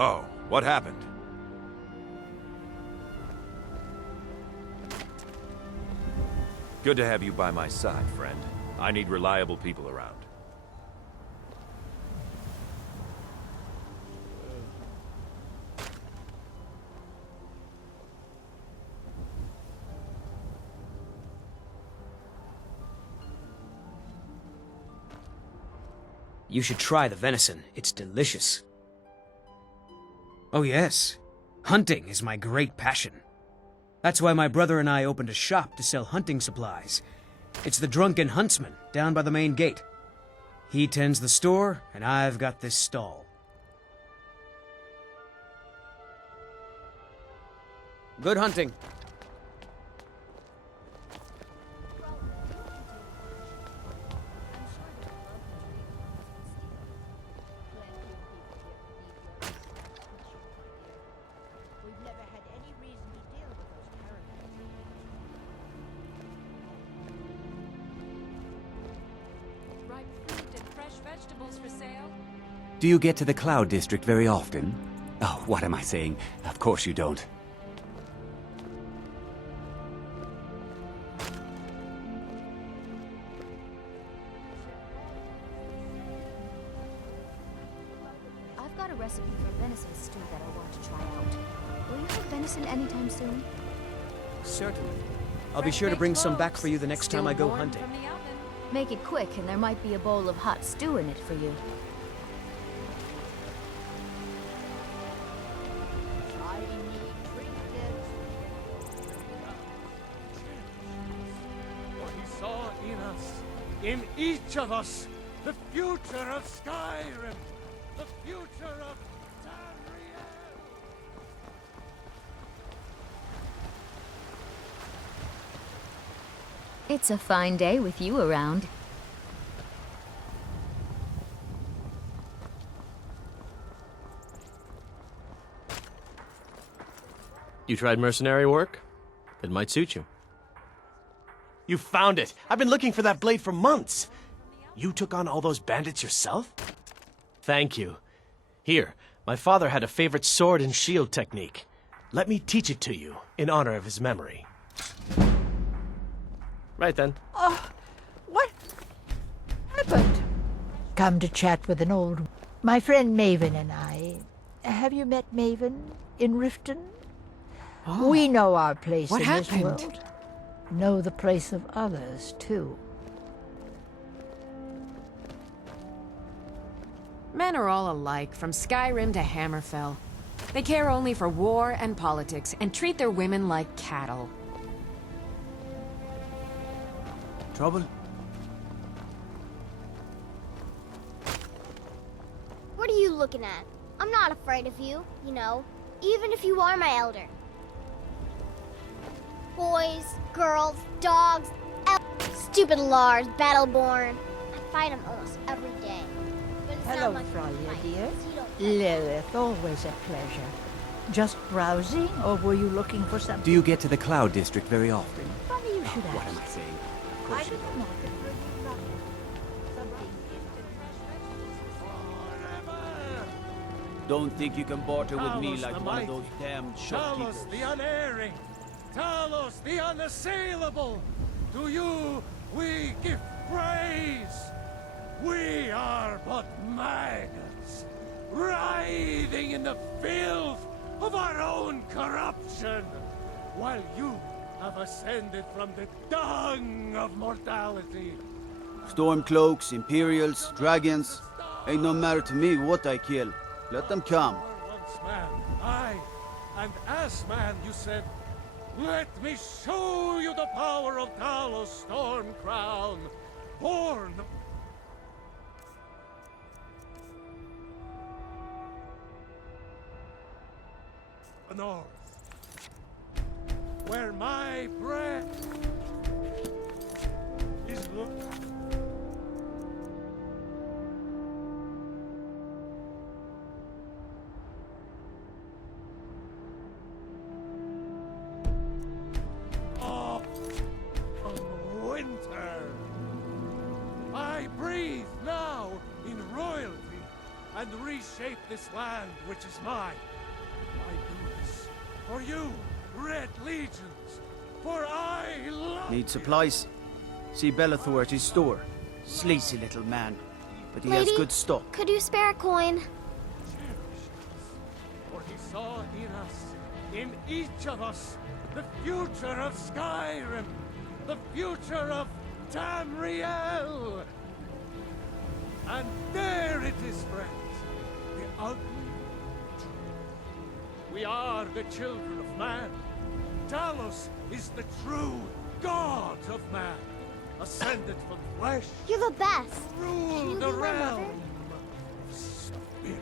Oh, what happened? Good to have you by my side, friend. I need reliable people around. You should try the venison. It's delicious. Oh yes. Hunting is my great passion. That's why my brother and I opened a shop to sell hunting supplies. It's the Drunken Huntsman, down by the main gate. He tends the store, and I've got this stall. Good hunting. vegetables for sale? Do you get to the Cloud District very often? Oh, what am I saying? Of course you don't. I've got a recipe for venison stew that I want to try out. Will you have venison anytime soon? Certainly. I'll be sure to bring some back for you the next time I go hunting. Make it quick, and there might be a bowl of hot stew in it for you. For he saw in us, in each of us, the future of Skyrim, the future of It's a fine day with you around. You tried mercenary work? It might suit you. You found it! I've been looking for that blade for months! You took on all those bandits yourself? Thank you. Here, my father had a favorite sword and shield technique. Let me teach it to you, in honor of his memory. Right then. Oh, what happened? Come to chat with an old... My friend Maven and I. Have you met Maven in Riften? Oh, we know our place what in happened? this world. Know the place of others, too. Men are all alike, from Skyrim to Hammerfell. They care only for war and politics, and treat their women like cattle. Trouble? What are you looking at? I'm not afraid of you, you know, even if you are my elder. Boys, girls, dogs, stupid Lars, Battleborn. I fight him almost every day. Hello, Frolya, dear. Lilith, always a pleasure. Just browsing, or were you looking for something? Do you get to the Cloud District very often? Funny you should ask. What am I saying? Of I course you didn't don't. know that. Don't think you can barter with me Talos like the one of mighty, those damn shopkeepers. Talos the unerring, Talos the unassailable. To you we give praise. We are but maggots, writhing in the filth of our own corruption, while you have ascended from the dung of mortality. Stormcloaks, Imperials, dragons. Ain't no matter to me what I kill. Let them come. Once man, aye, and as man you said, let me show you the power of Talos Stormcrown, born the north, where my breath is winter. I breathe now in royalty and reshape this land which is mine. I do this for you, Red Legions, for I love Need supplies? See Bellathor at his store. Sleazy little man, but he Lady, has good stock. Could you spare a coin? For he saw in us, in each of us, the future of Skyrim, the future of Tamriel. And there it is, friends, the ugly truth. We are the children of man. Talos is the true god of man, ascended from flesh. You're the best. Rule Can you the be my mother? realm of spirit.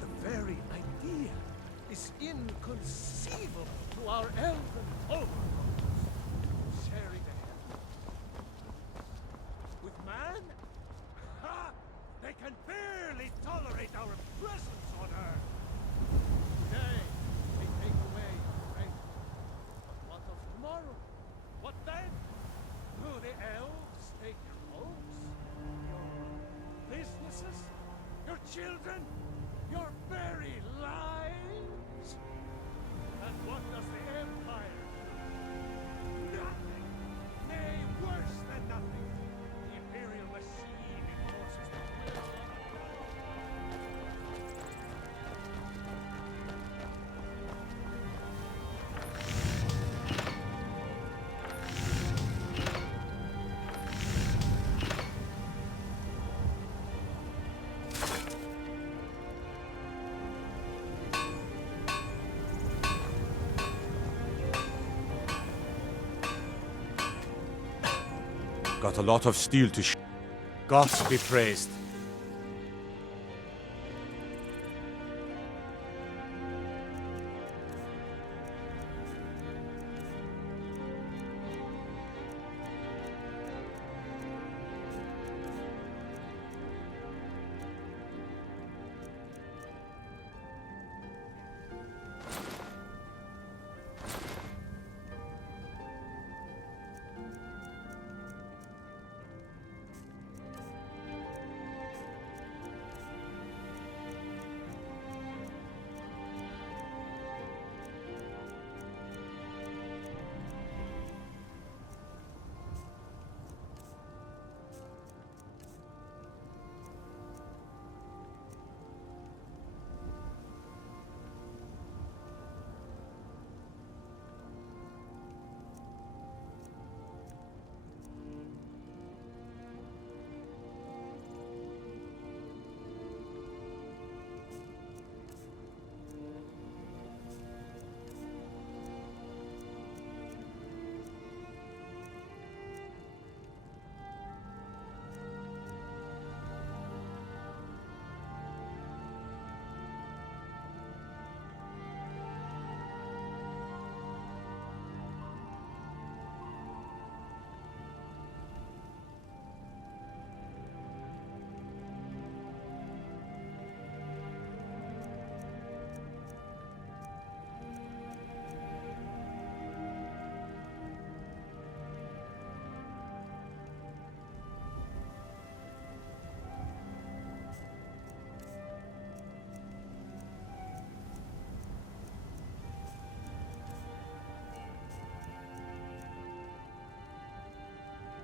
The very idea is inconceivable to our elven overlords. Sharing a heaven with man? Ha! They can barely tolerate our presence on Earth. Today, they take away faith. But what of tomorrow? What then? Do the elves take your hopes? Your Got a lot of steel to Gods be praised.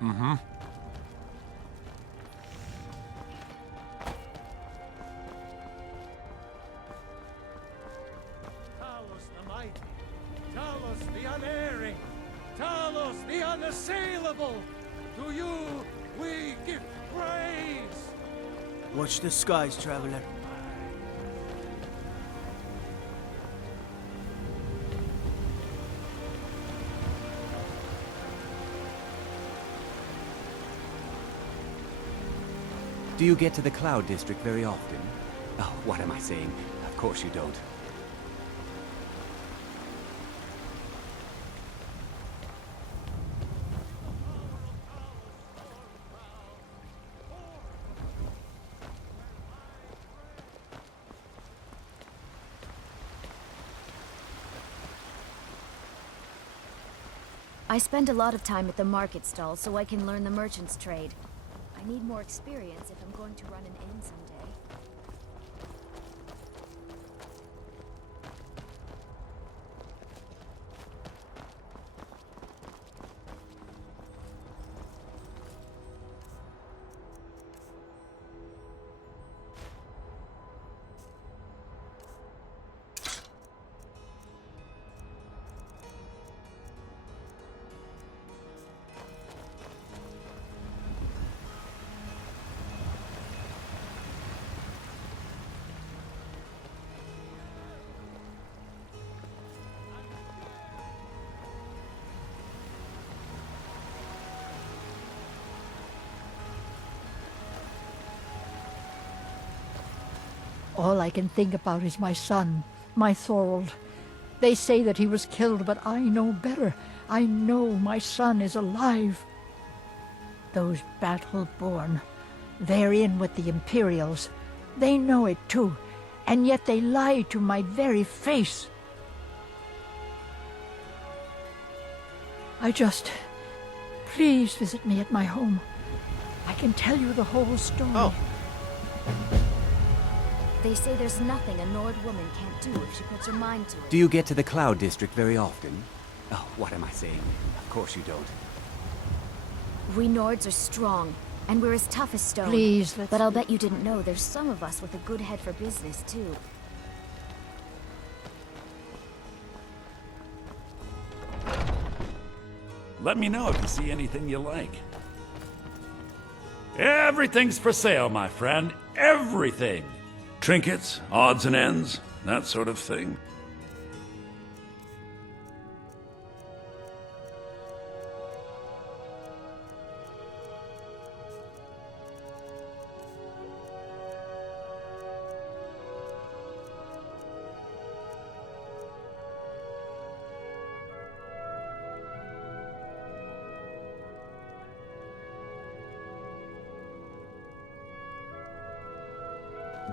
Mm-hmm. Talos the mighty, Talos the unerring, Talos the unassailable. To you we give praise. Watch the skies, traveler. Do you get to the Cloud District very often? Oh, what am I saying? Of course you don't. I spend a lot of time at the market stall so I can learn the merchant's trade. I need more experience if I'm going to run an inn someday. All I can think about is my son, my Thorold. They say that he was killed, but I know better. I know my son is alive. Those battle-born, they're in with the Imperials. They know it too, and yet they lie to my very face. Please visit me at my home. I can tell you the whole story. Oh. They say there's nothing a Nord woman can't do if she puts her mind to it. Do you get to the Cloud District very often? Oh, what am I saying? Of course you don't. We Nords are strong, and we're as tough as stone. Please, But I'll bet you didn't know there's some of us with a good head for business, too. Let me know if you see anything you like. Everything's for sale, my friend. Everything. Trinkets, odds and ends, that sort of thing.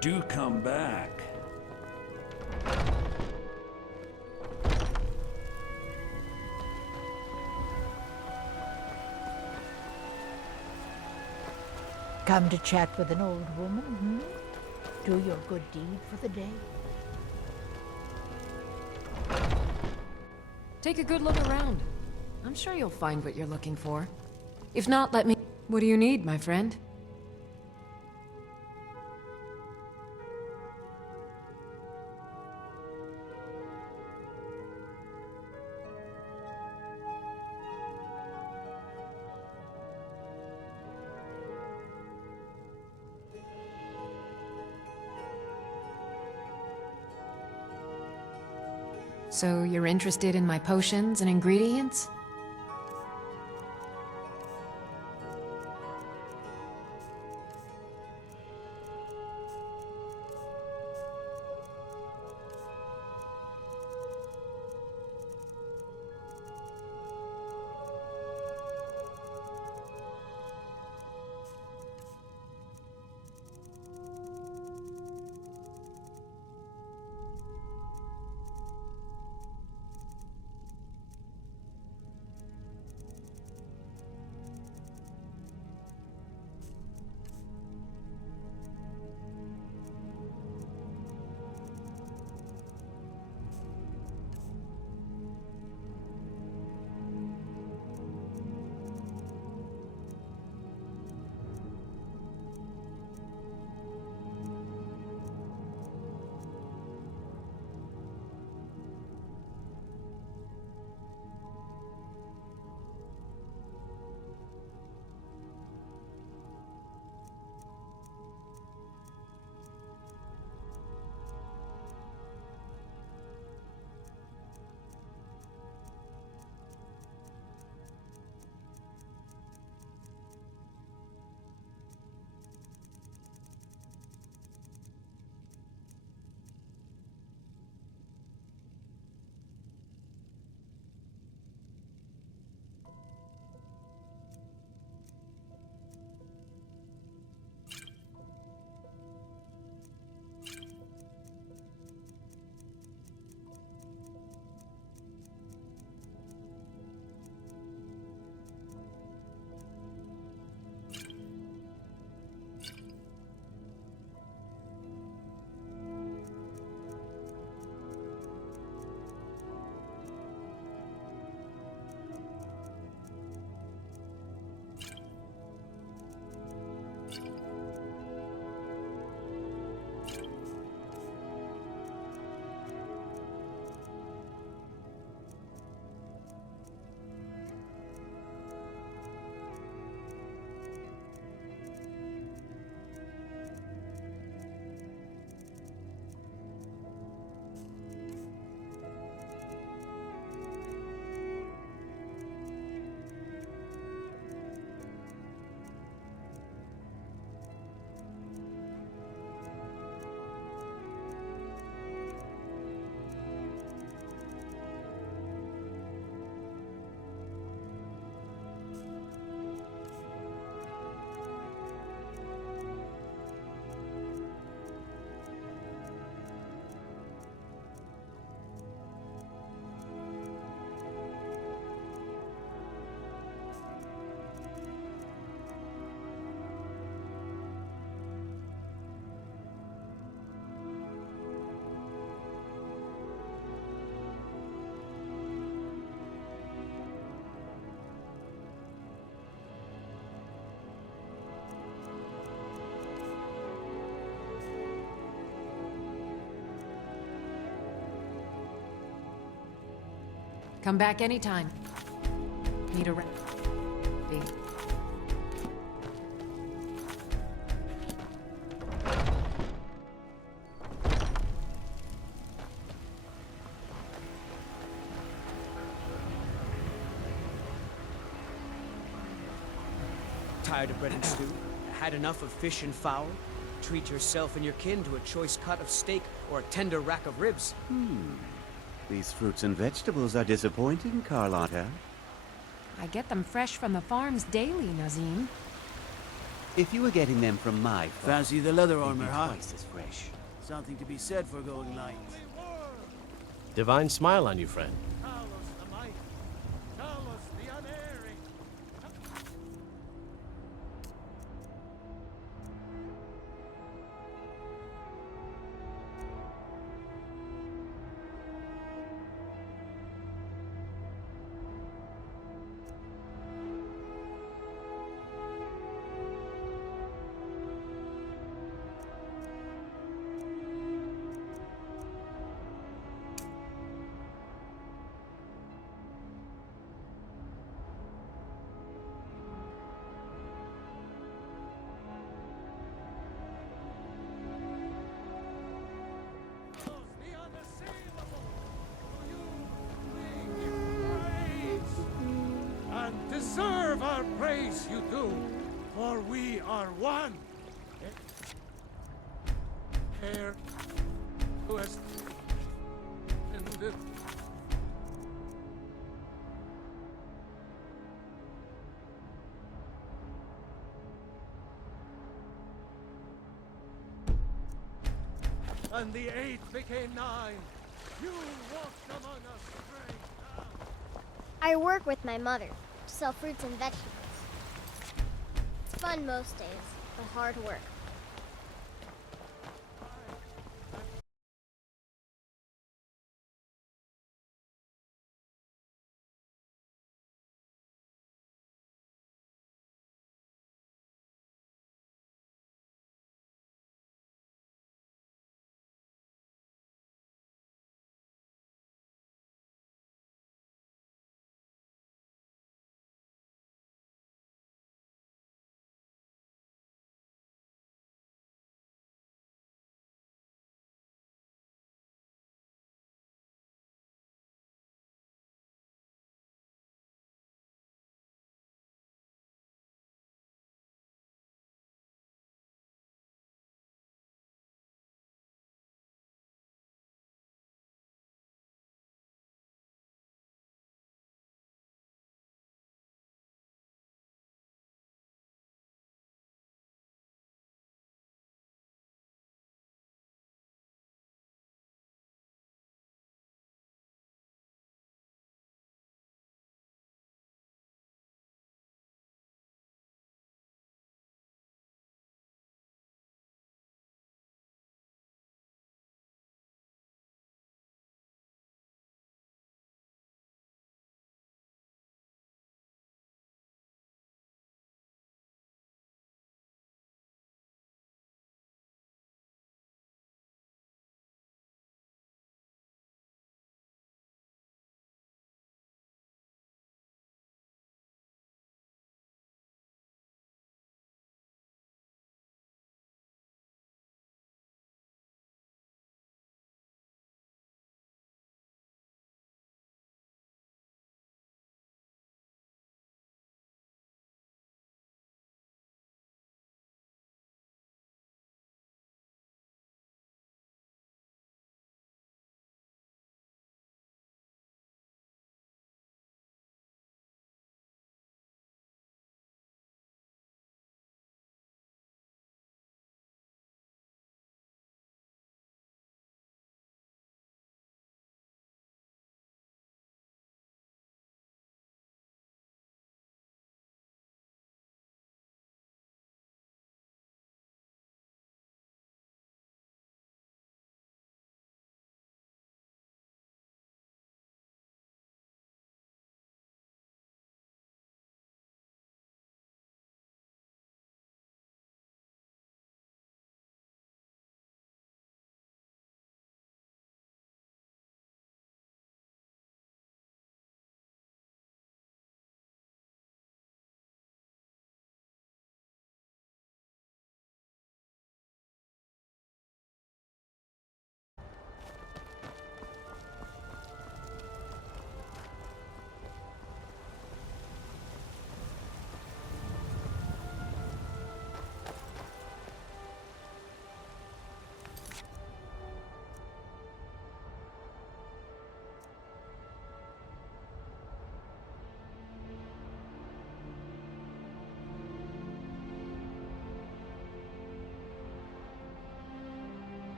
do come back. Come to chat with an old woman, hmm? Do your good deed for the day. Take a good look around. I'm sure you'll find what you're looking for. If not, let me... What do you need, my friend? So you're interested in my potions and ingredients? Come back anytime. Need a rest. Tired of bread and stew? Had enough of fish and fowl? Treat yourself and your kin to a choice cut of steak or a tender rack of ribs. These fruits and vegetables are disappointing, Carlotta. I get them fresh from the farms daily, Nazim. If you were getting them from my farm, Fancy the leather they'd be armor, huh? twice as fresh. Something to be said for going light. Divine smile on you, friend. And deserve our praise you do, for we are one. Heir who has ended. And the 8 became 9. You walked among us straight. I work with my mother to sell fruits and vegetables. It's fun most days, but hard work.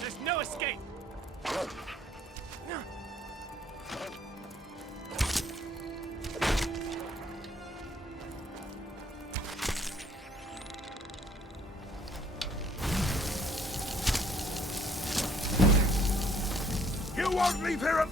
There's no escape! You won't leave here.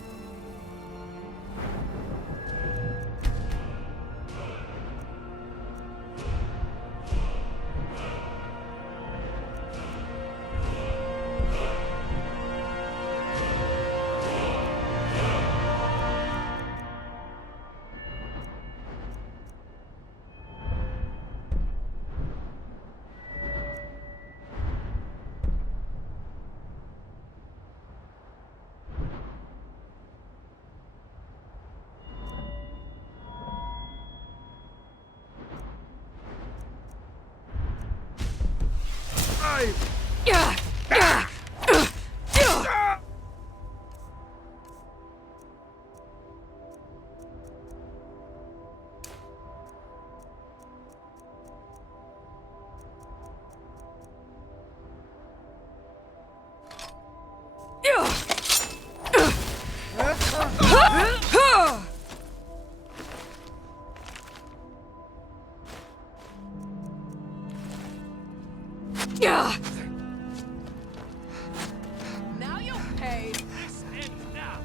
Now you'll pay. This ends now!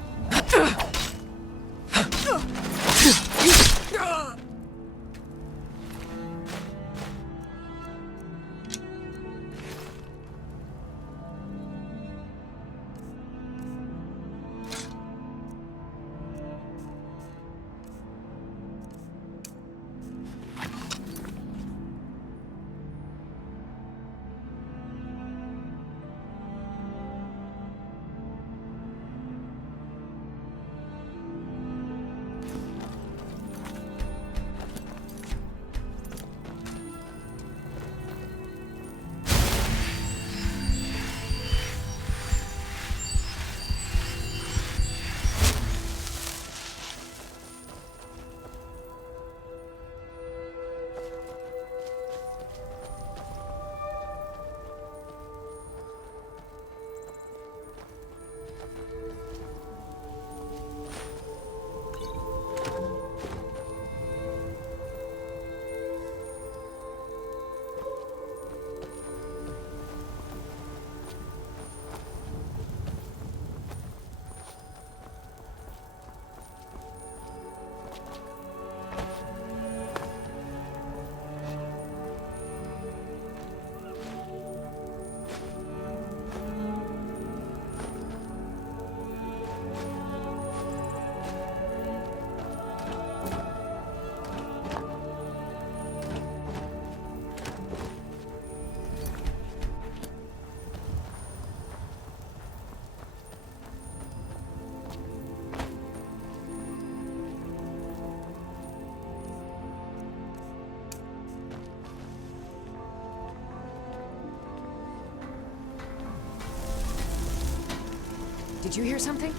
Did you hear something?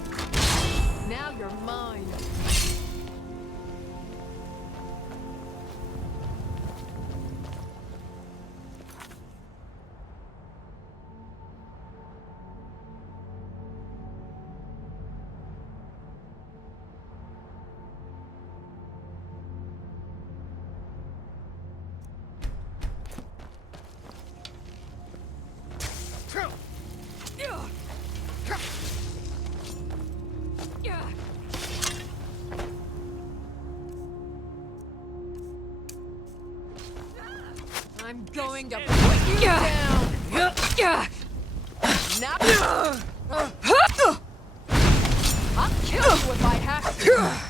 Now you're mine. I'm going to put you down. Now, I'll kill you if I have to.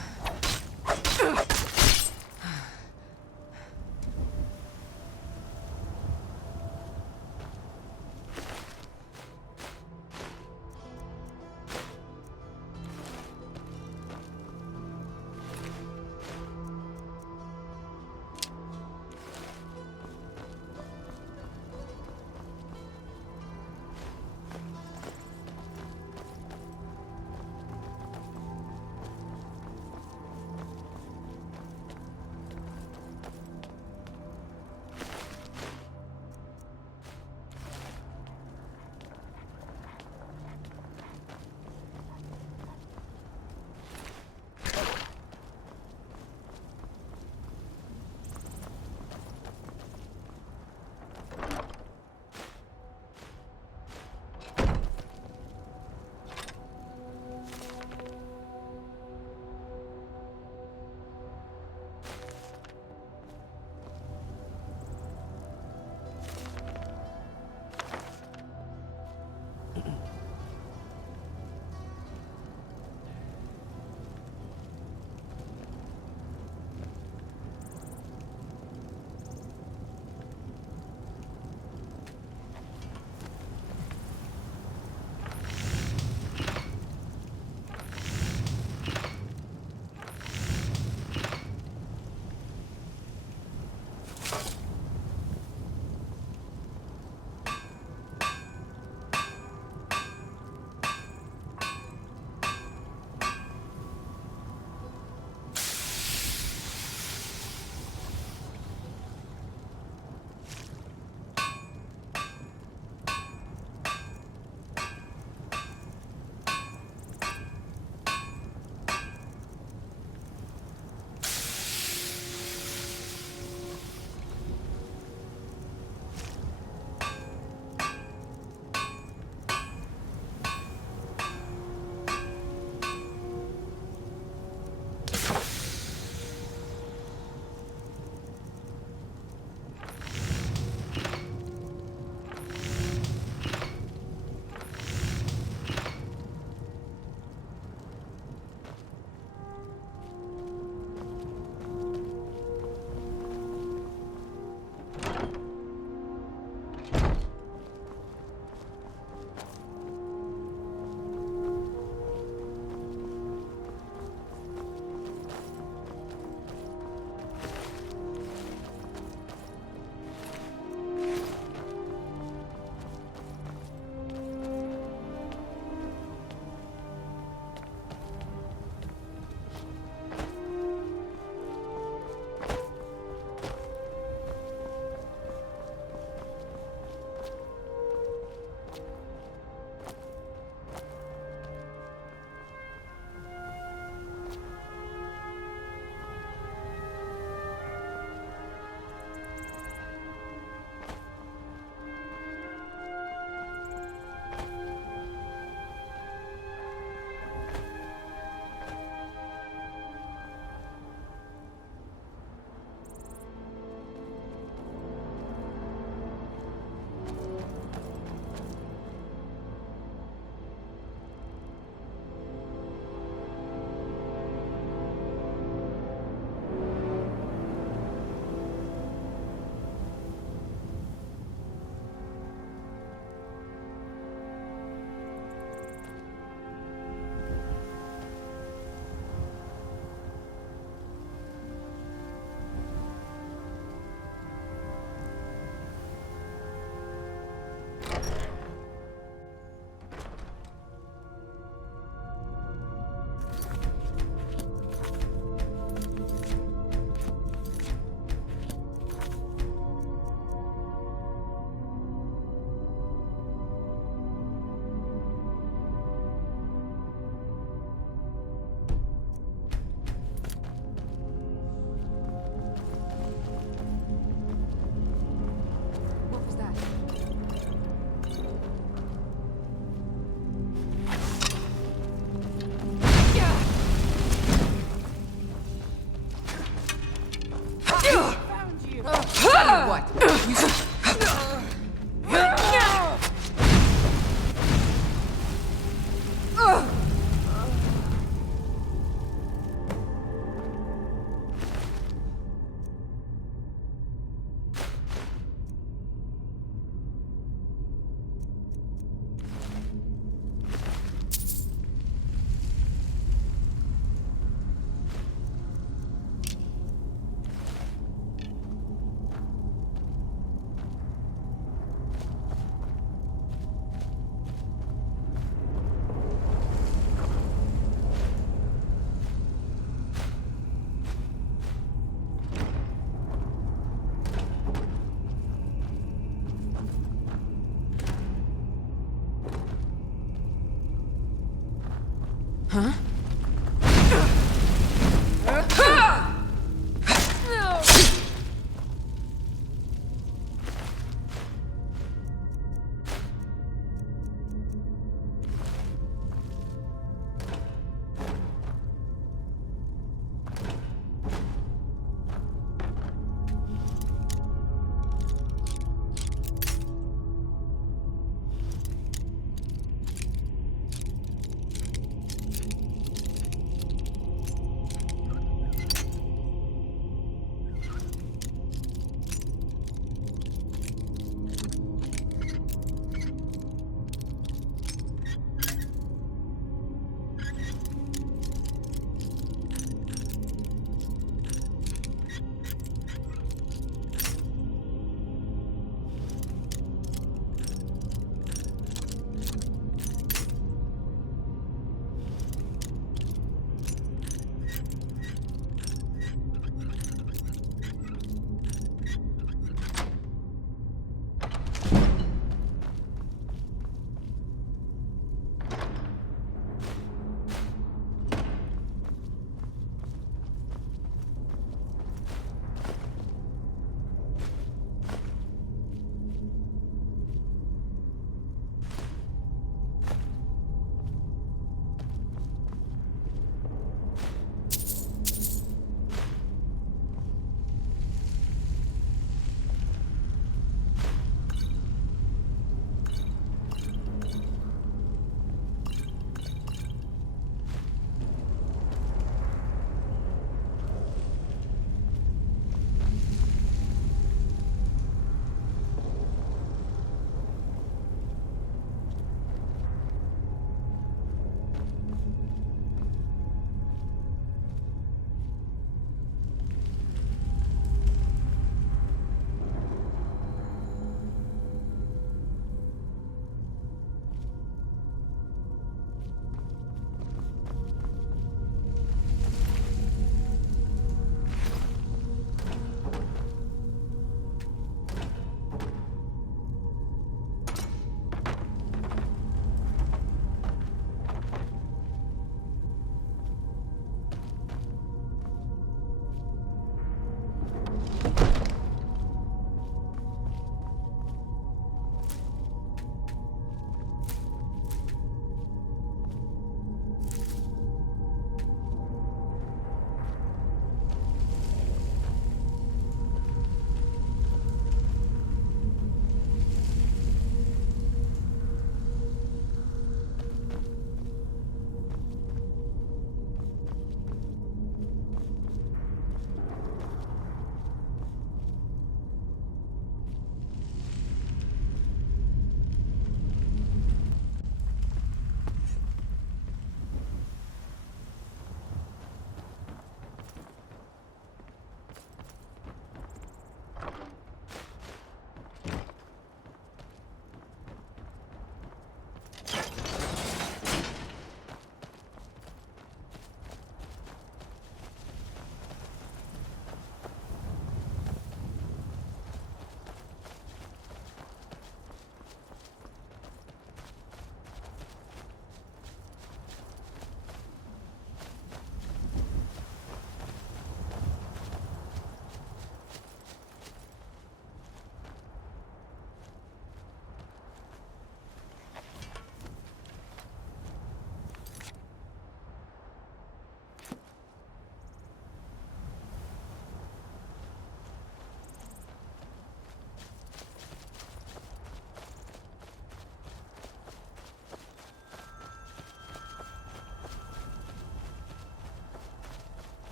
Huh?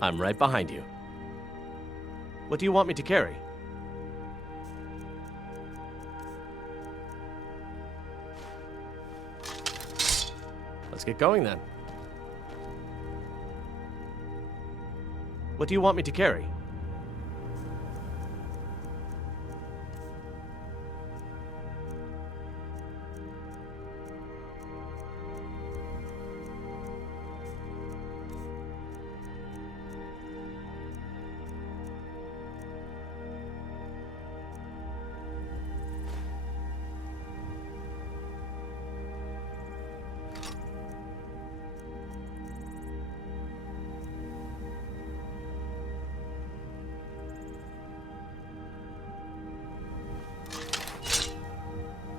I'm right behind you. What do you want me to carry? Let's get going then. What do you want me to carry?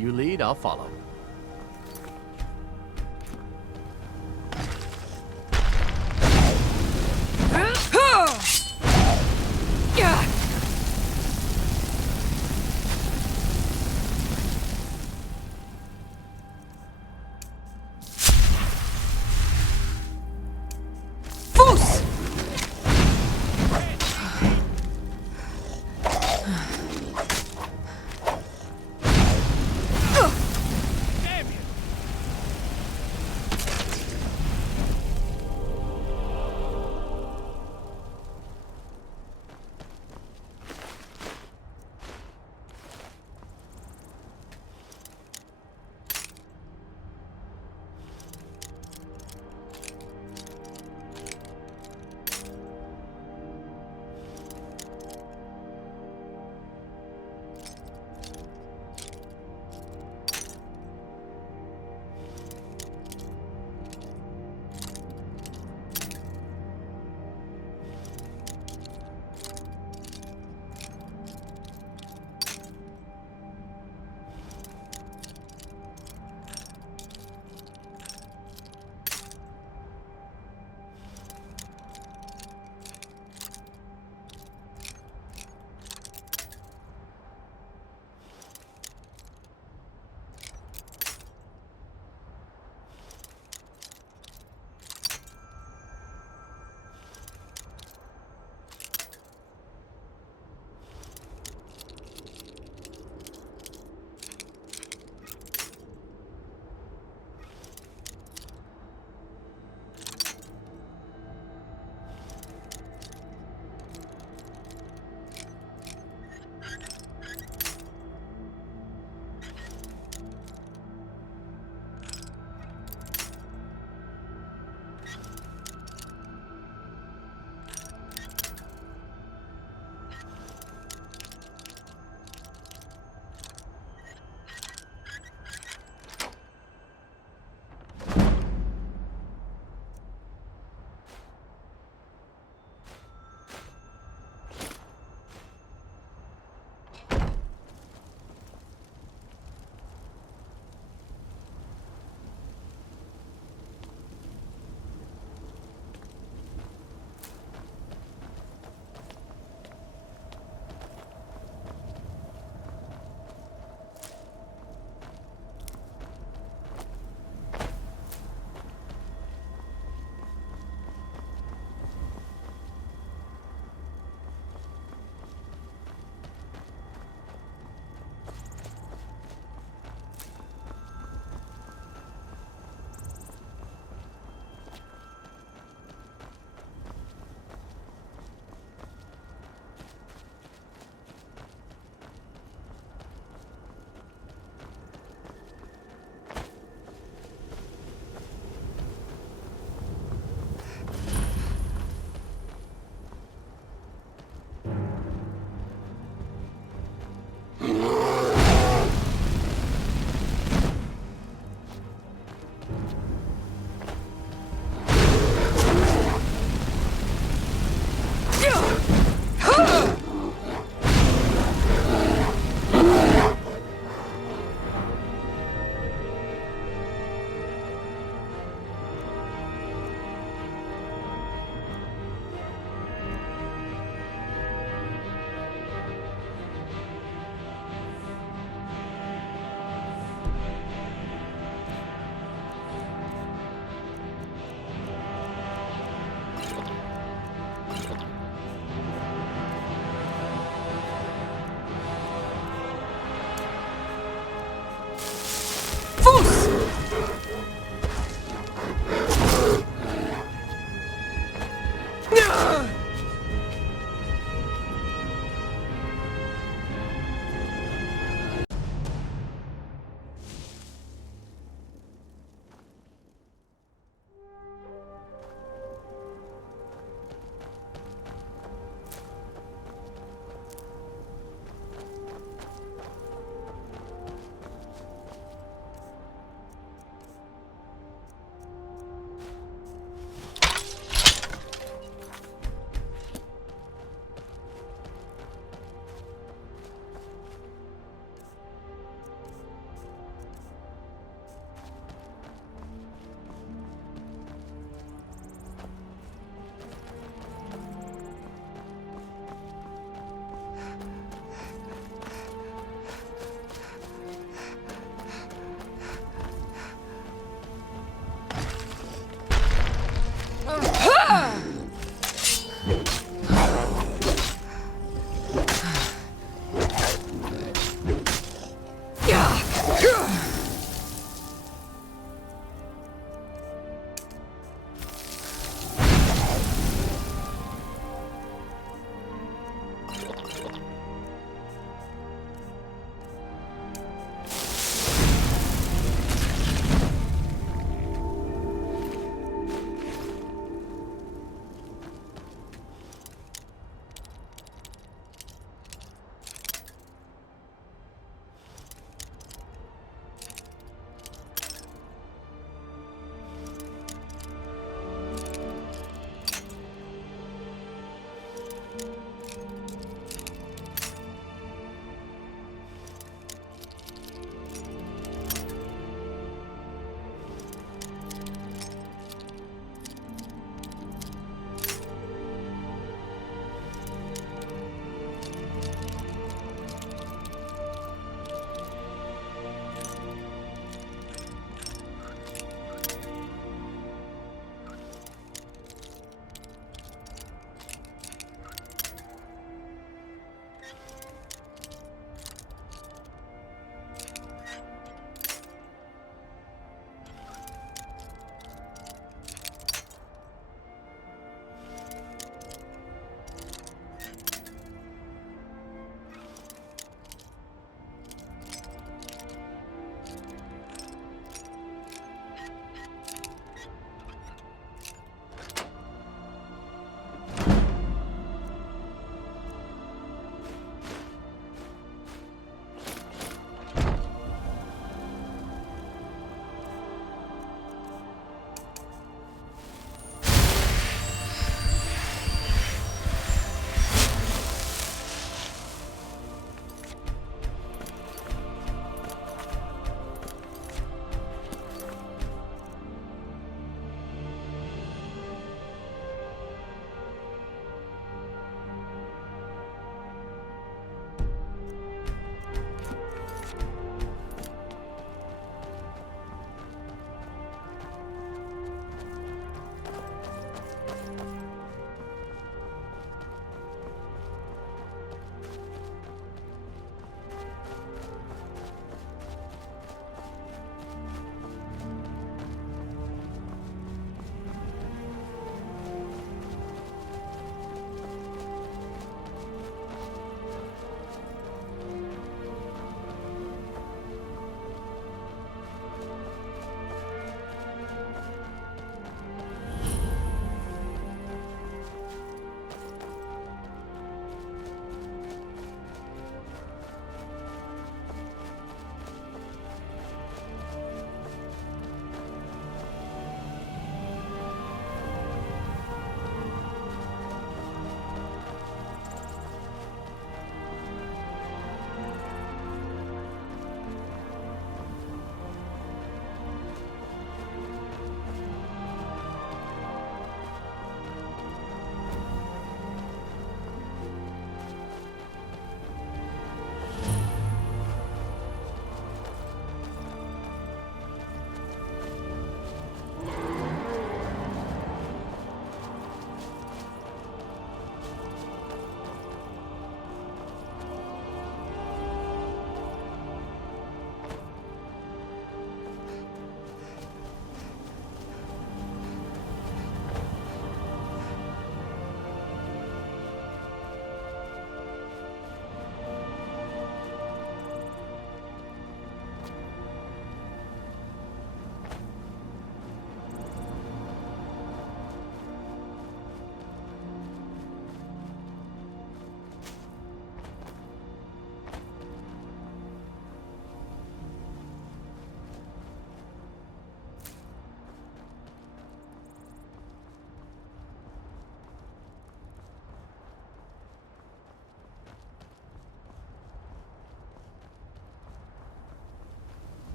You lead, I'll follow.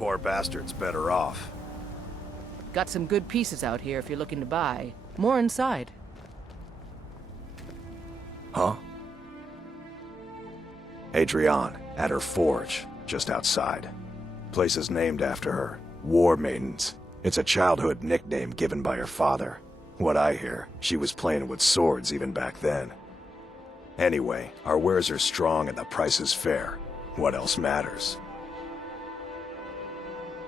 Poor bastard's better off. Got some good pieces out here if you're looking to buy. More inside. Huh? Adrienne, at her forge, just outside. Place is named after her. War Maidens. It's a childhood nickname given by her father. What I hear, she was playing with swords even back then. Anyway, our wares are strong and the price is fair. What else matters?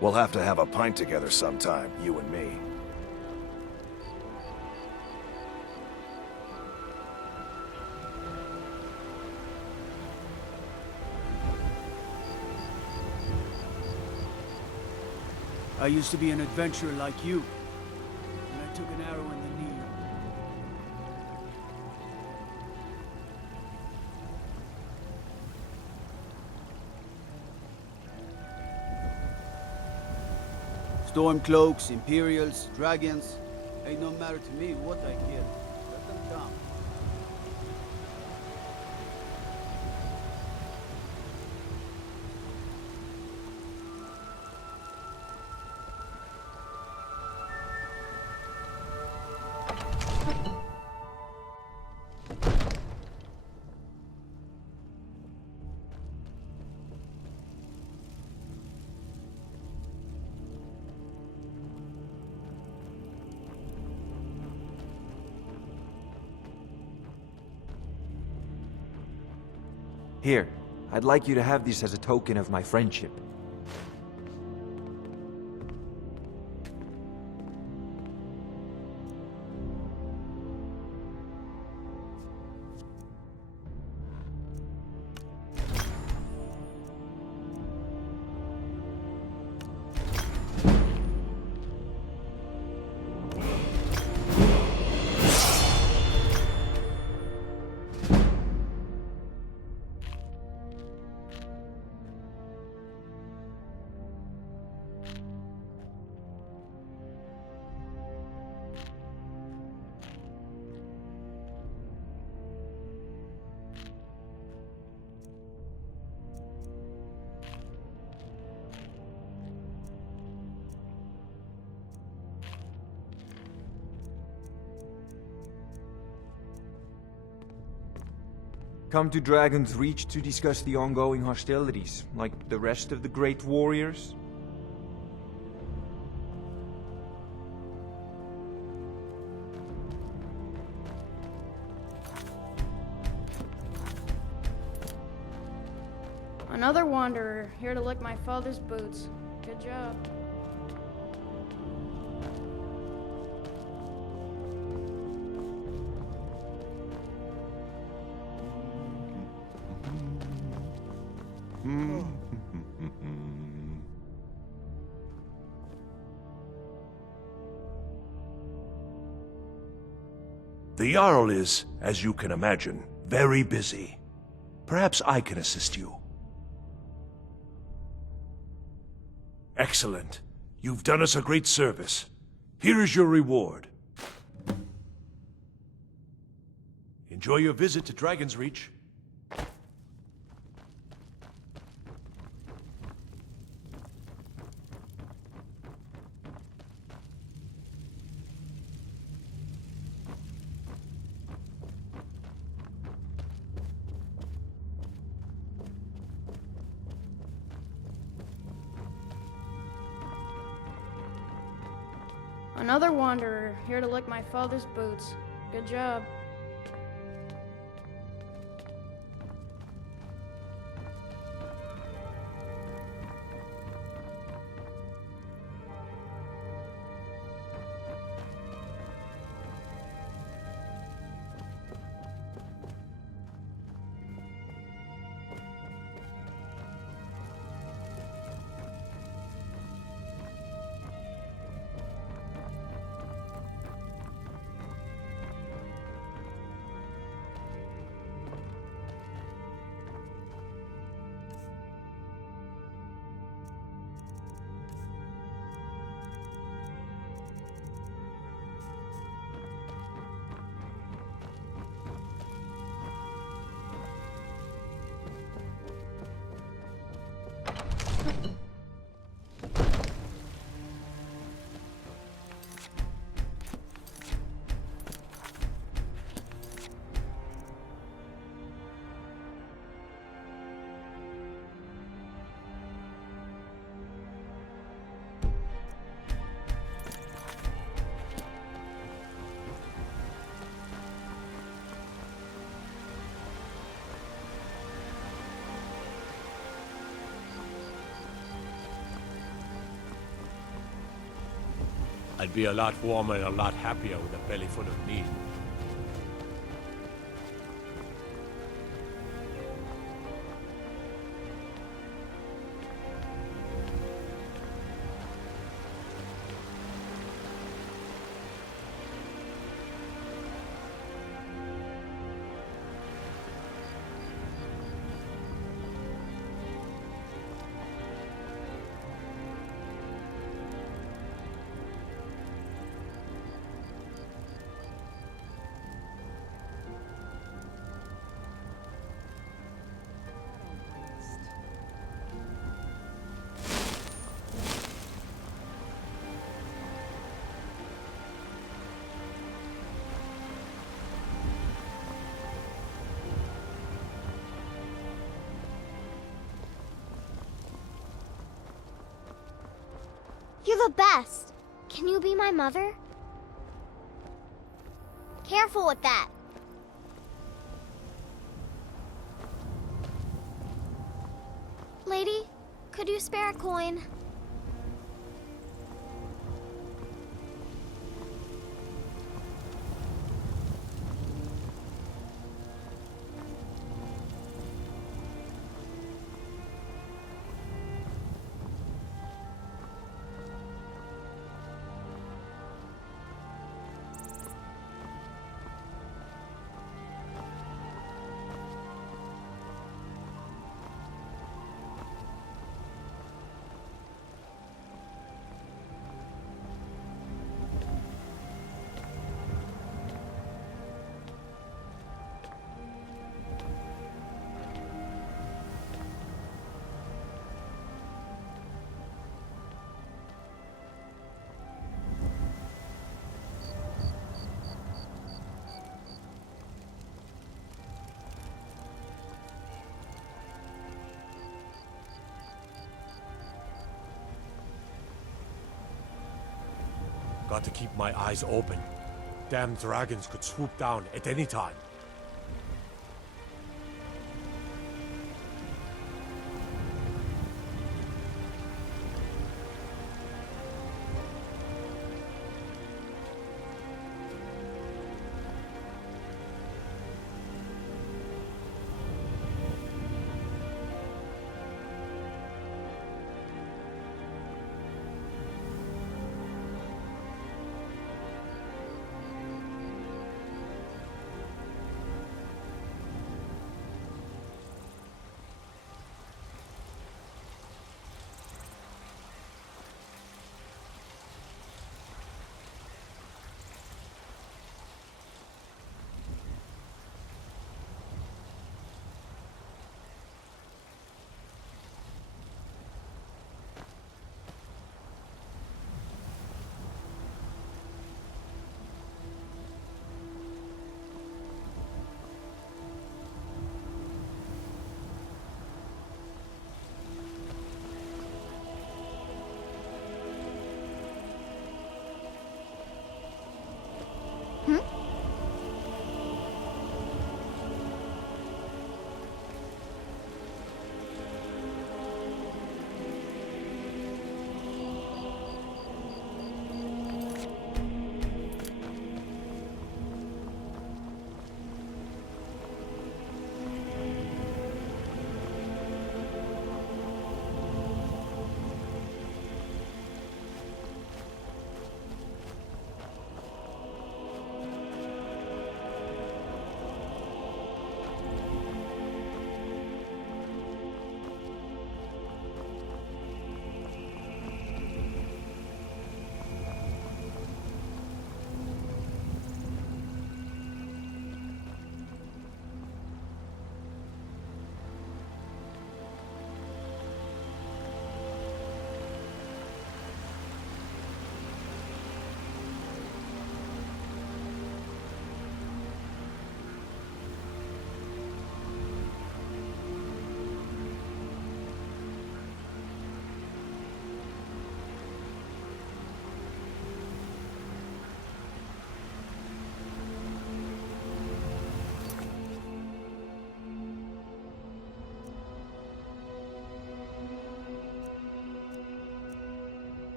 We'll have to have a pint together sometime, you and me. I used to be an adventurer like you, and I took an arrow in the knee. Stormcloaks, Imperials, dragons, ain't no matter to me what I kill. Let them come. Here, I'd like you to have this as a token of my friendship. Come to Dragon's Reach to discuss the ongoing hostilities, like the rest of the great warriors? Another wanderer, here to lick my father's boots. Good job. The Jarl is, as you can imagine, very busy. Perhaps I can assist you. Excellent. You've done us a great service. Here is your reward. Enjoy your visit to Dragon's Reach. Another wanderer, here to lick my father's boots. Good job. I'd be a lot warmer and a lot happier with a belly full of meat. You're the best. Can you be my mother? Careful with that. Lady, could you spare a coin? Got to keep my eyes open. Damn dragons could swoop down at any time.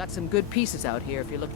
Got some good pieces out here if you look.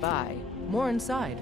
By. More inside.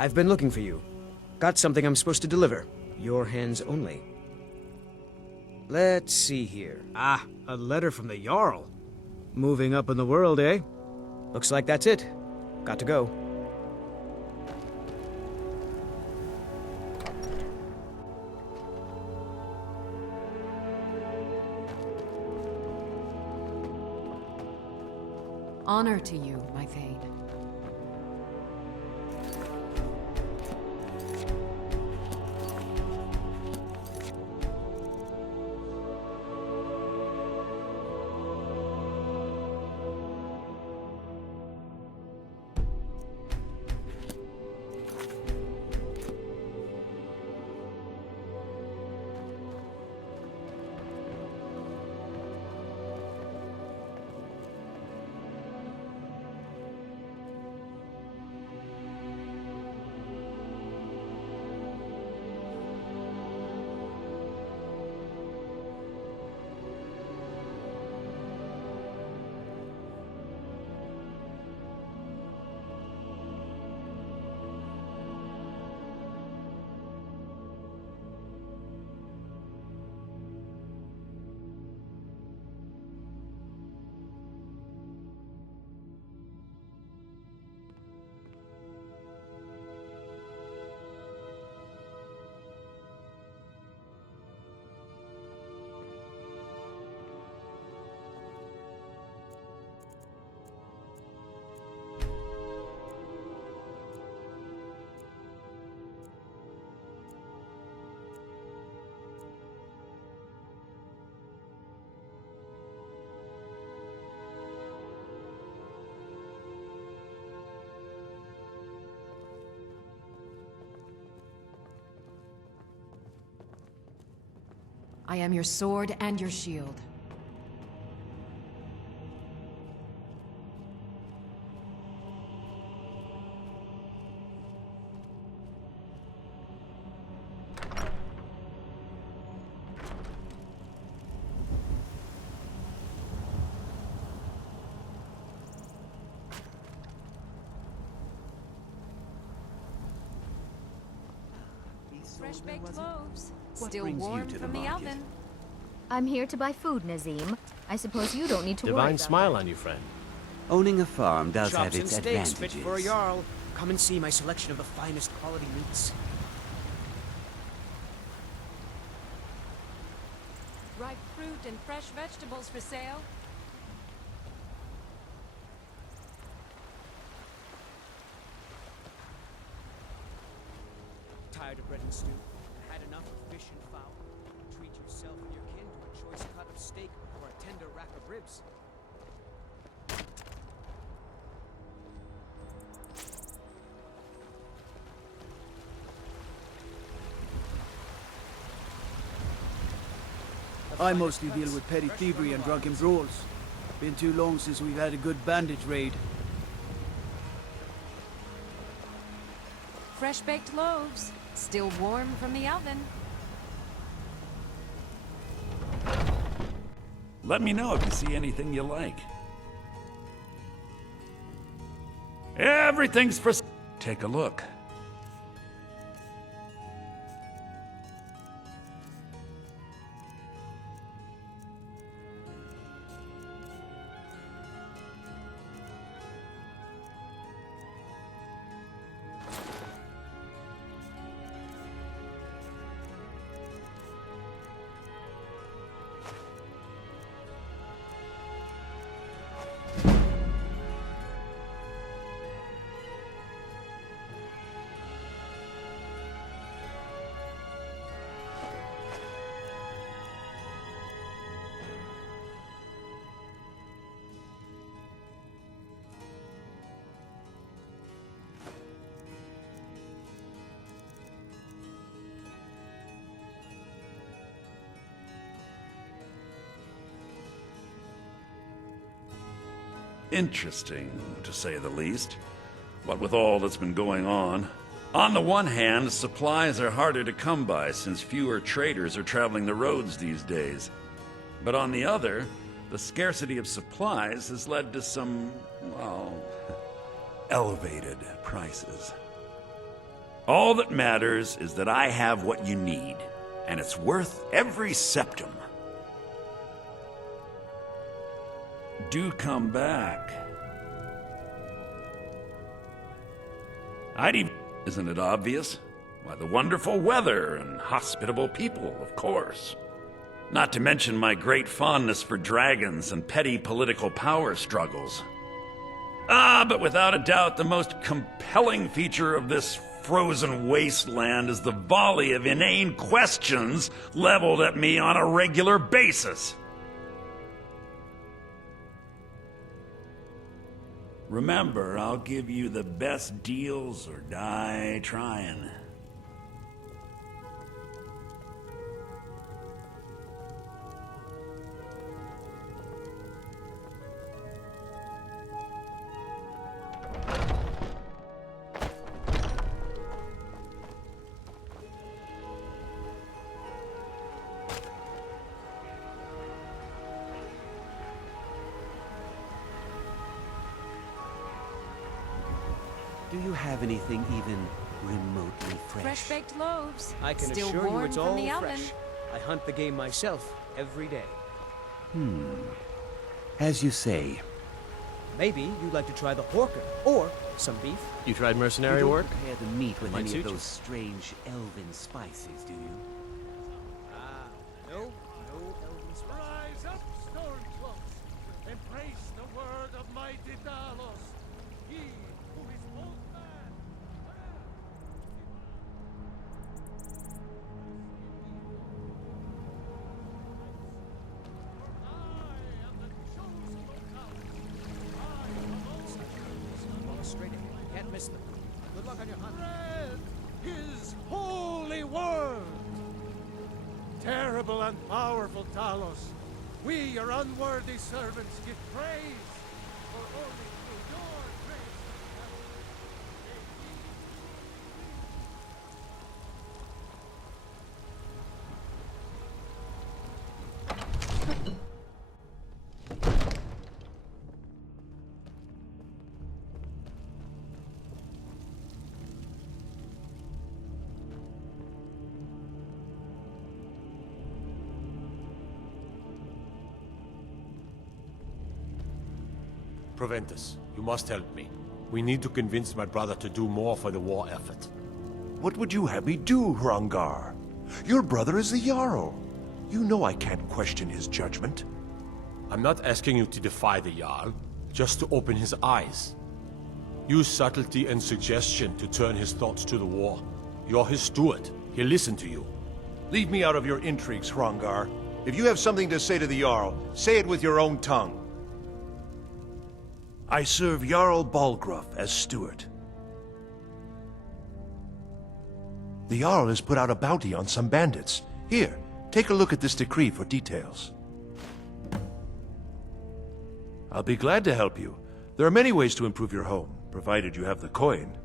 I've been looking for you. Got something I'm supposed to deliver. Your hands only. Let's see here. Ah, a letter from the Jarl. Moving up in the world, eh? Looks like that's it. Got to go. Honor to you, my Thane. I am your sword and your shield. Fresh-baked loaves. Still warm from the oven. I'm here to buy food, Nazim. I suppose you don't need to worry Divine about smile that. on you, friend. Owning a farm does Chops have its and steaks fit advantages. for a Jarl. Come and see my selection of the finest quality meats. Ripe fruit and fresh vegetables for sale. Tired of bread and stew? Had enough of fish and fowl? Treat yourself and your kin to a choice cut of steak or a tender rack of ribs. I mostly deal with petty thievery and drunken brawls. Been too long since we've had a good bandage raid. Fresh-baked loaves. Still warm from the oven. Let me know if you see anything you like. Everything's for... Take a look. Interesting, to say the least. What with all that's been going on. On the one hand, supplies are harder to come by since fewer traders are traveling the roads these days. But on the other, the scarcity of supplies has led to some, well, elevated prices. All that matters is that I have what you need, and it's worth every septum. Do come back. Isn't it obvious? Why, the wonderful weather and hospitable people, of course. Not to mention my great fondness for dragons and petty political power struggles. But without a doubt, the most compelling feature of this frozen wasteland is the volley of inane questions leveled at me on a regular basis. Remember, I'll give you the best deals or die trying. Do you have anything even remotely fresh? Fresh-baked loaves. I can Still assure you warm it's from all the fresh. oven. I hunt the game myself every day. As you say. Maybe you'd like to try the horker or some beef. You tried mercenary You don't work? prepare the meat with Might any suit of you. those strange elven spices, do you? No elven spice. Rise up, Stormcloaks! Embrace the word of mighty Dalos! He who is both man. Straight in. Can't miss them. Good luck on your hunt. Red, his holy word! Terrible and powerful Talos, we, your unworthy servants, give praise, for only through your grace Proventus, you must help me. We need to convince my brother to do more for the war effort. What would you have me do, Hrongar? Your brother is the Jarl. You know I can't question his judgment. I'm not asking you to defy the Jarl, just to open his eyes. Use subtlety and suggestion to turn his thoughts to the war. You're his steward. He'll listen to you. Leave me out of your intrigues, Hrongar. If you have something to say to the Jarl, say it with your own tongue. I serve Jarl Balgruuf as steward. The Jarl has put out a bounty on some bandits. Here, take a look at this decree for details. I'll be glad to help you. There are many ways to improve your home, provided you have the coin.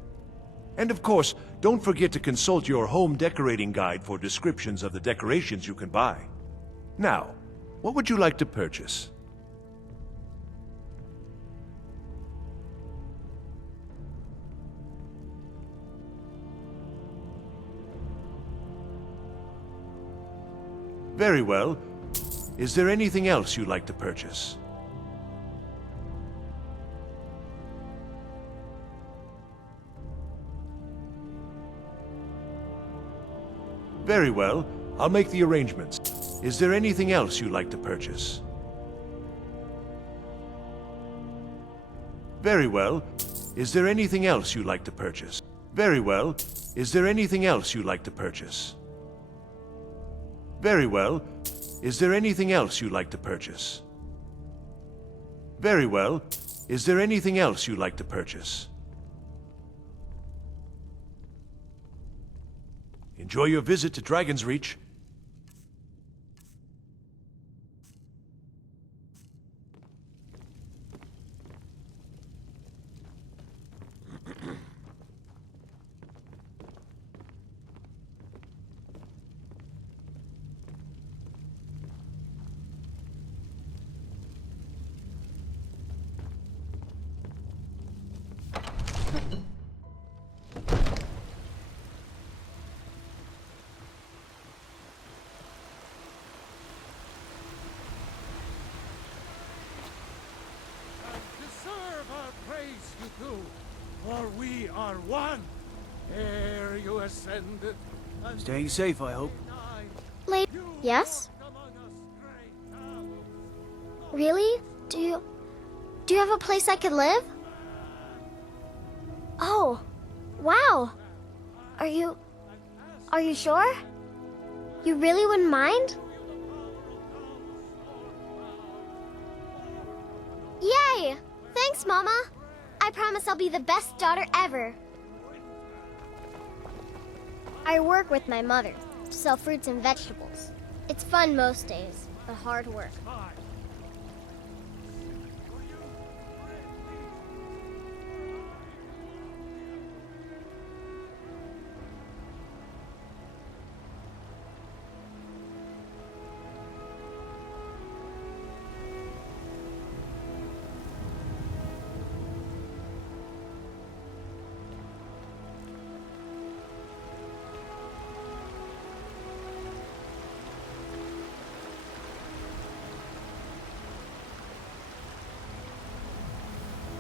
And of course, don't forget to consult your home decorating guide for descriptions of the decorations you can buy. Now, what would you like to purchase? Very well. Is there anything else you'd like to purchase? Very well. I'll make the arrangements. Is there anything else you'd like to purchase? Very well. Is there anything else you'd like to purchase? Very well. Is there anything else you'd like to purchase? Very well. Is there anything else you'd like to purchase? Very well. Is there anything else you'd like to purchase? Enjoy your visit to Dragon's Reach. for we are one. Ere you ascended. Staying safe, I hope. Yes? Really? Do you have a place I could live? Oh, wow. Are you sure? You really wouldn't mind? Yay! Thanks, Mama. I promise I'll be the best daughter ever. I work with my mother to sell fruits and vegetables. It's fun most days, but hard work.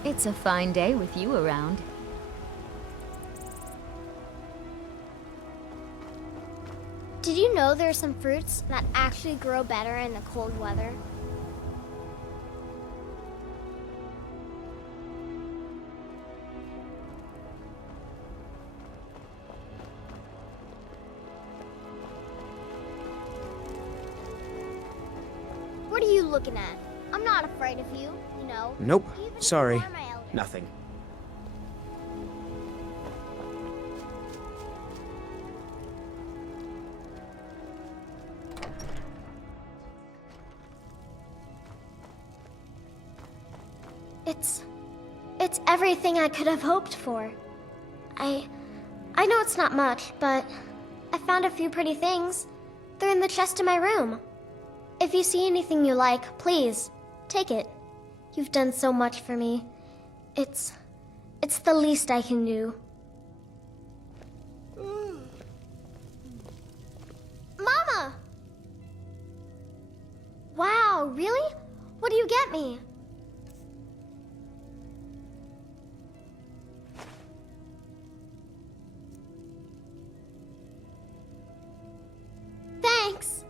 It's a fine day with you around. Did you know there are some fruits that actually grow better in the cold weather? What are you looking at? I'm not afraid of you, you know. Nope. Even Sorry. before my elders. Nothing. It's everything I could have hoped for. I know it's not much, but I found a few pretty things. They're in the chest in my room. If you see anything you like, please, take it. You've done so much for me. It's the least I can do. Mama! Wow, really? What do you get me? Thanks.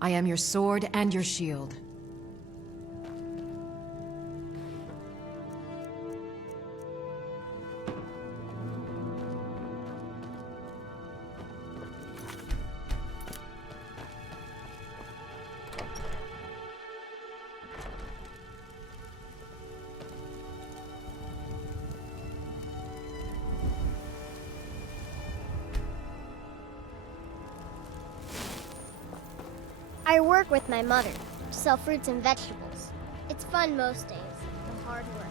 I am your sword and your shield. I work with my mother to sell fruits and vegetables. It's fun most days, but hard work.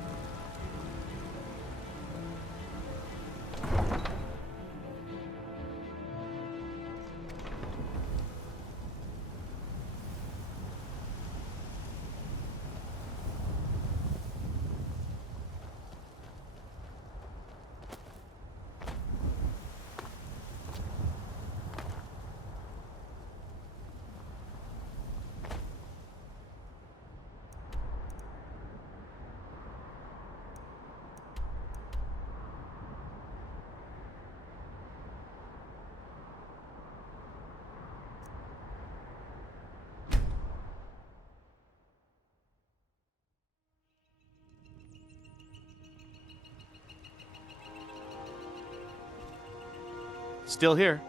Still here.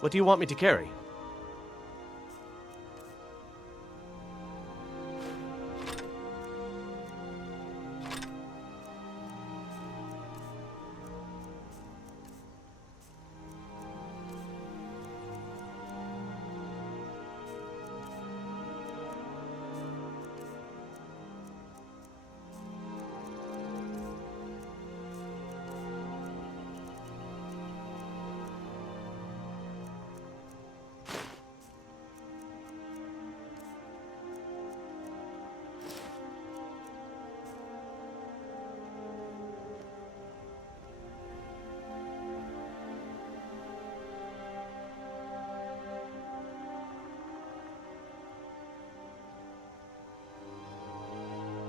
What do you want me to carry?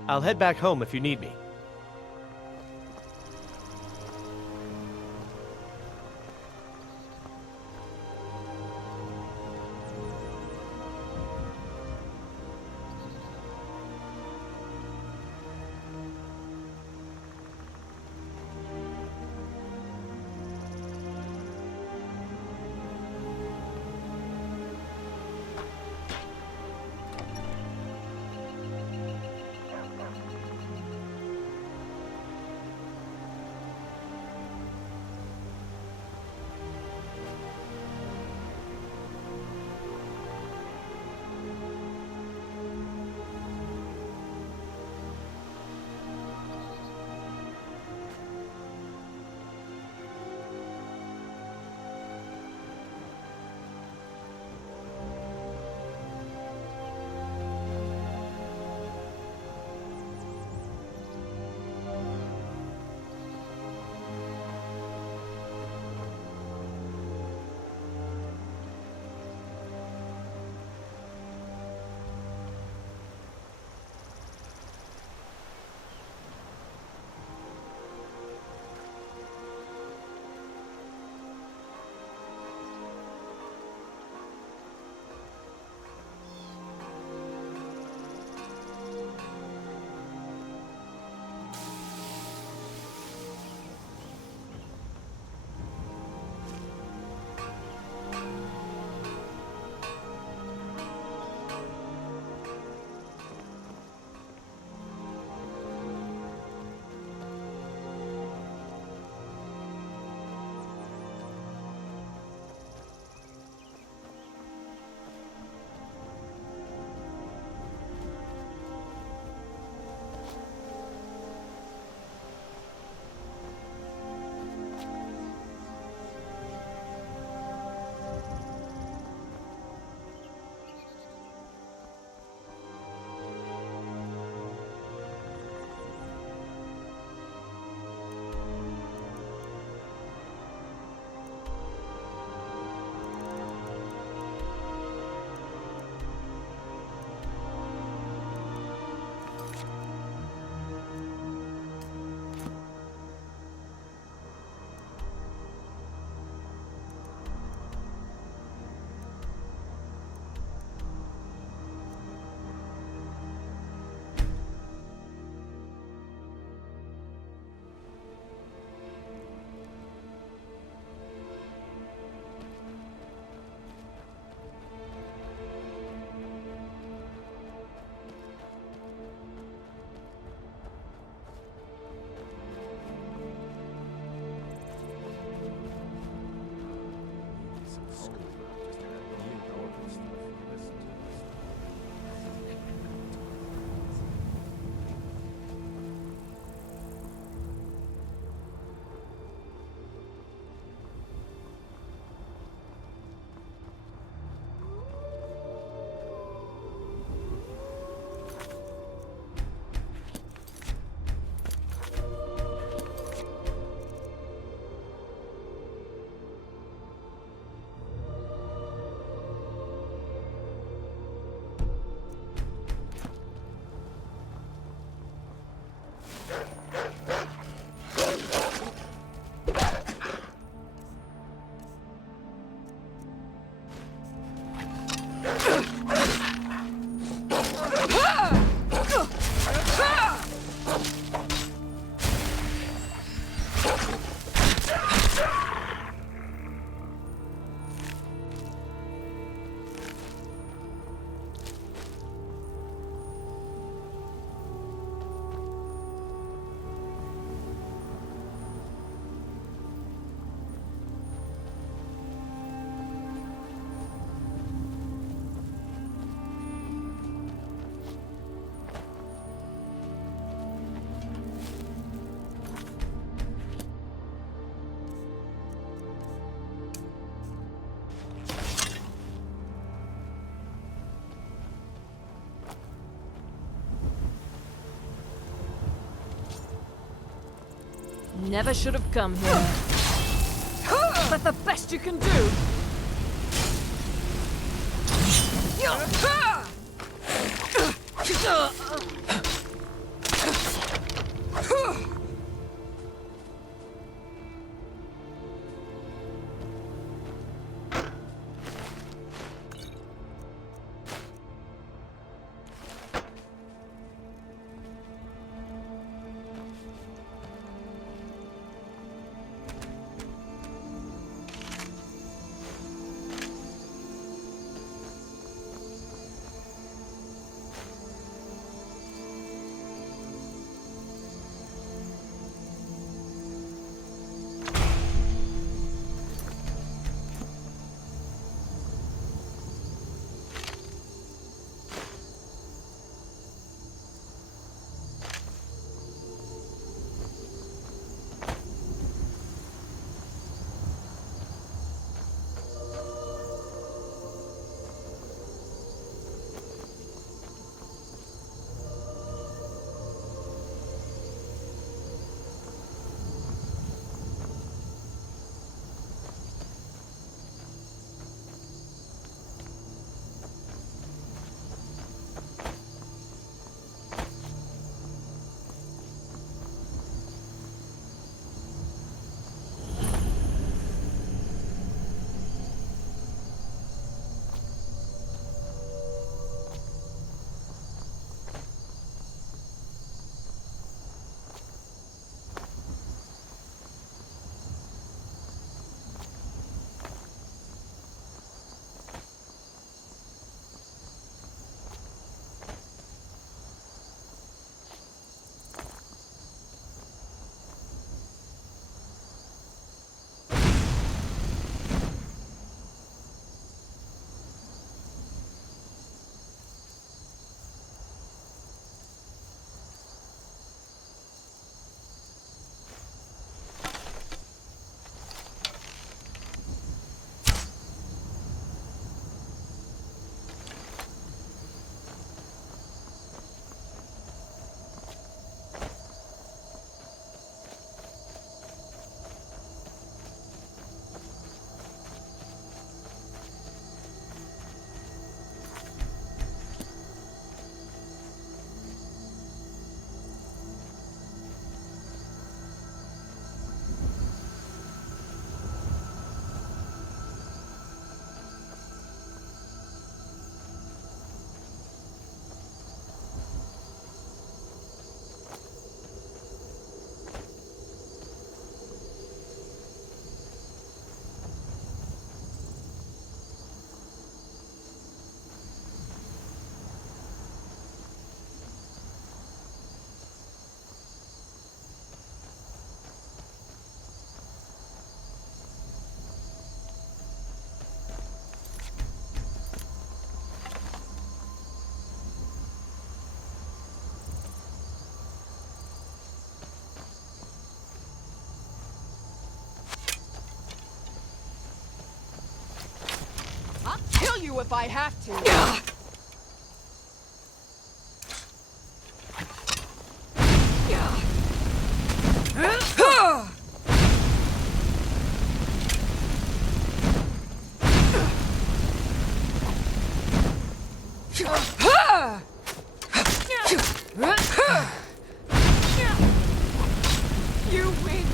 I'll head back home if you need me. never should have come here. But the best you can do. Kill you if I have to. You win.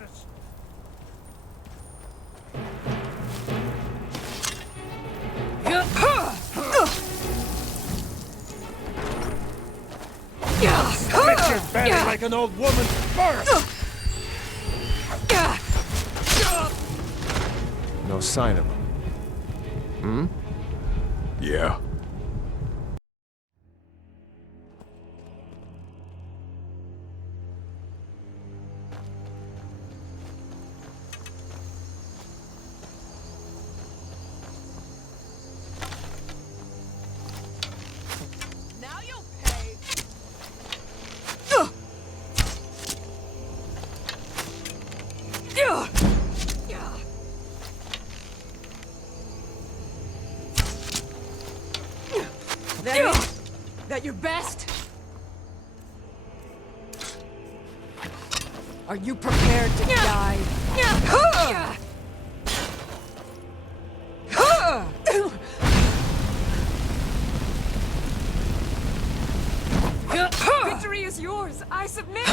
Nemesis! Split your belly like an old woman's birth! No sign of him. Hmm? Yeah. Now you'll pay. That your best? Are you prepared to die? Victory is yours. I submit.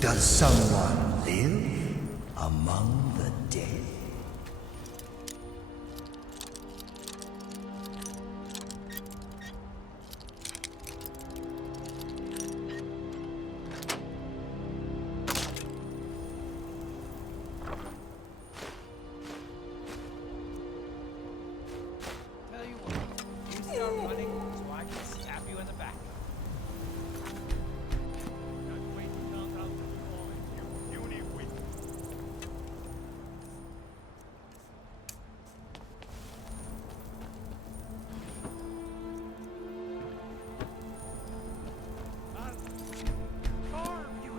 Does someone live among the dead? Tell you what, you start running so I can stab you in the back.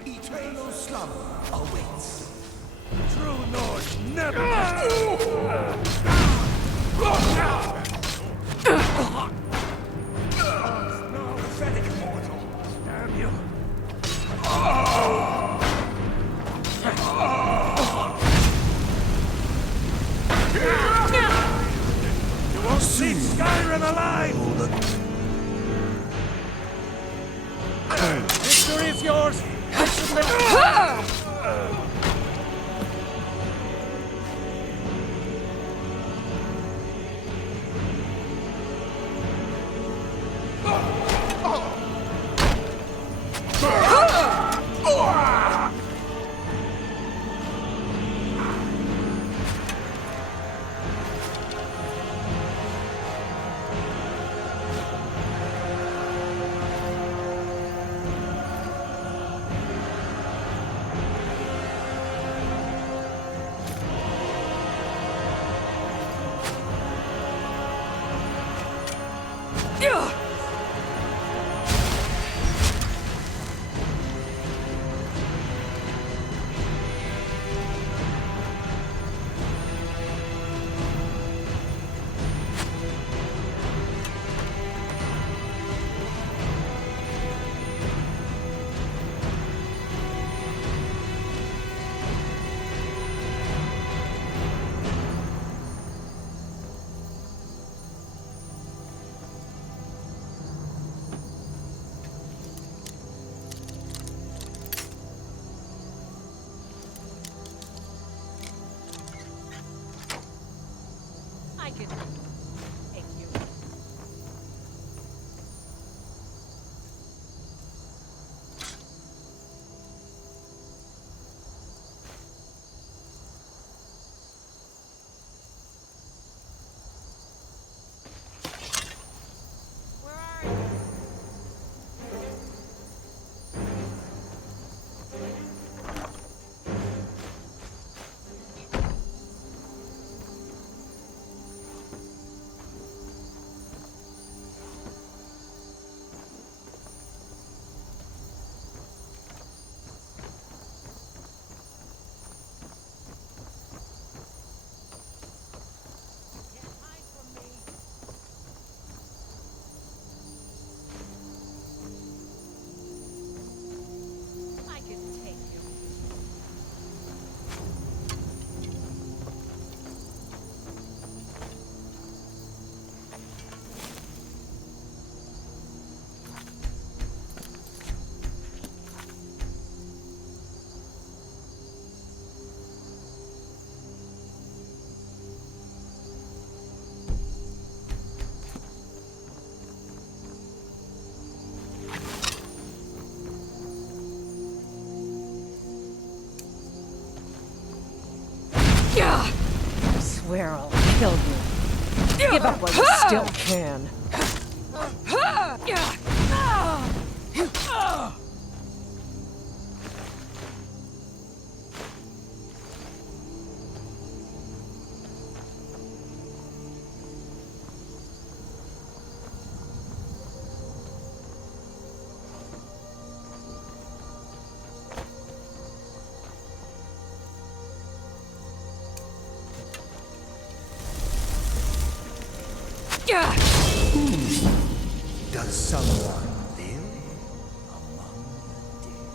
Eternal slumber awaits. True Nords never no pathetic mortal. Damn you. You won't see Skyrim alive! Victory is yours! I submit. can take you. I swear I'll kill you. Give up while you still can. Does someone live among the dead?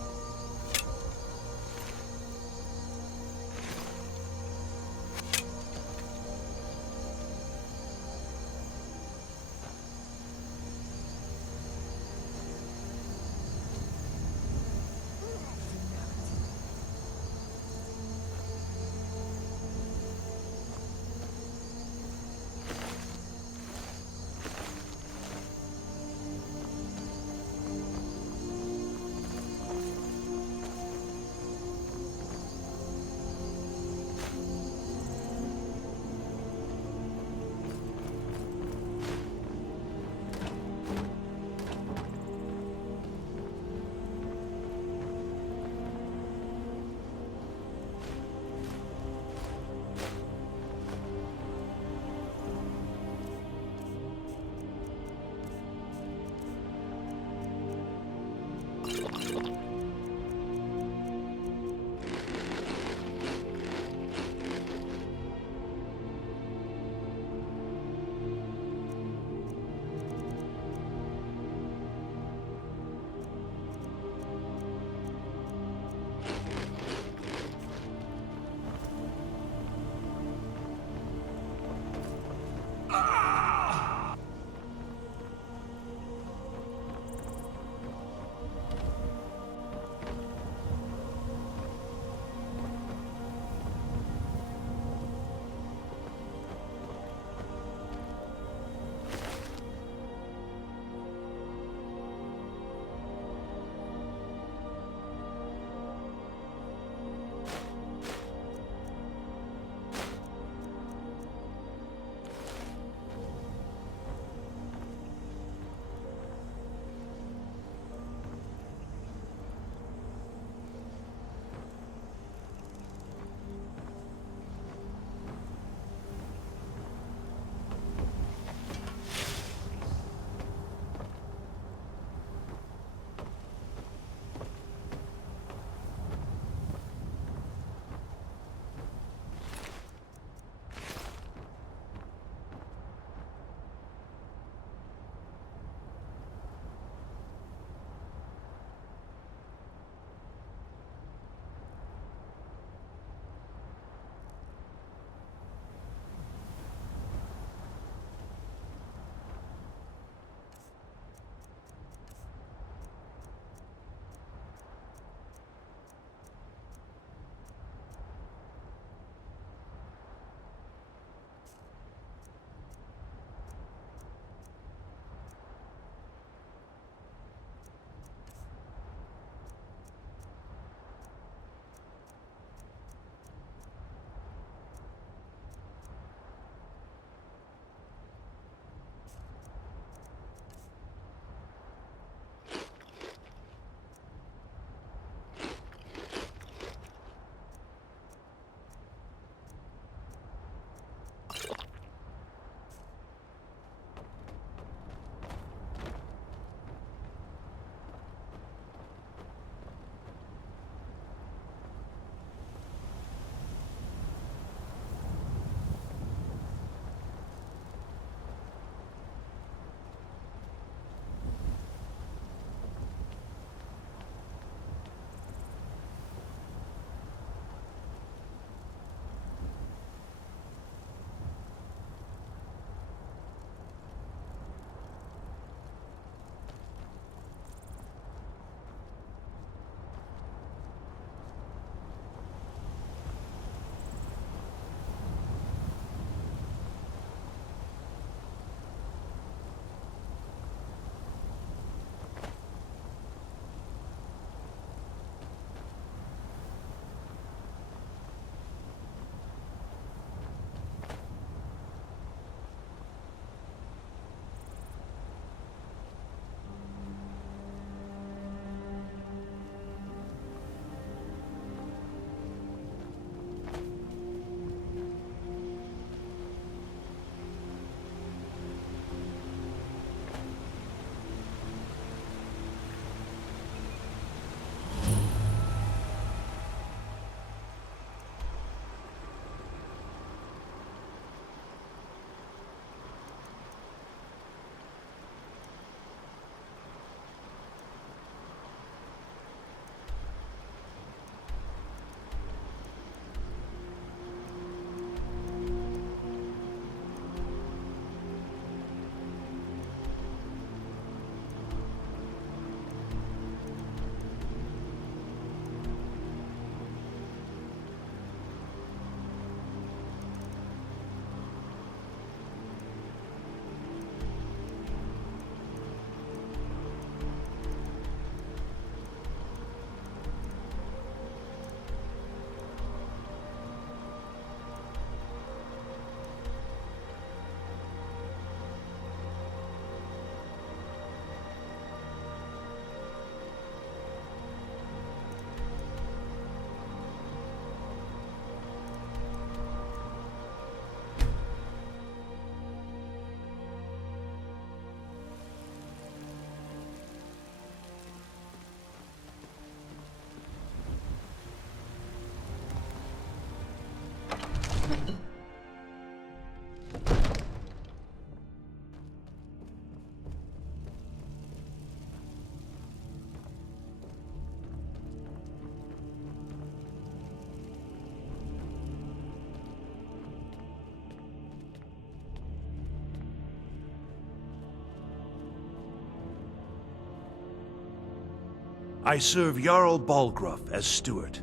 I serve Jarl Balgruuf as steward.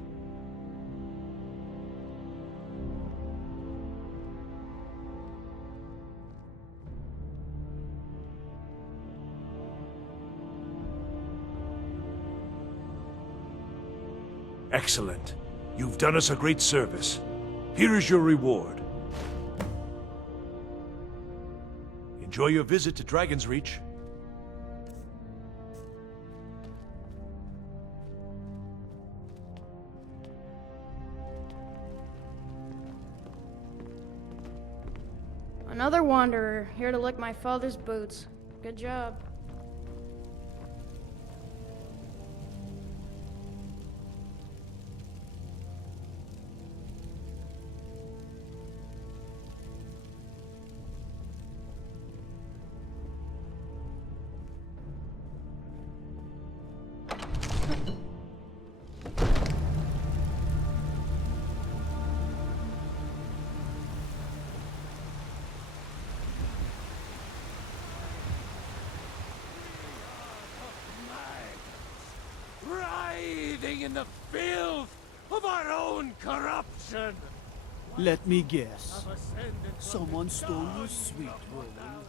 Excellent. You've done us a great service. Here is your reward. Enjoy your visit to Dragon's Reach. Another wanderer, here to lick my father's boots. Good job. Writhing in the filth of our own corruption. Let me guess. Someone stole your sweet Roland.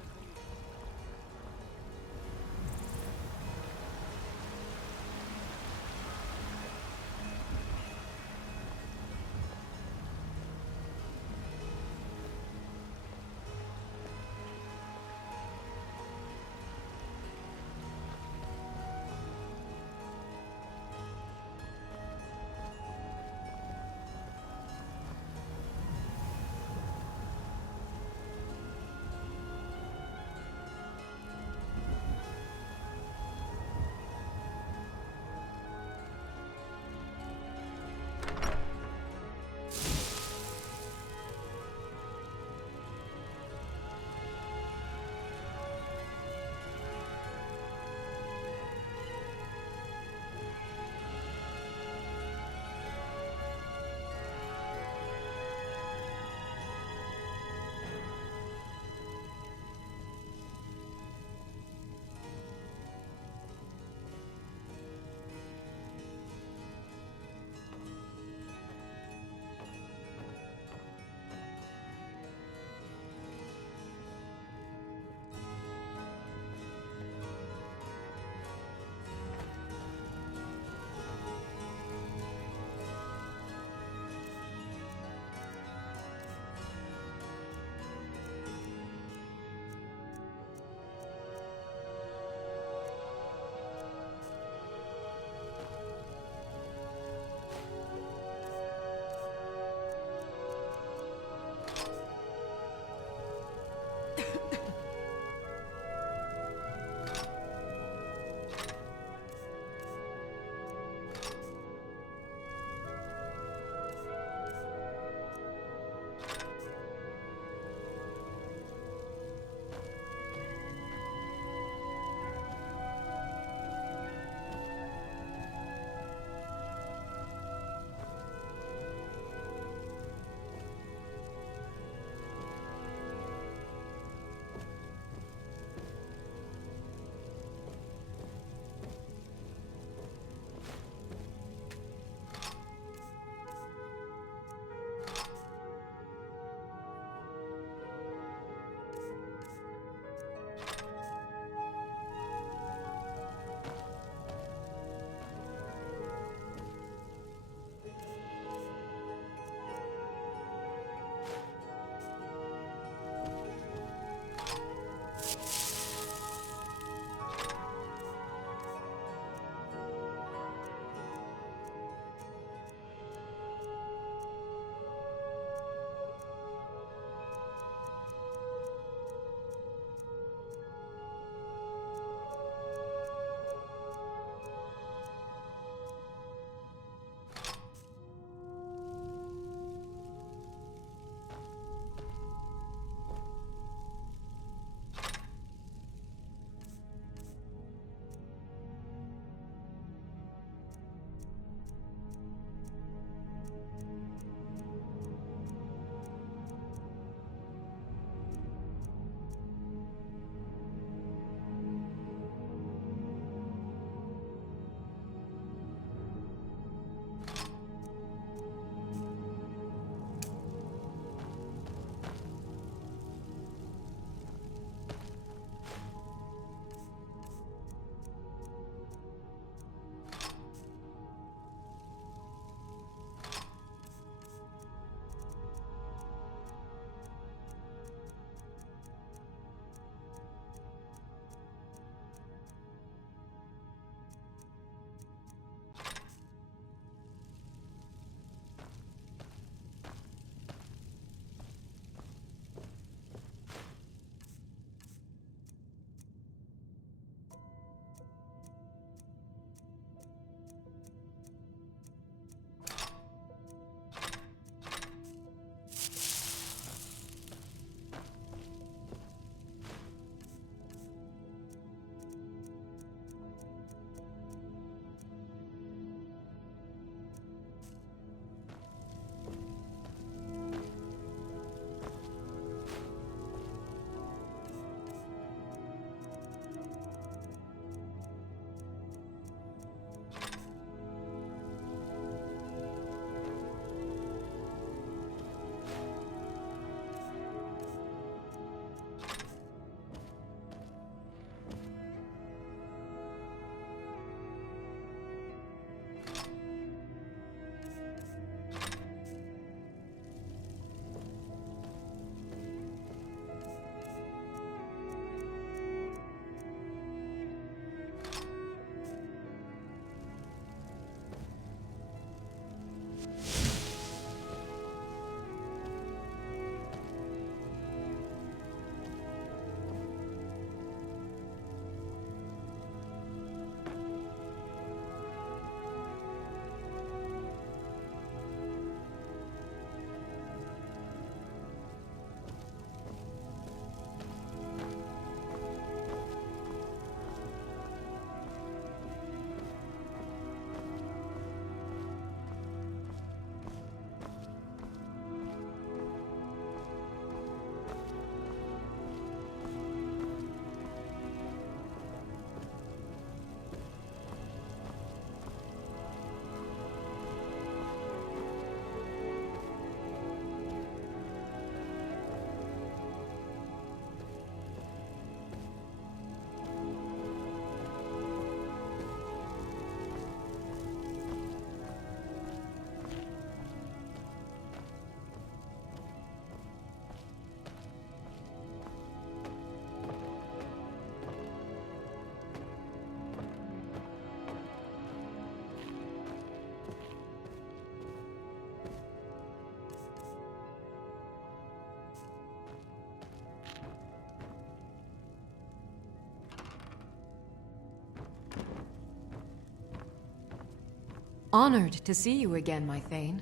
Honored to see you again, my Thane.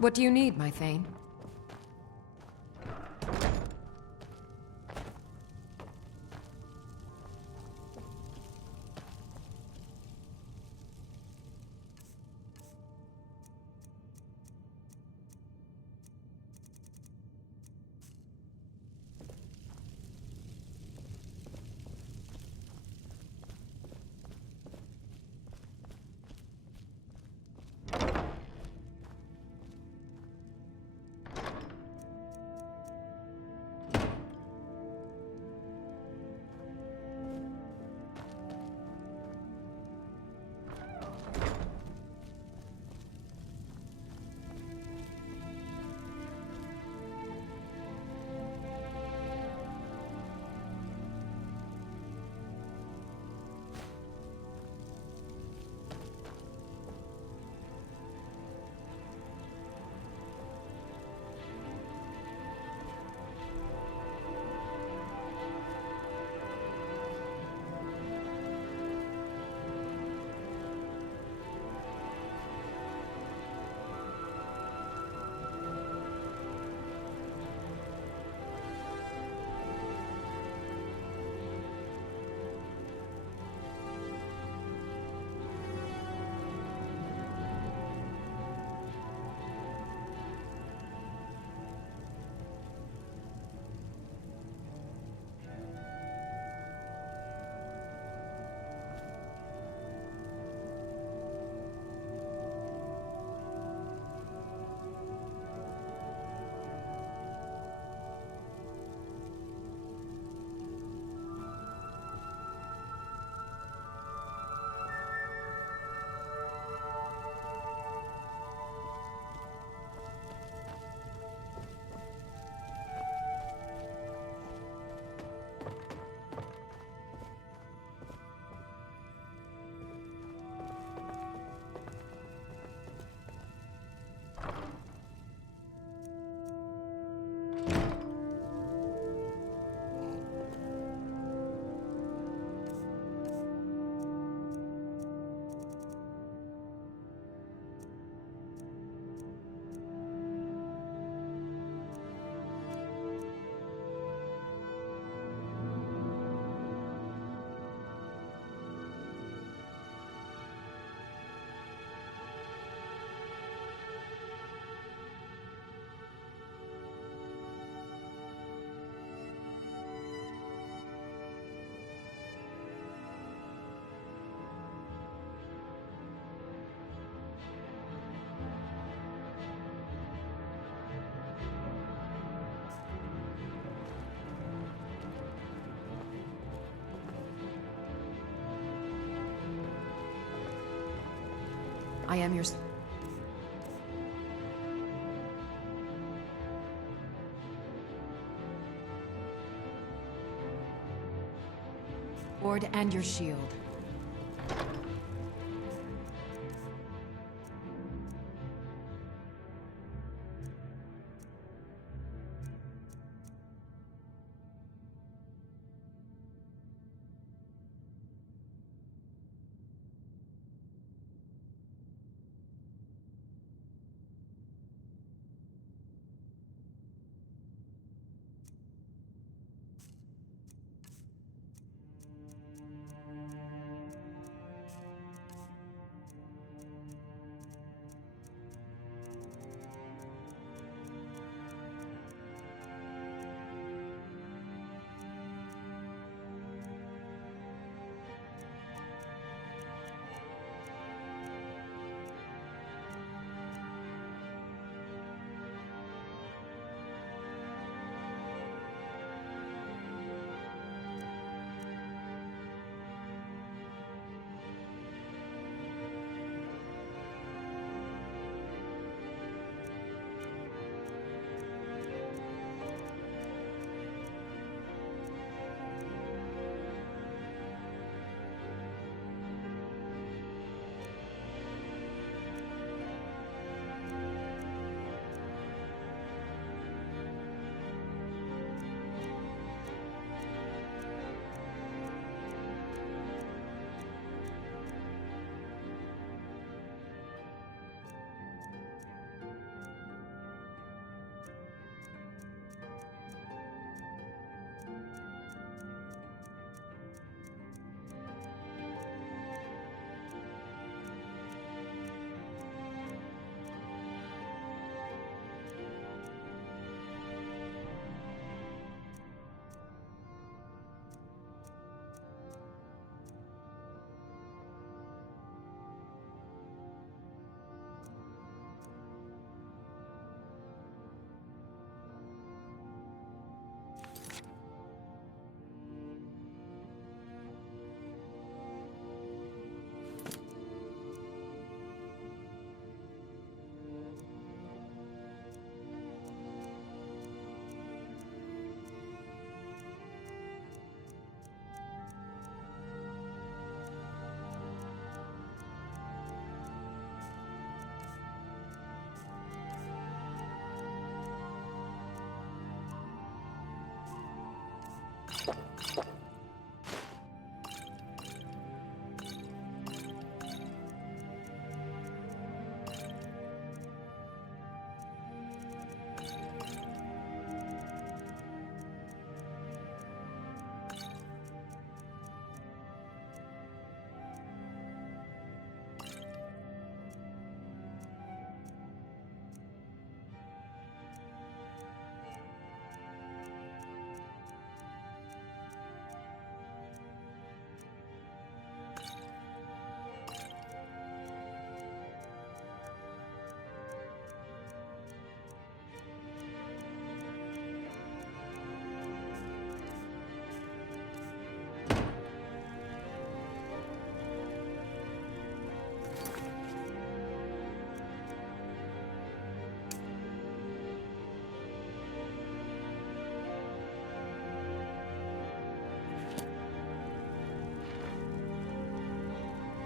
What do you need, my Thane? I am your... sword and your shield.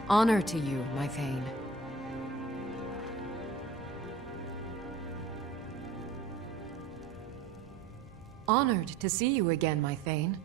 Honor to you, my Thane. Honored to see you again, my Thane.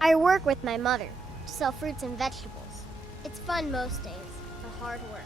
I work with my mother to sell fruits and vegetables. It's fun most days, but hard work.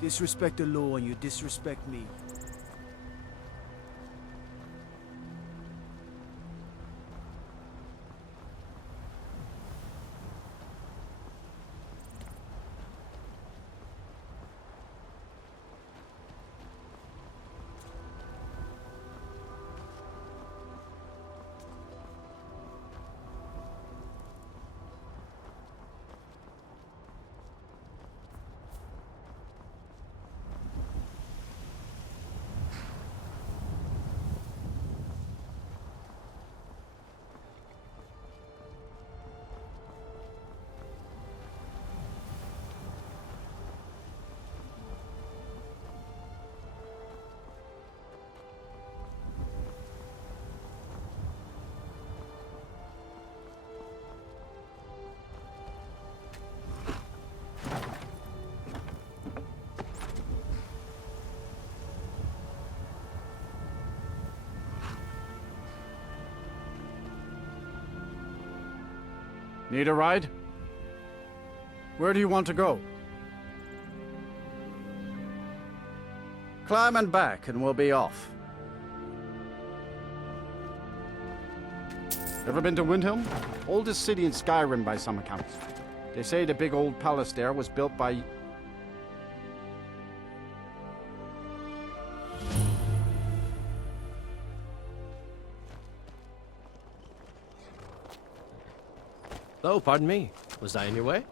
Disrespect the law and you disrespect me. Need a ride? Where do you want to go? Climb and back, and we'll be off. Ever been to Windhelm? Oldest city in Skyrim by some accounts. They say the big old palace there was built by... Oh, pardon me. Was I in your way?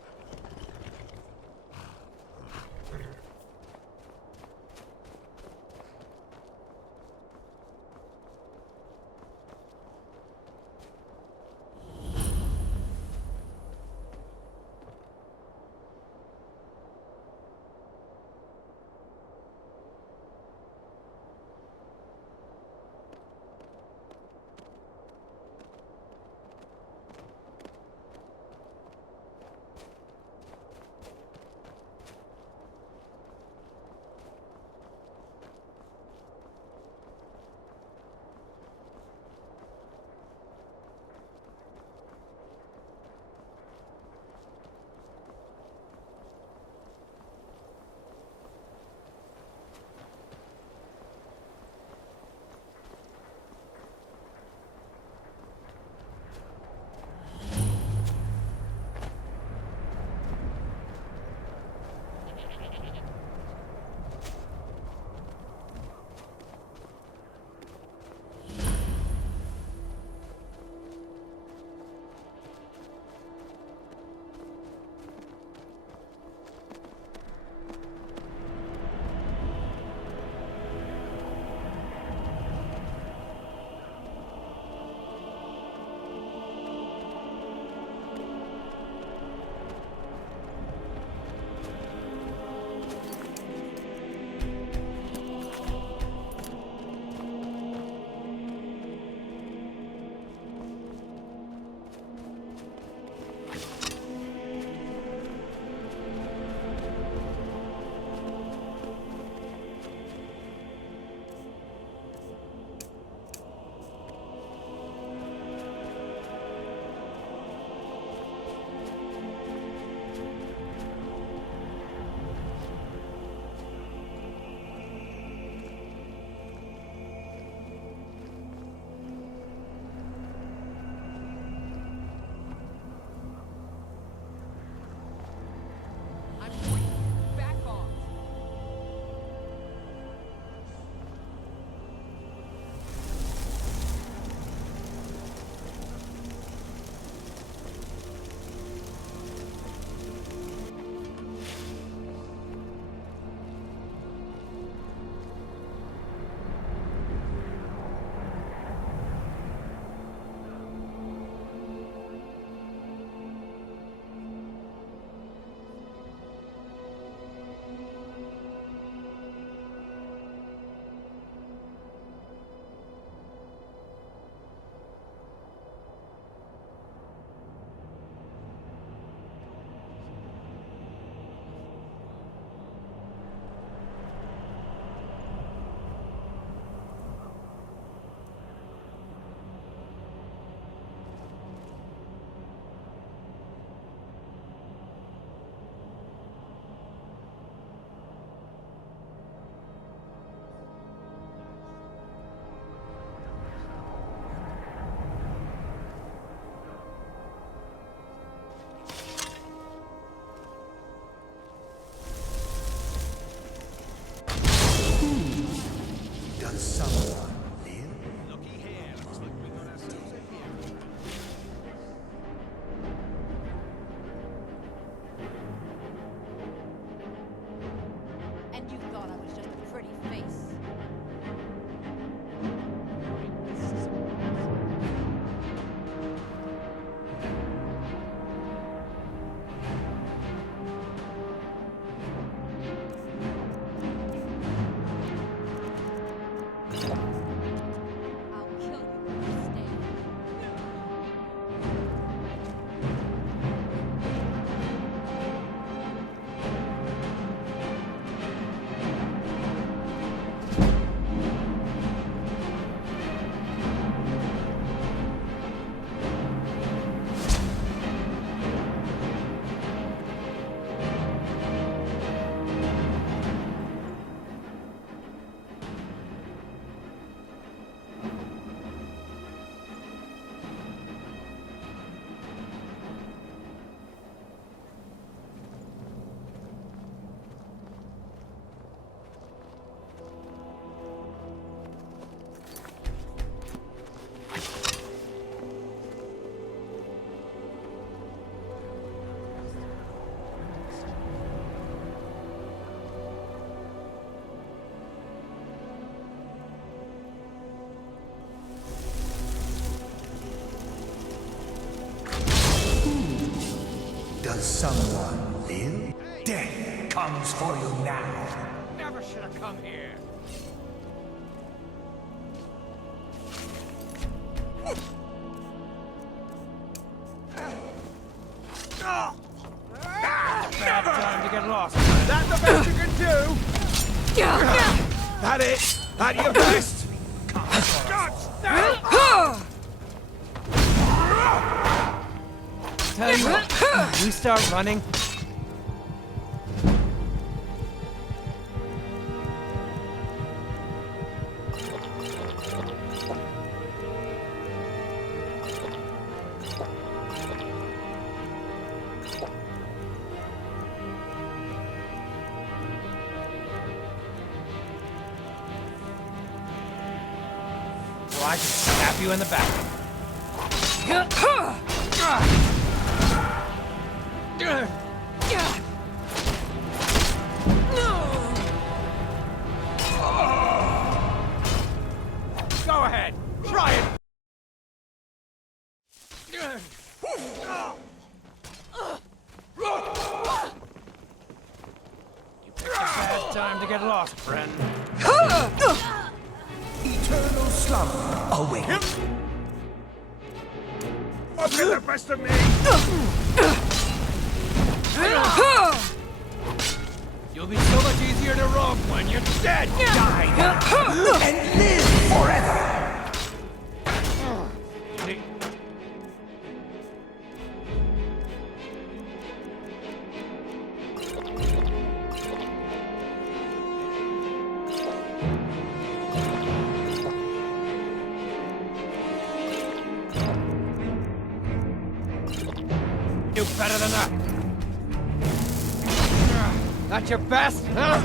Does someone live? Death comes for you now. Never should have come here. Bad time to get lost. That the best you can do? That it? That your best? Tell you what, when you start running. Well, I can stab you in the back. Go ahead, try it. You picked a bad time to get lost, friend. Eternal slumber awaits. What's get the best of me? You'll be so much easier to rob when you're dead. Die now and live forever. Do better than that. Not your best, huh?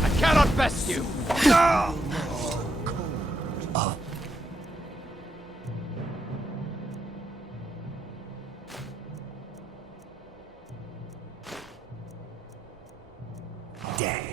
I cannot best you. Death.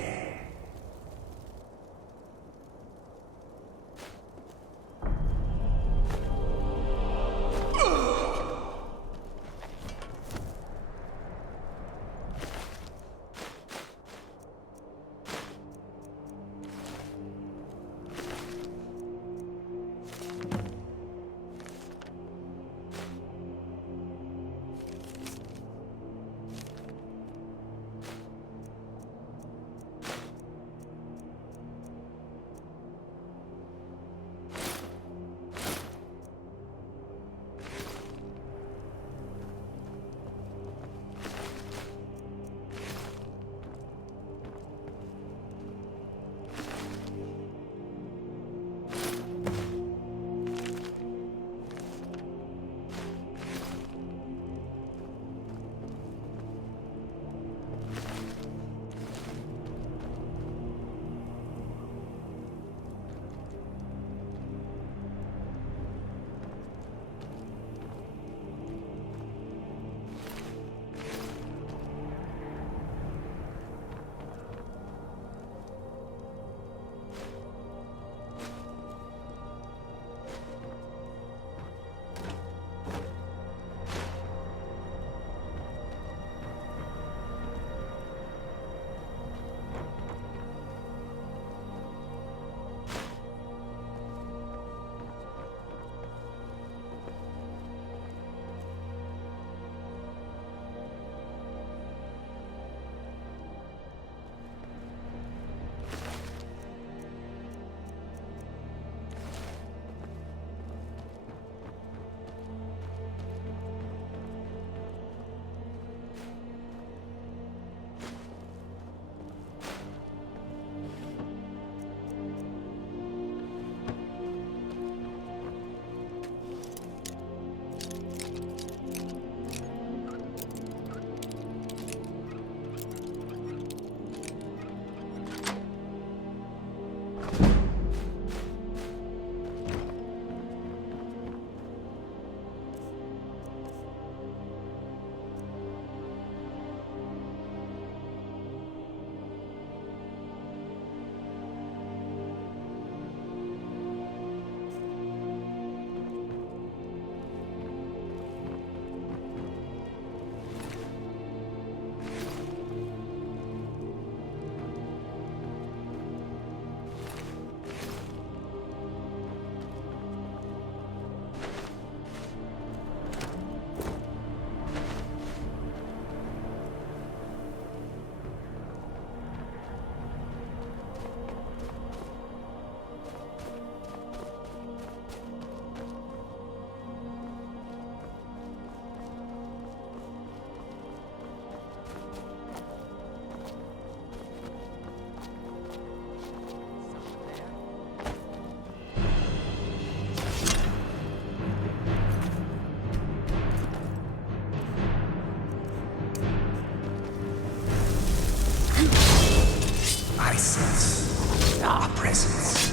A presence.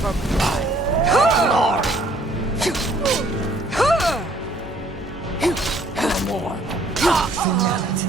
For blood. Glory. No more. Finality.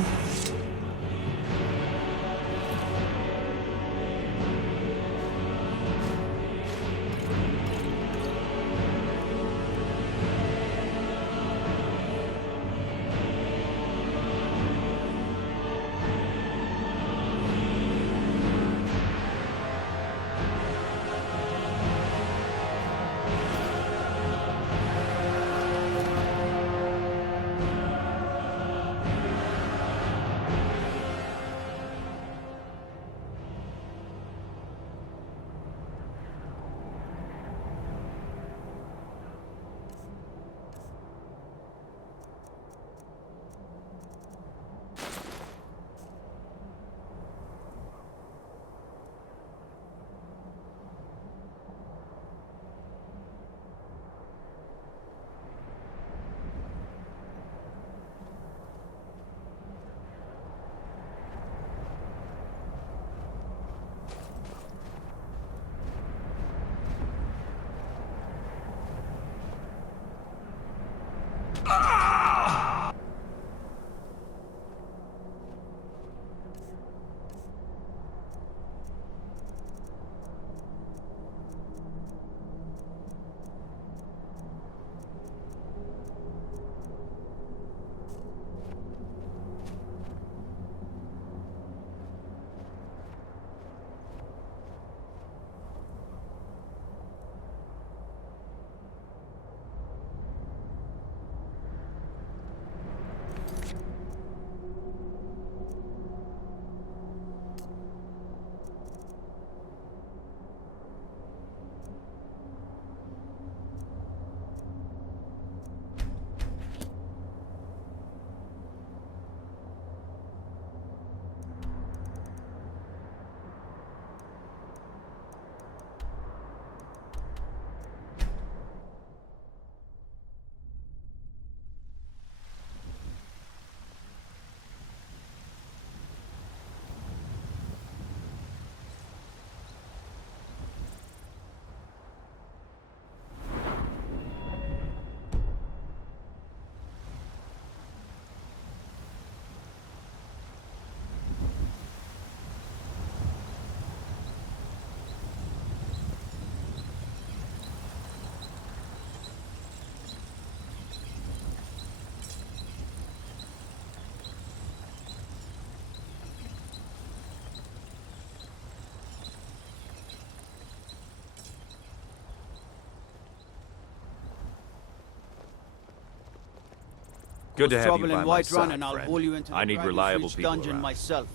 Good to have you trouble by in my Whiterun, side, and I'll friend. haul you into the I need Dragon's reliable Reach people dungeon around. myself.